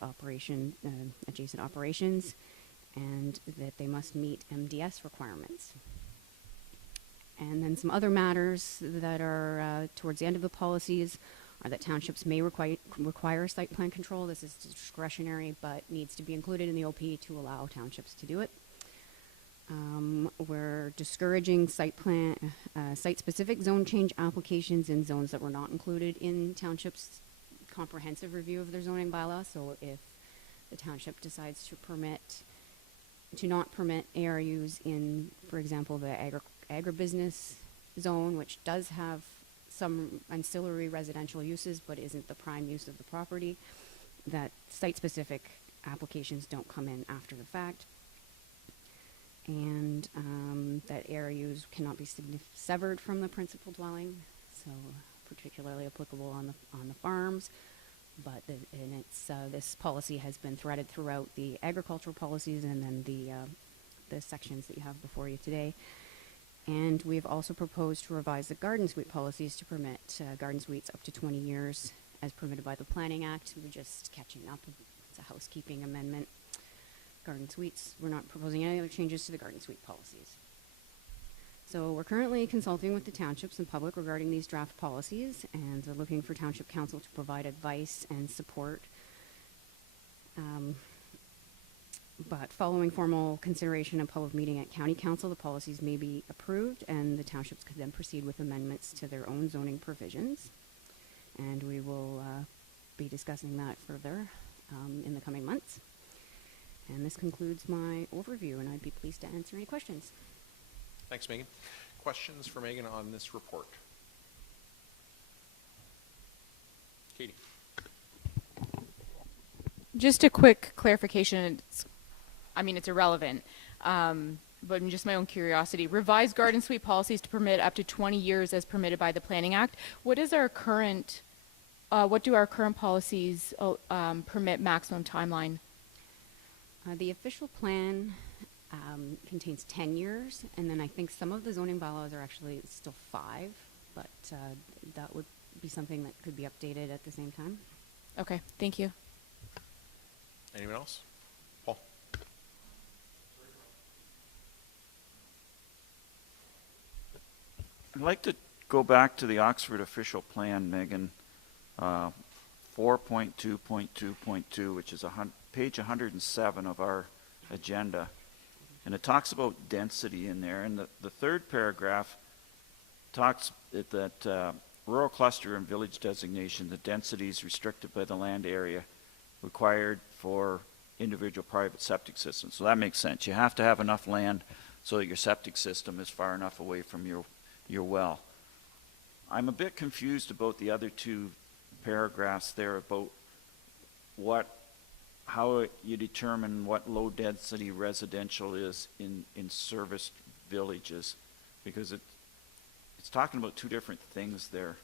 adjacent operations, and that they must meet MDS requirements. And then some other matters that are towards the end of the policies are that townships may require site plan control. This is discretionary, but needs to be included in the OP to allow townships to do it. We're discouraging site-specific zone change applications in zones that were not included in townships' comprehensive review of their zoning bylaw. So if the township decides to not permit ARUs in, for example, the agribusiness zone, which does have some ancillary residential uses, but isn't the prime use of the property, that site-specific applications don't come in after the fact, and that ARUs cannot be severed from the principal dwelling, so particularly applicable on the farms. But this policy has been threaded throughout the agricultural policies and then the sections that you have before you today. And we've also proposed to revise the garden suite policies to permit garden suites up to 20 years as permitted by the Planning Act. We're just catching up. It's a housekeeping amendment. Garden suites, we're not proposing any other changes to the garden suite policies. So we're currently consulting with the townships and public regarding these draft policies, and they're looking for Township Council to provide advice and support. But following formal consideration and public meeting at County Council, the policies may be approved, and the townships could then proceed with amendments to their own zoning provisions. And we will be discussing that further in the coming months. And this concludes my overview, and I'd be pleased to answer any questions. Thanks, Megan. Questions for Megan on this report? Katie? Just a quick clarification. It's irrelevant, but just my own curiosity. Revised garden suite policies to permit up to 20 years as permitted by the Planning Act. What do our current policies permit maximum timeline? The official plan contains 10 years, and then I think some of the zoning bylaws are actually still 5, but that would be something that could be updated at the same time. Okay, thank you. Anyone else? Paul? I'd like to go back to the Oxford official plan, Megan, 4.2.2.2, which is page 107 of our agenda. And it talks about density in there. And the third paragraph talks that rural cluster and village designation, the density is restricted by the land area required for individual private septic systems. So that makes sense. You have to have enough land so that your septic system is far enough away from your well. I'm a bit confused about the other two paragraphs there about how you determine what low density residential is in serviced villages, because it's talking about two different things there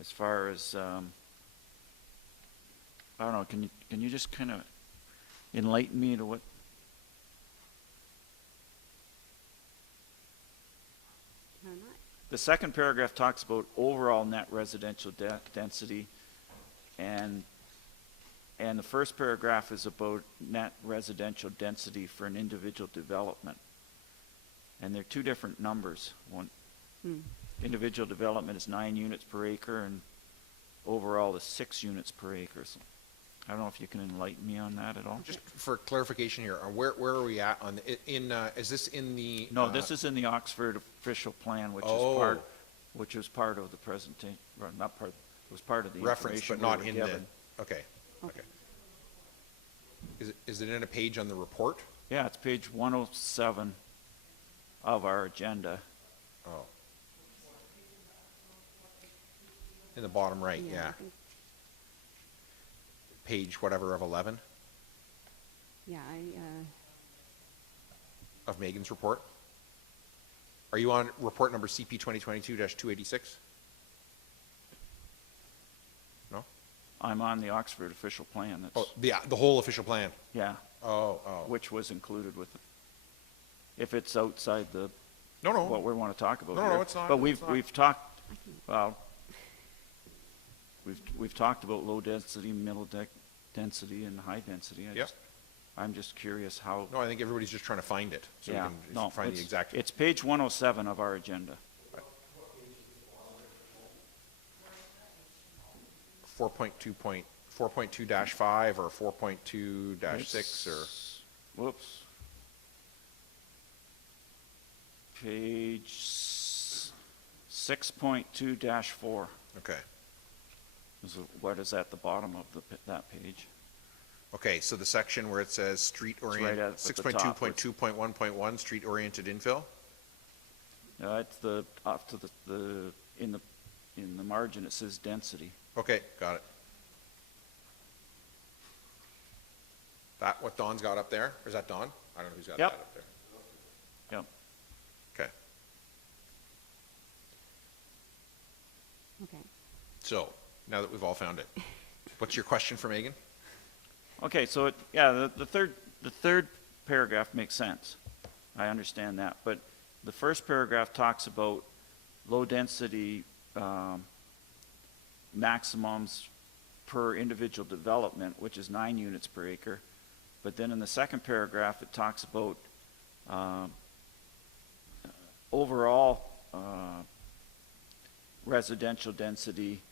as far as I don't know, can you just kind of enlighten me to what? The second paragraph talks about overall net residential density, and the first paragraph is about net residential density for an individual development. And they're two different numbers. One individual development is 9 units per acre, and overall is 6 units per acre. So I don't know if you can enlighten me on that at all. Just for clarification here, where are we at on is this in the? No, this is in the Oxford official plan, which is part of the presentation. Not part. It was part of the reference, but not in given. the. Okay. Okay. Is it in a page on the report? Yeah, it's page 107 of our agenda. Oh. In the bottom right, yeah. Page whatever of 11? Yeah, of Megan's report? Are you on report number CP 2022-286? No? I'm on the Oxford official plan. That's, the whole official plan? Yeah. Oh. Which was included with it. If it's outside the No. what we want to talk about No, here. no, it's not. But we've talked, well, we've talked about low density, middle density, and high density. I'm just curious how. No, I think everybody's just trying to find it, so we can find the exact. It's page 107 of our agenda. 4.2-5 or 4.2-6 or. Whoops. Page 6.2-4. Okay. What is at the bottom of that page? Okay, so the section where it says street oriented, right 6.2.2.1.1 street oriented infill. It's in the margin, it says density. Okay, got it. That what Don's got up there? Or is that Don? I don't know who's got Yep. that up there. Yep. Okay. Okay. So, now that we've all found it, what's your question for Megan? Okay, so the third paragraph makes sense. I understand that, but the first paragraph talks about low-density maximums per individual development, which is 9 units per acre. But then in the second paragraph, it talks about overall residential density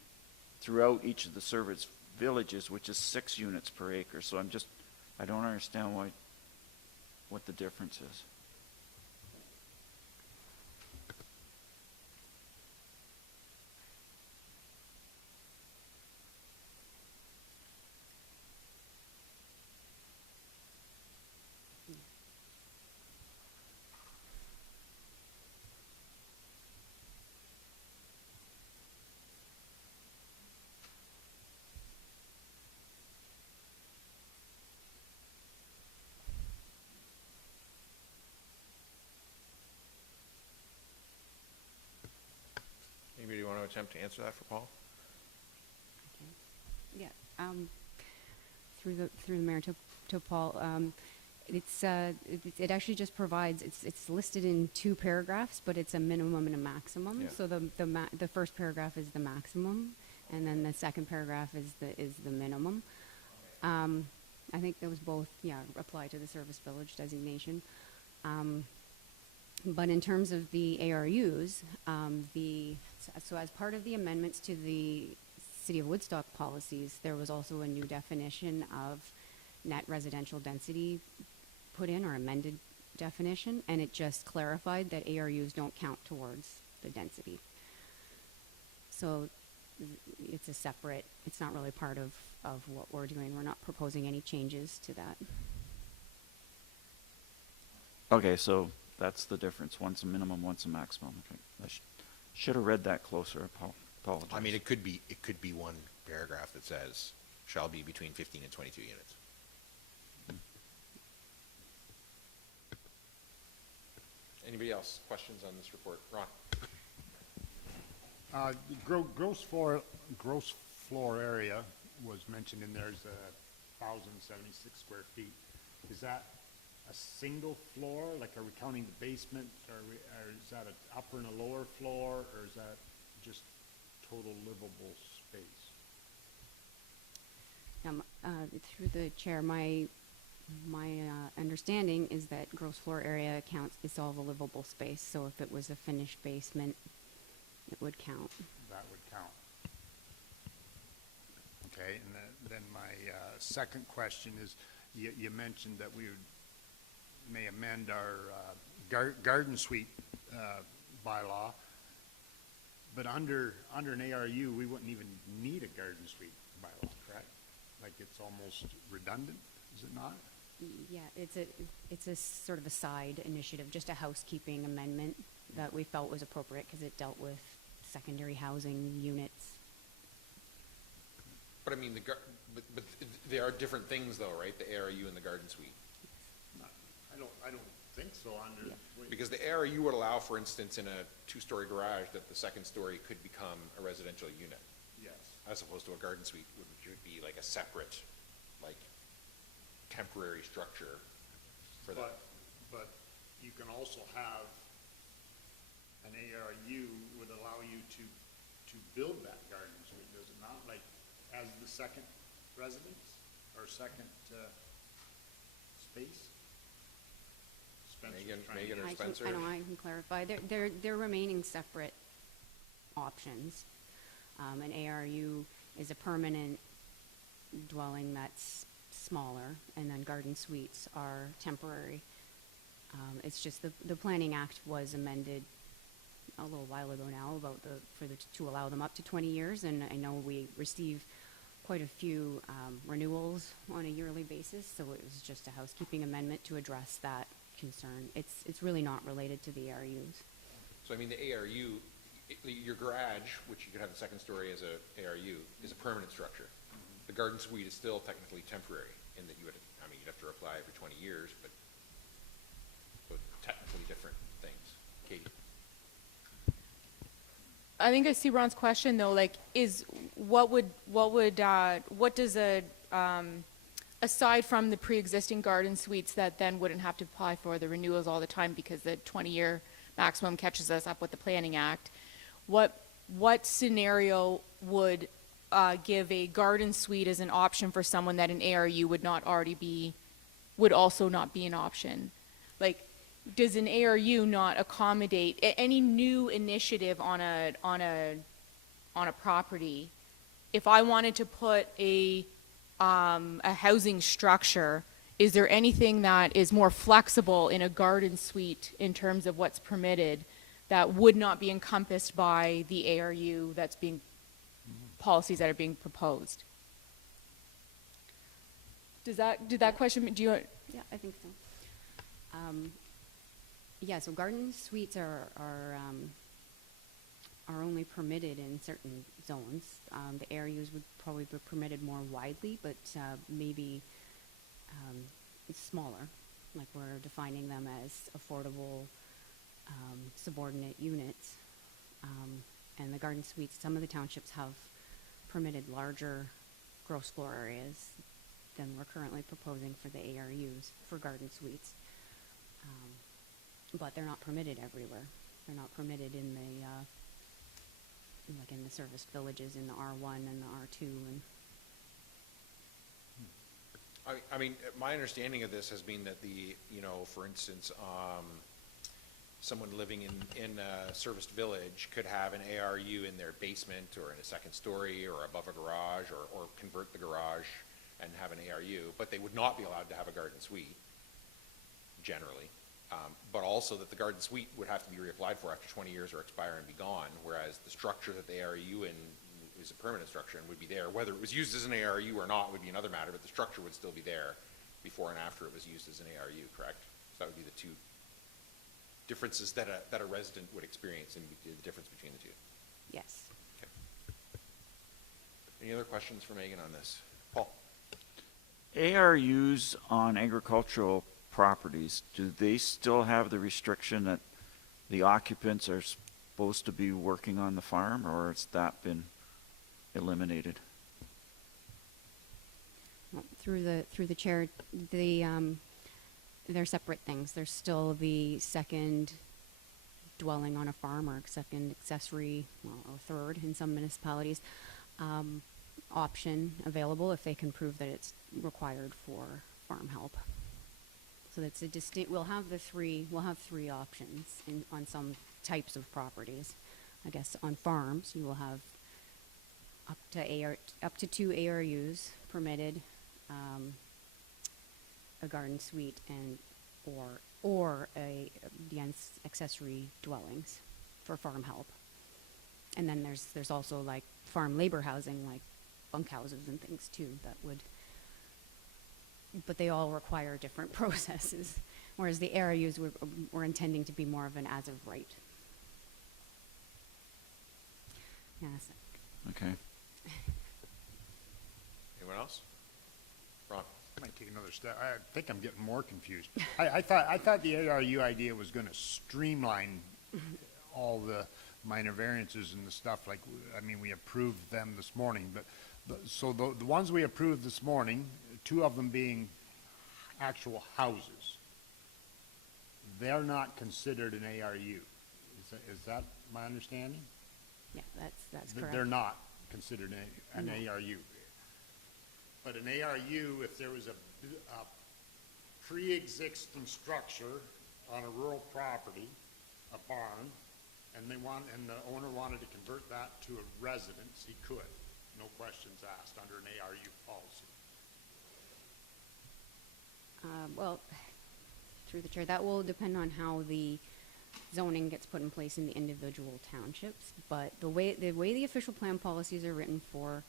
throughout each of the service villages, which is 6 units per acre. So I don't understand what the difference is. Anybody want to attempt to answer that for Paul? Yeah, through the mayor to Paul, it actually just provides, it's listed in 2 paragraphs, but it's a minimum and a maximum. Yeah. So the first paragraph is the maximum, and then the second paragraph is the minimum. I think those both, apply to the service village designation. But in terms of the ARUs, so as part of the amendments to the City of Woodstock policies, there was also a new definition of net residential density put in, or amended definition, and it just clarified that ARUs don't count towards the density. So it's a separate, it's not really part of what we're doing. We're not proposing any changes to that. Okay, so that's the difference. One's a minimum, one's a maximum. Okay, I should have read that closer. Apologize. I mean, it could be one paragraph that says, shall be between 15 and 22 units. Anybody else? Questions on this report? Ron? Gross floor area was mentioned in there as 1,076 square feet. Is that a single floor? Like, are we counting the basement? Or is that an upper and a lower floor? Or is that just total livable space? Through the chair, my understanding is that gross floor area counts is all the livable space. So if it was a finished basement, it would count. That would count. Okay, and then my second question is, you mentioned that we may amend our garden suite bylaw, but under an ARU, we wouldn't even need a garden suite bylaw, correct? Like, it's almost redundant, is it not? Yeah, it's a sort of a side initiative, just a housekeeping amendment that we felt was appropriate because it dealt with secondary housing units. But I mean, but there are different things though, right? The ARU and the garden suite. I don't think so. Because the ARU would allow, for instance, in a 2-story garage, that the second story could become a residential unit. Yes. As opposed to a garden suite, which would be like a separate, like, temporary structure for that. But you can also have an ARU would allow you to build that garden suite, does it not? Like, as the second residence or second space? Megan or Spencer? I can clarify. They're remaining separate options. An ARU is a permanent dwelling that's smaller, and then garden suites are temporary. It's just the Planning Act was amended a little while ago now to allow them up to 20 years, and I know we receive quite a few renewals on a yearly basis, so it was just a housekeeping amendment to address that concern. It's really not related to the ARUs. So I mean, the ARU, your garage, which you could have the second story as a ARU, is a permanent structure. The garden suite is still technically temporary in that you would, I mean, you'd have to apply every 20 years, but technically different things. Katie? I think I see Ron's question though, like, what does aside from the pre-existing garden suites that then wouldn't have to apply for the renewals all the time because the 20-year maximum catches us up with the Planning Act, what scenario would give a garden suite as an option for someone that an ARU would also not be an option? Like, does an ARU not accommodate any new initiative on a property? If I wanted to put a housing structure, is there anything that is more flexible in a garden suite in terms of what's permitted that would not be encompassed by the ARU policies that are being proposed? Did that question, Yeah, I think so. Yeah, so garden suites are only permitted in certain zones. The ARUs would probably be permitted more widely, but maybe smaller, like we're defining them as affordable subordinate units. And the garden suites, some of the townships have permitted larger gross floor areas than we're currently proposing for the ARUs for garden suites. But they're not permitted everywhere. They're not permitted in the like in the serviced villages in the R1 and the R2 and I mean, my understanding of this has been that for instance, someone living in a serviced village could have an ARU in their basement or in a second story or above a garage or convert the garage and have an ARU, but they would not be allowed to have a garden suite, generally. But also that the garden suite would have to be reapplied for after 20 years or expire and be gone, whereas the structure that the ARU in is a permanent structure and would be there. Whether it was used as an ARU or not would be another matter, but the structure would still be there before and after it was used as an ARU, correct? So that would be the two differences that a resident would experience and the difference between the two. yes. Okay. Any other questions for Megan on this? Paul? ARUs on agricultural properties, do they still have the restriction that the occupants are supposed to be working on the farm, or has that been eliminated? Well, through the chair, they're separate things. There's still the second dwelling on a farm or second accessory, well, or third in some municipalities, option available if they can prove that it's required for farm help. So that's a distinct. We'll have three options on some types of properties. I guess on farms you will have up to 2 ARUs permitted, a garden suite or the accessory dwellings for farm help. And then there's also like farm labor housing, like bunkhouses and things too, but they all require different processes, whereas the ARUs we're intending to be more of an as of right. Yes. Okay. Anyone else? Ron? Might take another step. I think I'm getting more confused. I thought the ARU idea was going to streamline all the minor variances and the stuff. Like, I mean, we approved them this morning, but so the ones we approved this morning, 2 of them being actual houses, they're not considered an ARU. Is that my understanding? Yeah, that's correct. They're not considered an ARU. But an ARU, if there was a pre-existing structure on a rural property, a barn, and the owner wanted to convert that to a residence, he could, no questions asked, under an ARU policy. Well, through the chair, that will depend on how the zoning gets put in place in the individual townships. But the way the official plan policies are written for,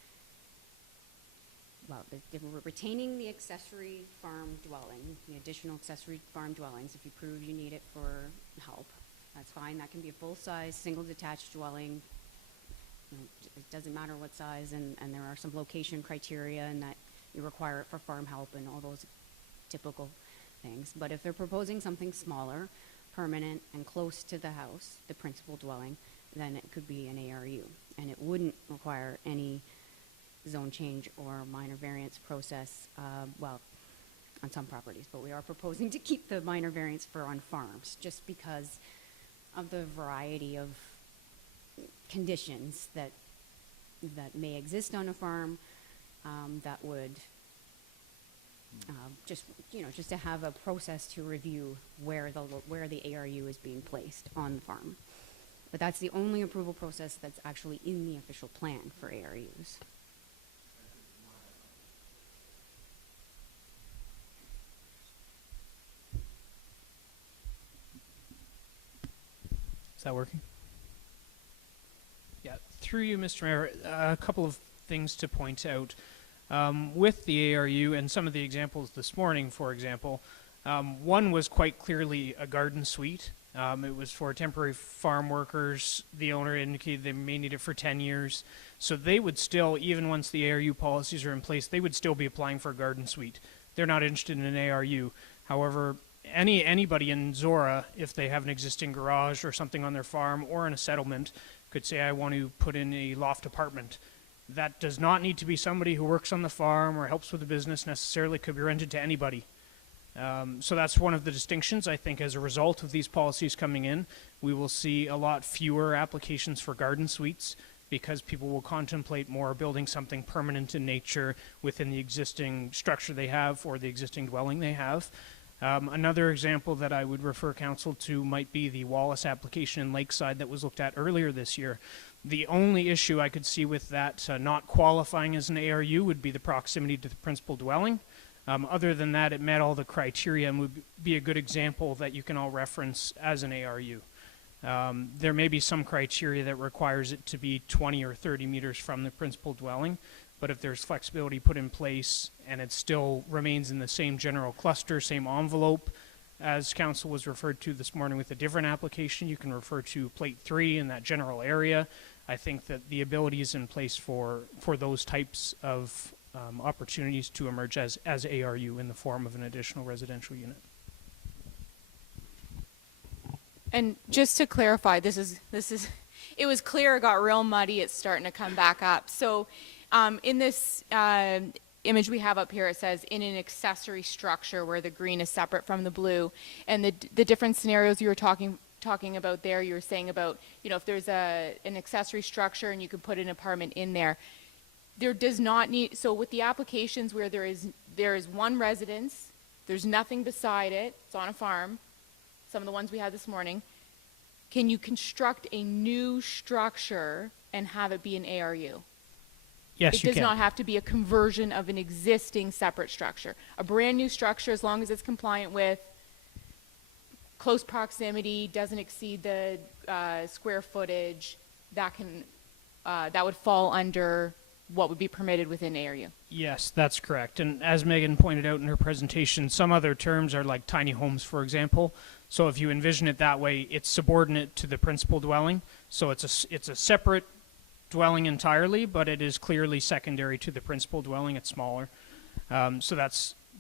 well, we're retaining the accessory farm dwelling, the additional accessory farm dwellings, if you prove you need it for help, That's fine. That can be a full-size, single detached dwelling. It doesn't matter what size, and there are some location criteria and that you require it for farm help and all those typical things. But if they're proposing something smaller, permanent, and close to the house, the principal dwelling, then it could be an ARU. And it wouldn't require any zone change or minor variance process, well, on some properties. But we are proposing to keep the minor variance for on farms, just because of the variety of conditions that may exist on a farm, that would just to have a process to review where the ARU is being placed on the farm. But that's the only approval process that's actually in the official plan for ARUs. Is that working? Yeah, through you, Mr. Mayor, a couple of things to point out. With the ARU and some of the examples this morning, for example, one was quite clearly a garden suite. It was for temporary farm workers. The owner indicated they may need it for 10 years. So they would still, even once the ARU policies are in place, they would still be applying for a garden suite. They're not interested in an ARU. However, anybody in Zorra, if they have an existing garage or something on their farm or in a settlement, could say, I want to put in a loft apartment. That does not need to be somebody who works on the farm or helps with the business necessarily. Could be rented to anybody. So that's one of the distinctions. I think as a result of these policies coming in, we will see a lot fewer applications for garden suites because people will contemplate more building something permanent in nature within the existing structure they have or the existing dwelling they have. Another example that I would refer council to might be the Wallace application in Lakeside that was looked at earlier this year. The only issue I could see with that not qualifying as an ARU would be the proximity to the principal dwelling. Other than that, it met all the criteria and would be a good example that you can all reference as an ARU. There may be some criteria that requires it to be 20 or 30 meters from the principal dwelling, but if there's flexibility put in place and it still remains in the same general cluster, same envelope, as council was referred to this morning with a different application, you can refer to plate 3 in that general area. I think that the ability is in place for those types of opportunities to emerge as ARU in the form of an additional residential unit. And just to clarify, this is it was clear, it got real muddy, it's starting to come back up. So in this image we have up here, it says in an accessory structure where the green is separate from the blue, and the different scenarios you were talking about there, you were saying about, if there's an accessory structure and you could put an apartment in there, there does not need, so with the applications where there is one residence, there's nothing beside it, it's on a farm, some of the ones we had this morning, can you construct a new structure and have it be an ARU? Yes, you can. It does not have to be a conversion of an existing separate structure. A brand new structure, as long as it's compliant with close proximity, doesn't exceed the square footage, that would fall under what would be permitted within ARU. Yes, that's correct. And as Megan pointed out in her presentation, some other terms are like tiny homes, for example. So if you envision it that way, it's subordinate to the principal dwelling. So it's a separate dwelling entirely, but it is clearly secondary to the principal dwelling. It's smaller. So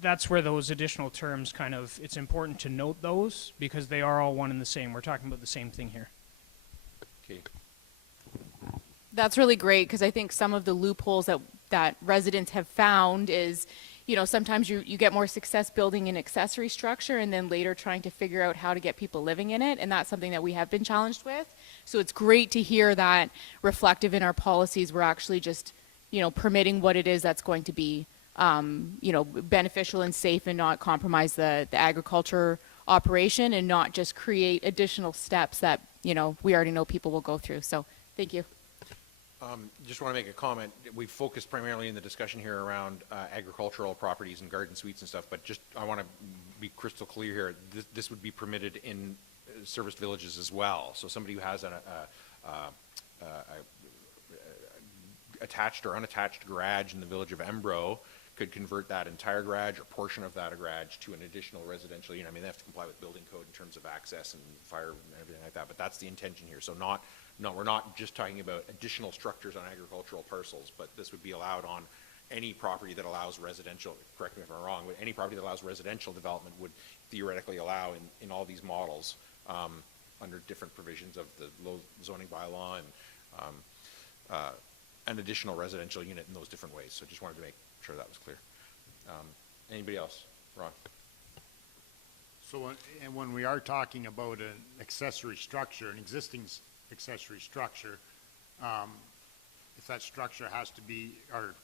that's where those additional terms it's important to note those because they are all one and the same. We're talking about the same thing here. Okay. That's really great because I think some of the loopholes that residents have found is, sometimes you get more success building an accessory structure and then later trying to figure out how to get people living in it, and that's something that we have been challenged with. So it's great to hear that reflective in our policies. We're actually just, permitting what it is that's going to be, beneficial and safe and not compromise the agriculture operation and not just create additional steps that, we already know people will go through. So thank you. Just want to make a comment. We've focused primarily in the discussion here around agricultural properties and garden suites and stuff, but I want to be crystal clear here. This would be permitted in serviced villages as well. So somebody who has an attached or unattached garage in the village of Embro could convert that entire garage or portion of that garage to an additional residential unit. I mean, they have to comply with building code in terms of access and fire and everything like that, but that's the intention here. So we're not just talking about additional structures on agricultural parcels, but this would be allowed on any property that allows residential, correct me if I'm wrong, but any property that allows residential development would theoretically allow in all these models, under different provisions of the low zoning bylaw and an additional residential unit in those different ways. So just wanted to make sure that was clear. Anybody else? Ron? So, when we are talking about an accessory structure, an existing accessory structure, if that structure has to be, or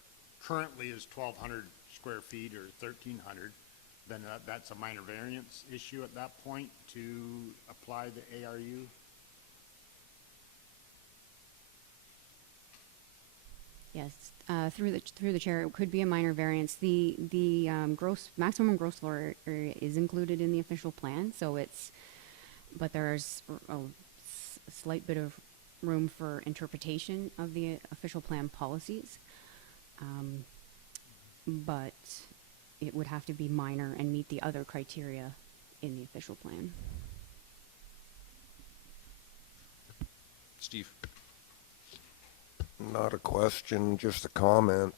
currently is 1,200 square feet or 1,300, then that's a minor variance issue at that point to apply the ARU? Yes, through the chair, it could be a minor variance. The maximum gross floor area is included in the official plan, so but there's a slight bit of room for interpretation of the official plan policies. But it would have to be minor and meet the other criteria in the official plan. Steve? Not a question, just a comment.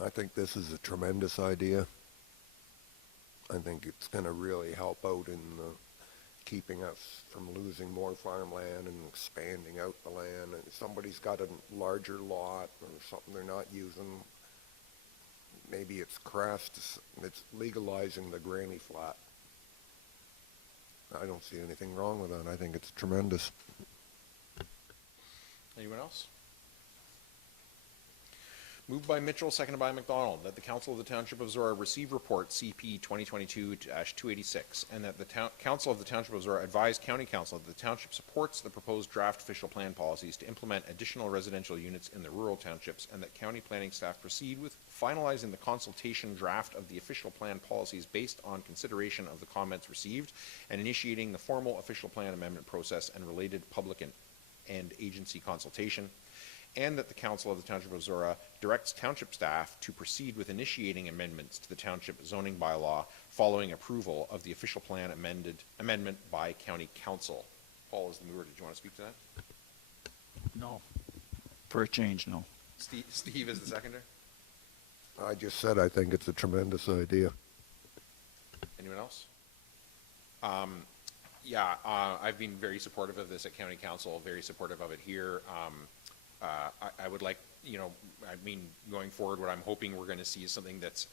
I think this is a tremendous idea. I think it's going to really help out in keeping us from losing more farmland and expanding out the land. And if somebody's got a larger lot or something they're not using, maybe it's crass, it's legalizing the granny flat. I don't see anything wrong with that. I think it's tremendous. Anyone else? Moved by Mitchell, seconded by McDonald, that the Council of the Township of Zorra receive report CP 2022-286, and that the Council of the Township of Zorra advise County Council that the Township supports the proposed draft official plan policies to implement additional residential units in the rural townships, and that County Planning staff proceed with finalizing the consultation draft of the official plan policies based on consideration of the comments received, and initiating the formal official plan amendment process and related public and agency consultation. And that the Council of the Township of Zorra directs Township staff to proceed with initiating amendments to the Township zoning bylaw following approval of the official plan amendment by County Council. Paul is the mover. Did you want to speak to that? No. For a change, no. Steve is the seconder. I just said I think it's a tremendous idea. Anyone else? I've been very supportive of this at County Council, very supportive of it here. I would like, going forward, what I'm hoping we're going to see is something that's,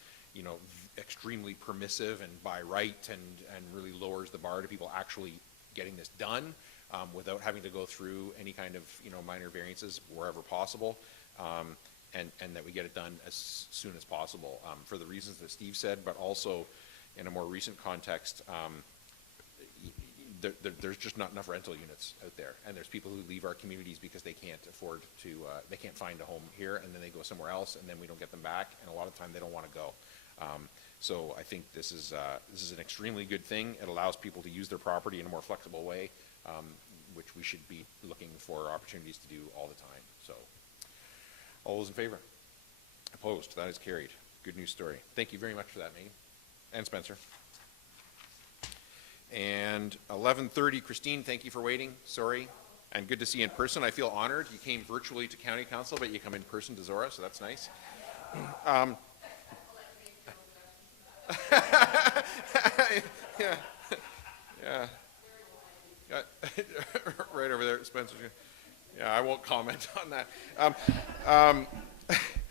extremely permissive and by right and really lowers the bar to people actually getting this done without having to go through any kind of, minor variances wherever possible, and that we get it done as soon as possible for the reasons that Steve said, but also in a more recent context, there's just not enough rental units out there, and there's people who leave our communities because they can't afford to, they can't find a home here, and then they go somewhere else, and then we don't get them back, and a lot of time they don't want to go. So I think this is an extremely good thing. It allows people to use their property in a more flexible way, which we should be looking for opportunities to do all the time. So, all those in favor? Opposed? That is carried. Good news story. Thank you very much for that, Megan. And Spencer. And 11:30, Christine, thank you for waiting. Sorry. And good to see you in person. I feel honored. You came virtually to County Council, but you come in person to Zorra, so that's nice. Yeah. Right over there, Spencer. Yeah, I won't comment on that.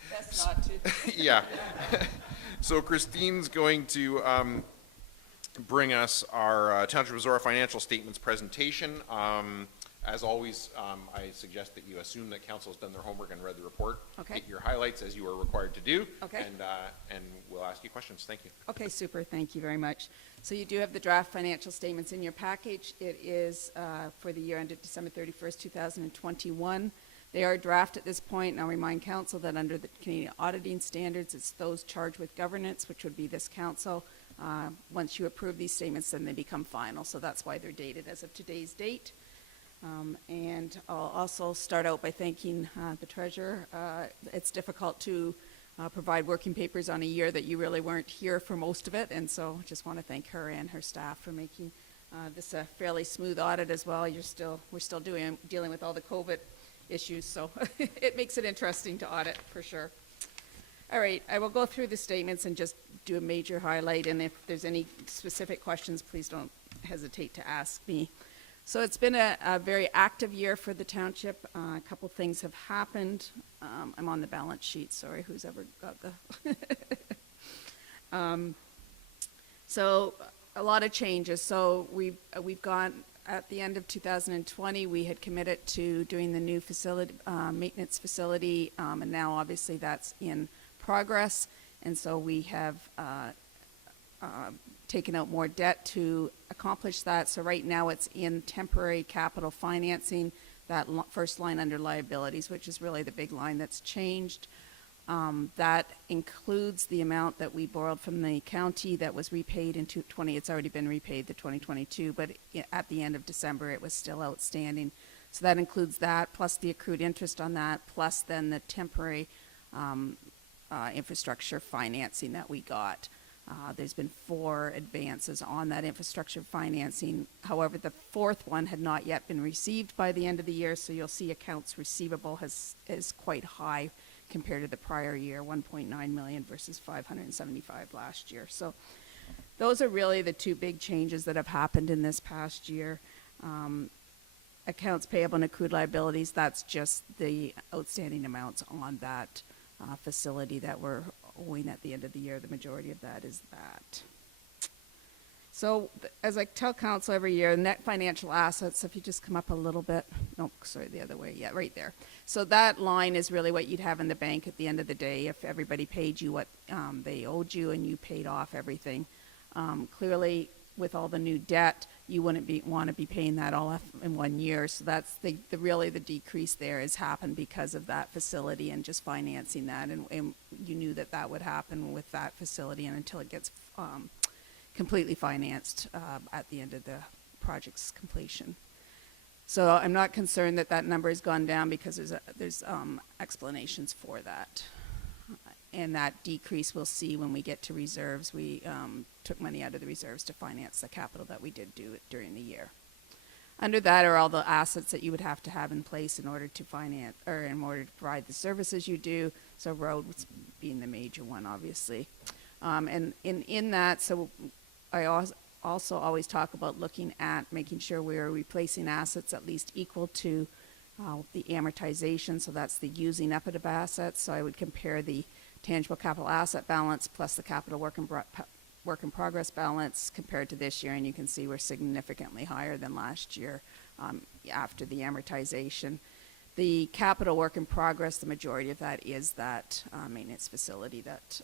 Best not to. Yeah. So Christine's going to bring us our Township of Zorra financial statements presentation. As always, I suggest that you assume that council has done their homework and read the report. Okay. Get your highlights as you are required to do. Okay. And we'll ask you questions. Thank you. Okay, super. Thank you very much. So you do have the draft financial statements in your package. It is for the year ended December 31st, 2021. They are draft at this point, and I'll remind council that under the Canadian auditing standards, it's those charged with governance, which would be this council. Once you approve these statements, then they become final. So that's why they're dated as of today's date. And I'll also start out by thanking the treasurer. It's difficult to provide working papers on a year that you really weren't here for most of it. And so just want to thank her and her staff for making this a fairly smooth audit as well. We're still dealing with all the COVID issues, so it makes it interesting to audit for sure. All right, I will go through the statements and just do a major highlight, and if there's any specific questions, please don't hesitate to ask me. So it's been a very active year for the township. A couple things have happened. I'm on the balance sheet, sorry, who's ever got the... So a lot of changes. So we've gone, at the end of 2020, we had committed to doing the new facility, maintenance facility, and now obviously that's in progress. And so we have taken out more debt to accomplish that. So right now it's in temporary capital financing, that first line under liabilities, which is really the big line that's changed. That includes the amount that we borrowed from the county that was repaid in 2020. It's already been repaid, the 2022, but at the end of December, it was still outstanding. So that includes that, plus the accrued interest on that, plus then the temporary infrastructure financing that we got. There's been 4 advances on that infrastructure financing. However, the 4th one had not yet been received by the end of the year, so you'll see accounts receivable is quite high compared to the prior year, 1.9 million versus 575 last year. So those are really the 2 big changes that have happened in this past year. Accounts payable and accrued liabilities, that's just the outstanding amounts on that facility that we're owing at the end of the year. The majority of that is that. So as I tell council every year, net financial assets, if you just come up a little bit, oh, sorry, the other way, yeah, right there. So that line is really what you'd have in the bank at the end of the day if everybody paid you what they owed you and you paid off everything. Clearly, with all the new debt, you wouldn't want to be paying that all off in 1 year. So that's really the decrease there has happened because of that facility and just financing that. And you knew that would happen with that facility, and until it gets completely financed at the end of the project's completion. So I'm not concerned that number has gone down because there's explanations for that. And that decrease we'll see when we get to reserves. We took money out of the reserves to finance the capital that we did do during the year. Under that are all the assets that you would have to have in place in order to finance, or in order to provide the services you do. So roads being the major one, obviously. And in that, so I also always talk about looking at making sure we are replacing assets at least equal to the amortization. So that's the using up of assets. So I would compare the tangible capital asset balance plus the capital work in progress balance compared to this year, and you can see we're significantly higher than last year after the amortization. The capital work in progress, the majority of that is that maintenance facility that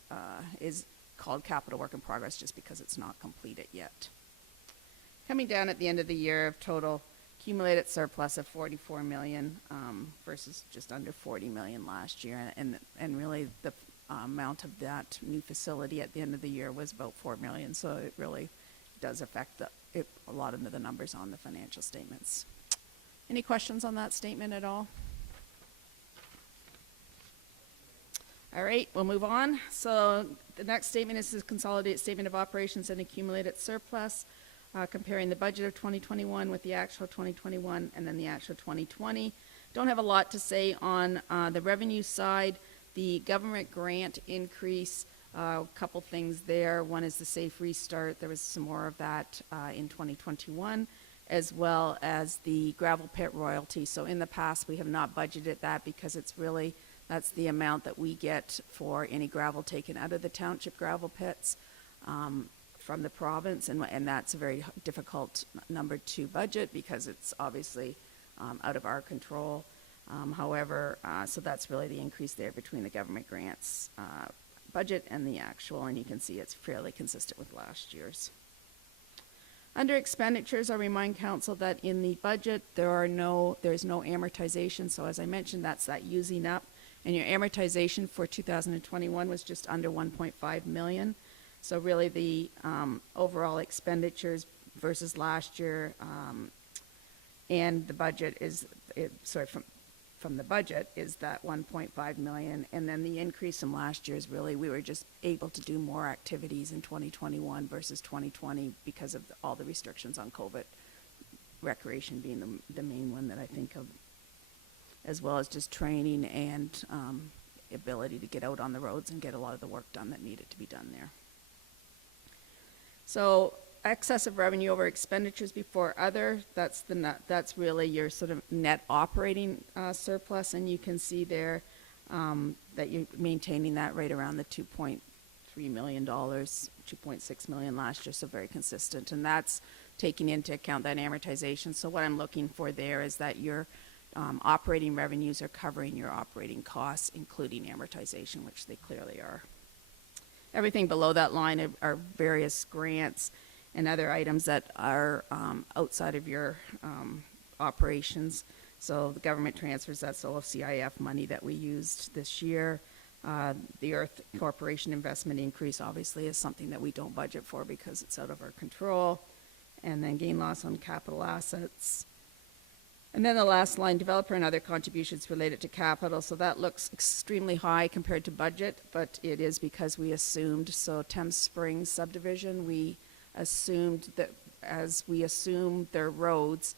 is called capital work in progress just because it's not completed yet. Coming down at the end of the year of total accumulated surplus of 44 million versus just under 40 million last year, and really the amount of that new facility at the end of the year was about 4 million, so it really does affect a lot of the numbers on the financial statements. Any questions on that statement at all? All right, we'll move on. So the next statement is the consolidated statement of operations and accumulated surplus, comparing the budget of 2021 with the actual 2021 and then the actual 2020. Don't have a lot to say on the revenue side. The government grant increase, a couple things there. One is the Safe Restart. There was some more of that in 2021, as well as the gravel pit royalty. So in the past, we have not budgeted that because that's the amount that we get for any gravel taken out of the township gravel pits from the province. And that's a very difficult number to budget because it's obviously out of our control. However, so that's really the increase there between the government grants budget and the actual, and you can see it's fairly consistent with last year's. Under expenditures, I'll remind council that in the budget there's no amortization. So as I mentioned, that's that using up, and your amortization for 2021 was just under 1.5 million. So really the overall expenditures versus last year and the budget is from from the budget is that 1.5 million, and then the increase from last year is really, we were just able to do more activities in 2021 versus 2020 because of all the restrictions on COVID, recreation being the main one that I think of, as well as just training and ability to get out on the roads and get a lot of the work done that needed to be done there. So excess of revenue over expenditures before other, that's really your sort of net operating surplus, and you can see there that you're maintaining that right around the $2.3 million, 2.6 million last year, so very consistent, and that's taking into account that amortization. So what I'm looking for there is that your operating revenues are covering your operating costs, including amortization, which they clearly are. Everything below that line are various grants and other items that are outside of your operations. So the government transfers, that's all of CIF money that we used this year. The Earth Corporation investment increase obviously is something that we don't budget for because it's out of our control. And then gain loss on capital assets. And then the last line, developer and other contributions related to capital. So that looks extremely high compared to budget, but it is because we assumed, so Thames Springs subdivision, we assumed that as we assume their roads,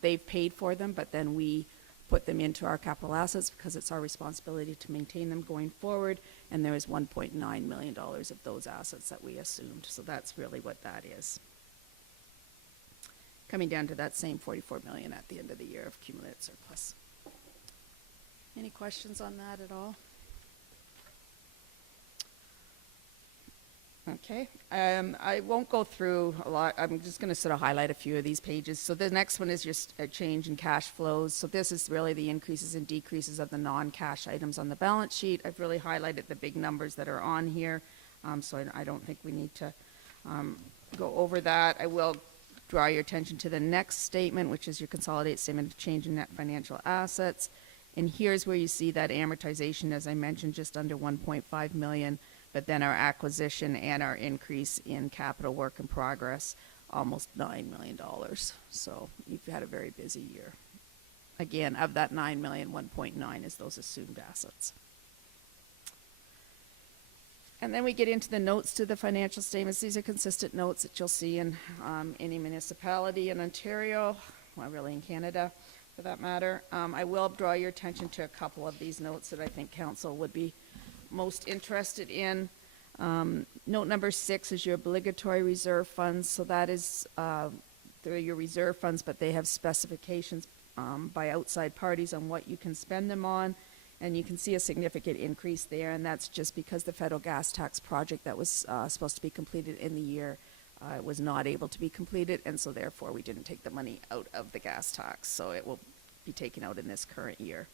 they've paid for them, but then we put them into our capital assets because it's our responsibility to maintain them going forward. And there is $1.9 million of those assets that we assumed. So that's really what that is. Coming down to that same 44 million at the end of the year of cumulative surplus. Any questions on that at all? Okay, I won't go through a lot. I'm just going to sort of highlight a few of these pages. So the next one is just a change in cash flows. So this is really the increases and decreases of the non-cash items on the balance sheet. I've really highlighted the big numbers that are on here, so I don't think we need to go over that. I will draw your attention to the next statement, which is your consolidated statement of change in net financial assets. And here's where you see that amortization, as I mentioned, just under 1.5 million, but then our acquisition and our increase in capital work in progress, almost $9 million. So you've had a very busy year. Again, of that 9 million, 1.9 is those assumed assets. And then we get into the notes to the financial statements. These are consistent notes that you'll see in any municipality in Ontario, well, really in Canada, for that matter. I will draw your attention to a couple of these notes that I think council would be most interested in. Note number 6 is your obligatory reserve funds. So that is, they're your reserve funds, but they have specifications by outside parties on what you can spend them on. And you can see a significant increase there, and that's just because the federal gas tax project that was supposed to be completed in the year was not able to be completed, and so therefore we didn't take the money out of the gas tax, so it will be taken out in this current year.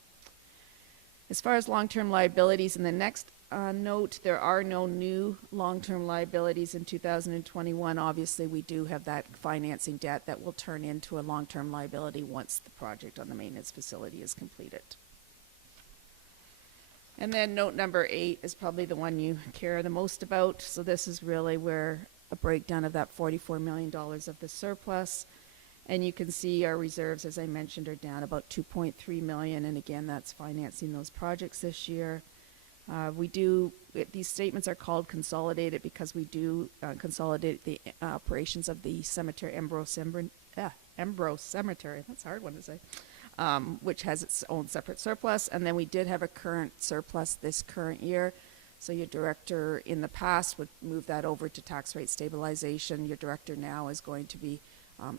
As far as long-term liabilities in the next note, there are no new long-term liabilities in 2021. Obviously, we do have that financing debt that will turn into a long-term liability once the project on the maintenance facility is completed. And then note number 8 is probably the one you care the most about. So this is really where a breakdown of that $44 million of the surplus. And you can see our reserves, as I mentioned, are down about 2.3 million. And again, that's financing those projects this year. These statements are called consolidated because we do consolidate the operations of the cemetery, Embro Cemetery. That's a hard one to say. Which has its own separate surplus. And then we did have a current surplus this current year. So your director in the past would move that over to tax rate stabilization. Your director now is going to be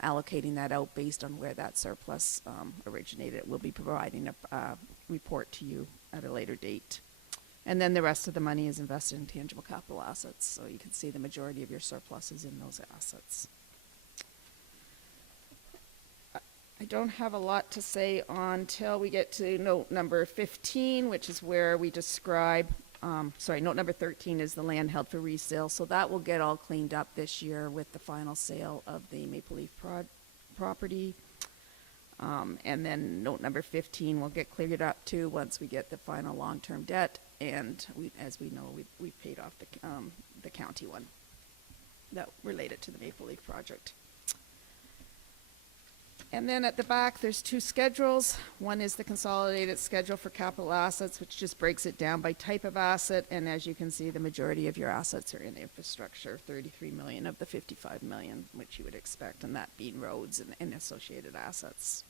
allocating that out based on where that surplus originated. We'll be providing a report to you at a later date. And then the rest of the money is invested in tangible capital assets. So you can see the majority of your surplus is in those assets. I don't have a lot to say until we get to note number 15, which is where we describe, note number 13 is the land held for resale. So that will get all cleaned up this year with the final sale of the Maple Leaf property. And then note number 15 will get cleared up too once we get the final long-term debt. And as we know, we've paid off the county one that related to the Maple Leaf project. And then at the back, there's two schedules. One is the consolidated schedule for capital assets, which just breaks it down by type of asset. And as you can see, the majority of your assets are in infrastructure, 33 million of the 55 million, which you would expect, and that being roads and associated assets.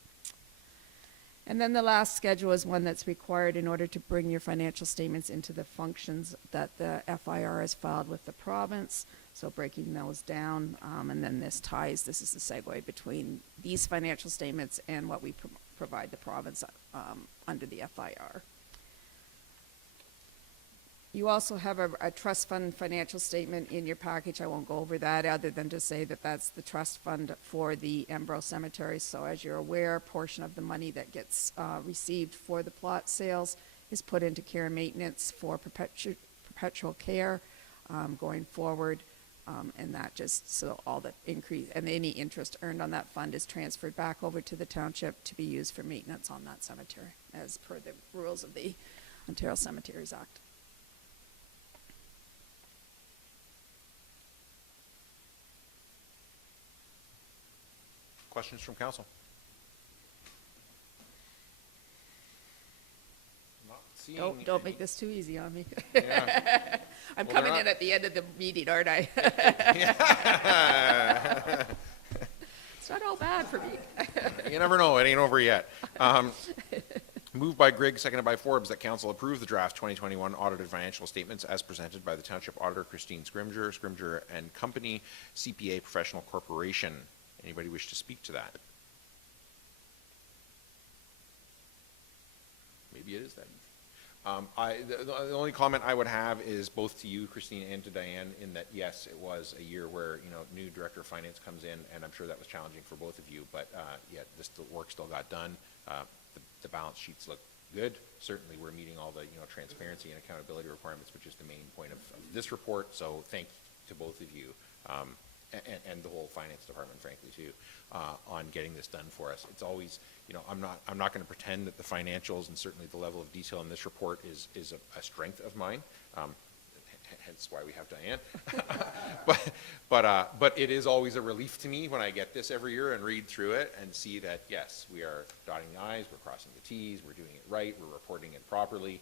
And then the last schedule is one that's required in order to bring your financial statements into the functions that the FIR has filed with the province. So breaking those down, and then this is the segue between these financial statements and what we provide the province under the FIR. You also have a trust fund financial statement in your package. I won't go over that other than to say that that's the trust fund for the Embro Cemetery. So as you're aware, a portion of the money that gets received for the plot sales is put into care and maintenance for perpetual care going forward. And that just, so all the increase and any interest earned on that fund is transferred back over to the township to be used for maintenance on that cemetery as per the rules of the Ontario Cemeteries Act. Questions from council? Not seeing Don't make this too easy on me. Yeah. I'm Well, coming they're in at the end of the meeting, aren't I? It's not all bad for me. You never know, it ain't over yet. Moved by Grigg, seconded by Forbes, that council approve the draft 2021 audited financial statements as presented by the Township Auditor Christine Scrimger and Company, CPA Professional Corporation. Anybody wish to speak to that? Maybe it is that easy. The only comment I would have is both to you, Christine, and to Diane, in that yes, it was a year where new director of finance comes in, and I'm sure that was challenging for both of you. But yeah, work still got done. The balance sheets look good. Certainly, we're meeting all the transparency and accountability requirements, which is the main point of this report. So thank you to both of you. And the whole finance department, frankly, too, on getting this done for us. It's always, I'm not going to pretend that the financials and certainly the level of detail in this report is a strength of mine. Hence why we have Diane. but it is always a relief to me when I get this every year and read through it and see that yes, we are dotting the I's, we're crossing the T's, we're doing it right, we're reporting it properly.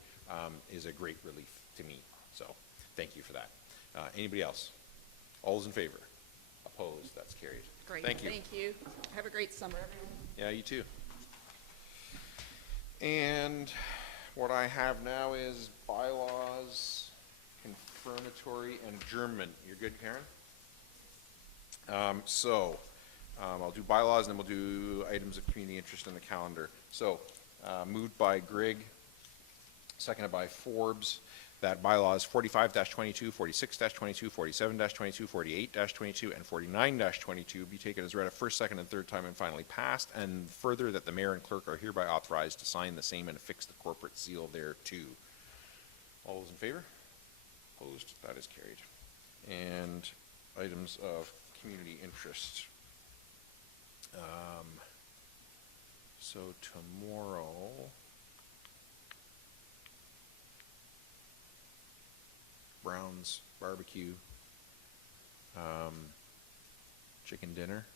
Is a great relief to me. So thank you for that. Anybody else? All those in favor? Opposed? That's carried. Great. Thank you. Thank you. Have a great summer, everyone. Yeah, you too. And what I have now is bylaws, confirmatory, and adjournment. You're good, Karen? I'll do bylaws, and then we'll do items of community interest in the calendar. So, moved by Grigg, seconded by Forbes, that bylaws 45-22, 46-22, 47-22, 48-22, and 49-22 be taken as read a first, second, and third time and finally passed, and further that the mayor and clerk are hereby authorized to sign the same and affix the corporate seal thereto. All those in favor? Opposed? That is carried. And items of community interest. So tomorrow, Brown's barbecue, chicken dinner.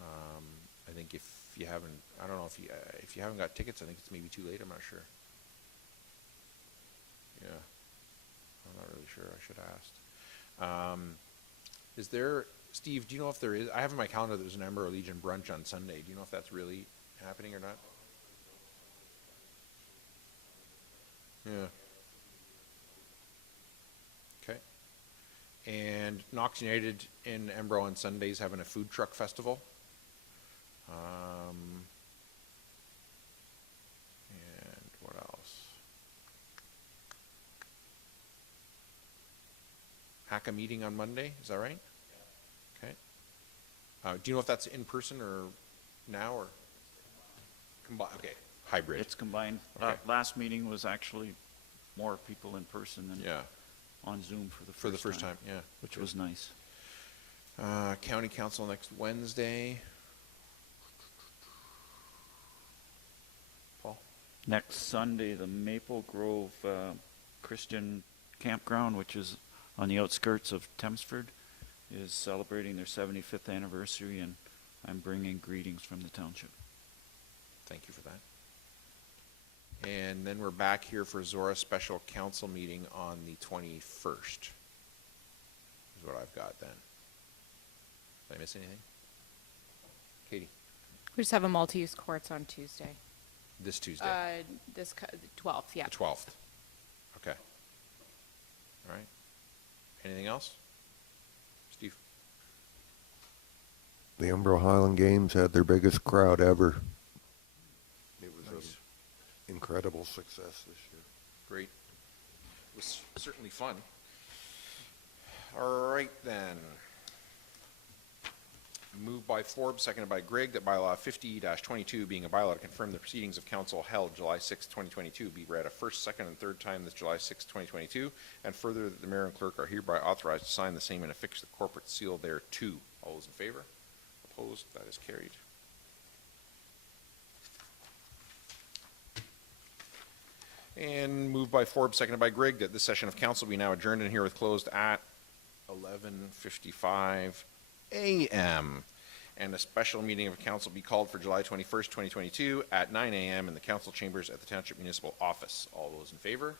I think if you haven't, I don't know if you haven't got tickets, I think it's maybe too late. I'm not sure. Yeah, I'm not really sure. I should have asked. Is there, Steve? Do you know if there is? I have in my calendar there's an Ember Legion brunch on Sunday. Do you know if that's really happening or not? Yeah. Okay. And Knox United in Embro on Sundays having a food truck festival. And what else? Hack a meeting on Monday, is that right? Yeah. Okay. Do you know if that's in person or now or combined? Okay, hybrid. It's combined. Okay. Last meeting was actually more people in person than on Zoom for the first time. Yeah. Which was nice. County Council next Wednesday. Paul? Next Sunday, the Maple Grove Christian Campground, which is on the outskirts of Thamesford, is celebrating their 75th anniversary, and I'm bringing greetings from the township. Thank you for that. And then we're back here for Zorra Special Council meeting on the 21st. Is what I've got then. Did I miss anything? Katie? We just have a multi-use courts on Tuesday. This Tuesday? The 12th, yeah. The 12th. Okay. All right. Anything else? Steve? The Umbro Highland Games had their biggest crowd ever. It was Nice. an incredible success this year. Great. It was certainly fun. All right, then. Moved by Forbes, seconded by Grigg, that bylaw 50-22, being a bylaw to confirm the proceedings of council held July 6, 2022, be read a first, second, and third time this July 6, 2022, and further that the mayor and clerk are hereby authorized to sign the same and affix the corporate seal thereto. All those in favor? Opposed? That is carried. And moved by Forbes, seconded by Grigg, that this session of council be now adjourned and herewith closed at 11:55 a.m. And a special meeting of council be called for July 21st, 2022 at 9 a.m. in the council chambers at the Township Municipal Office. All those in favor?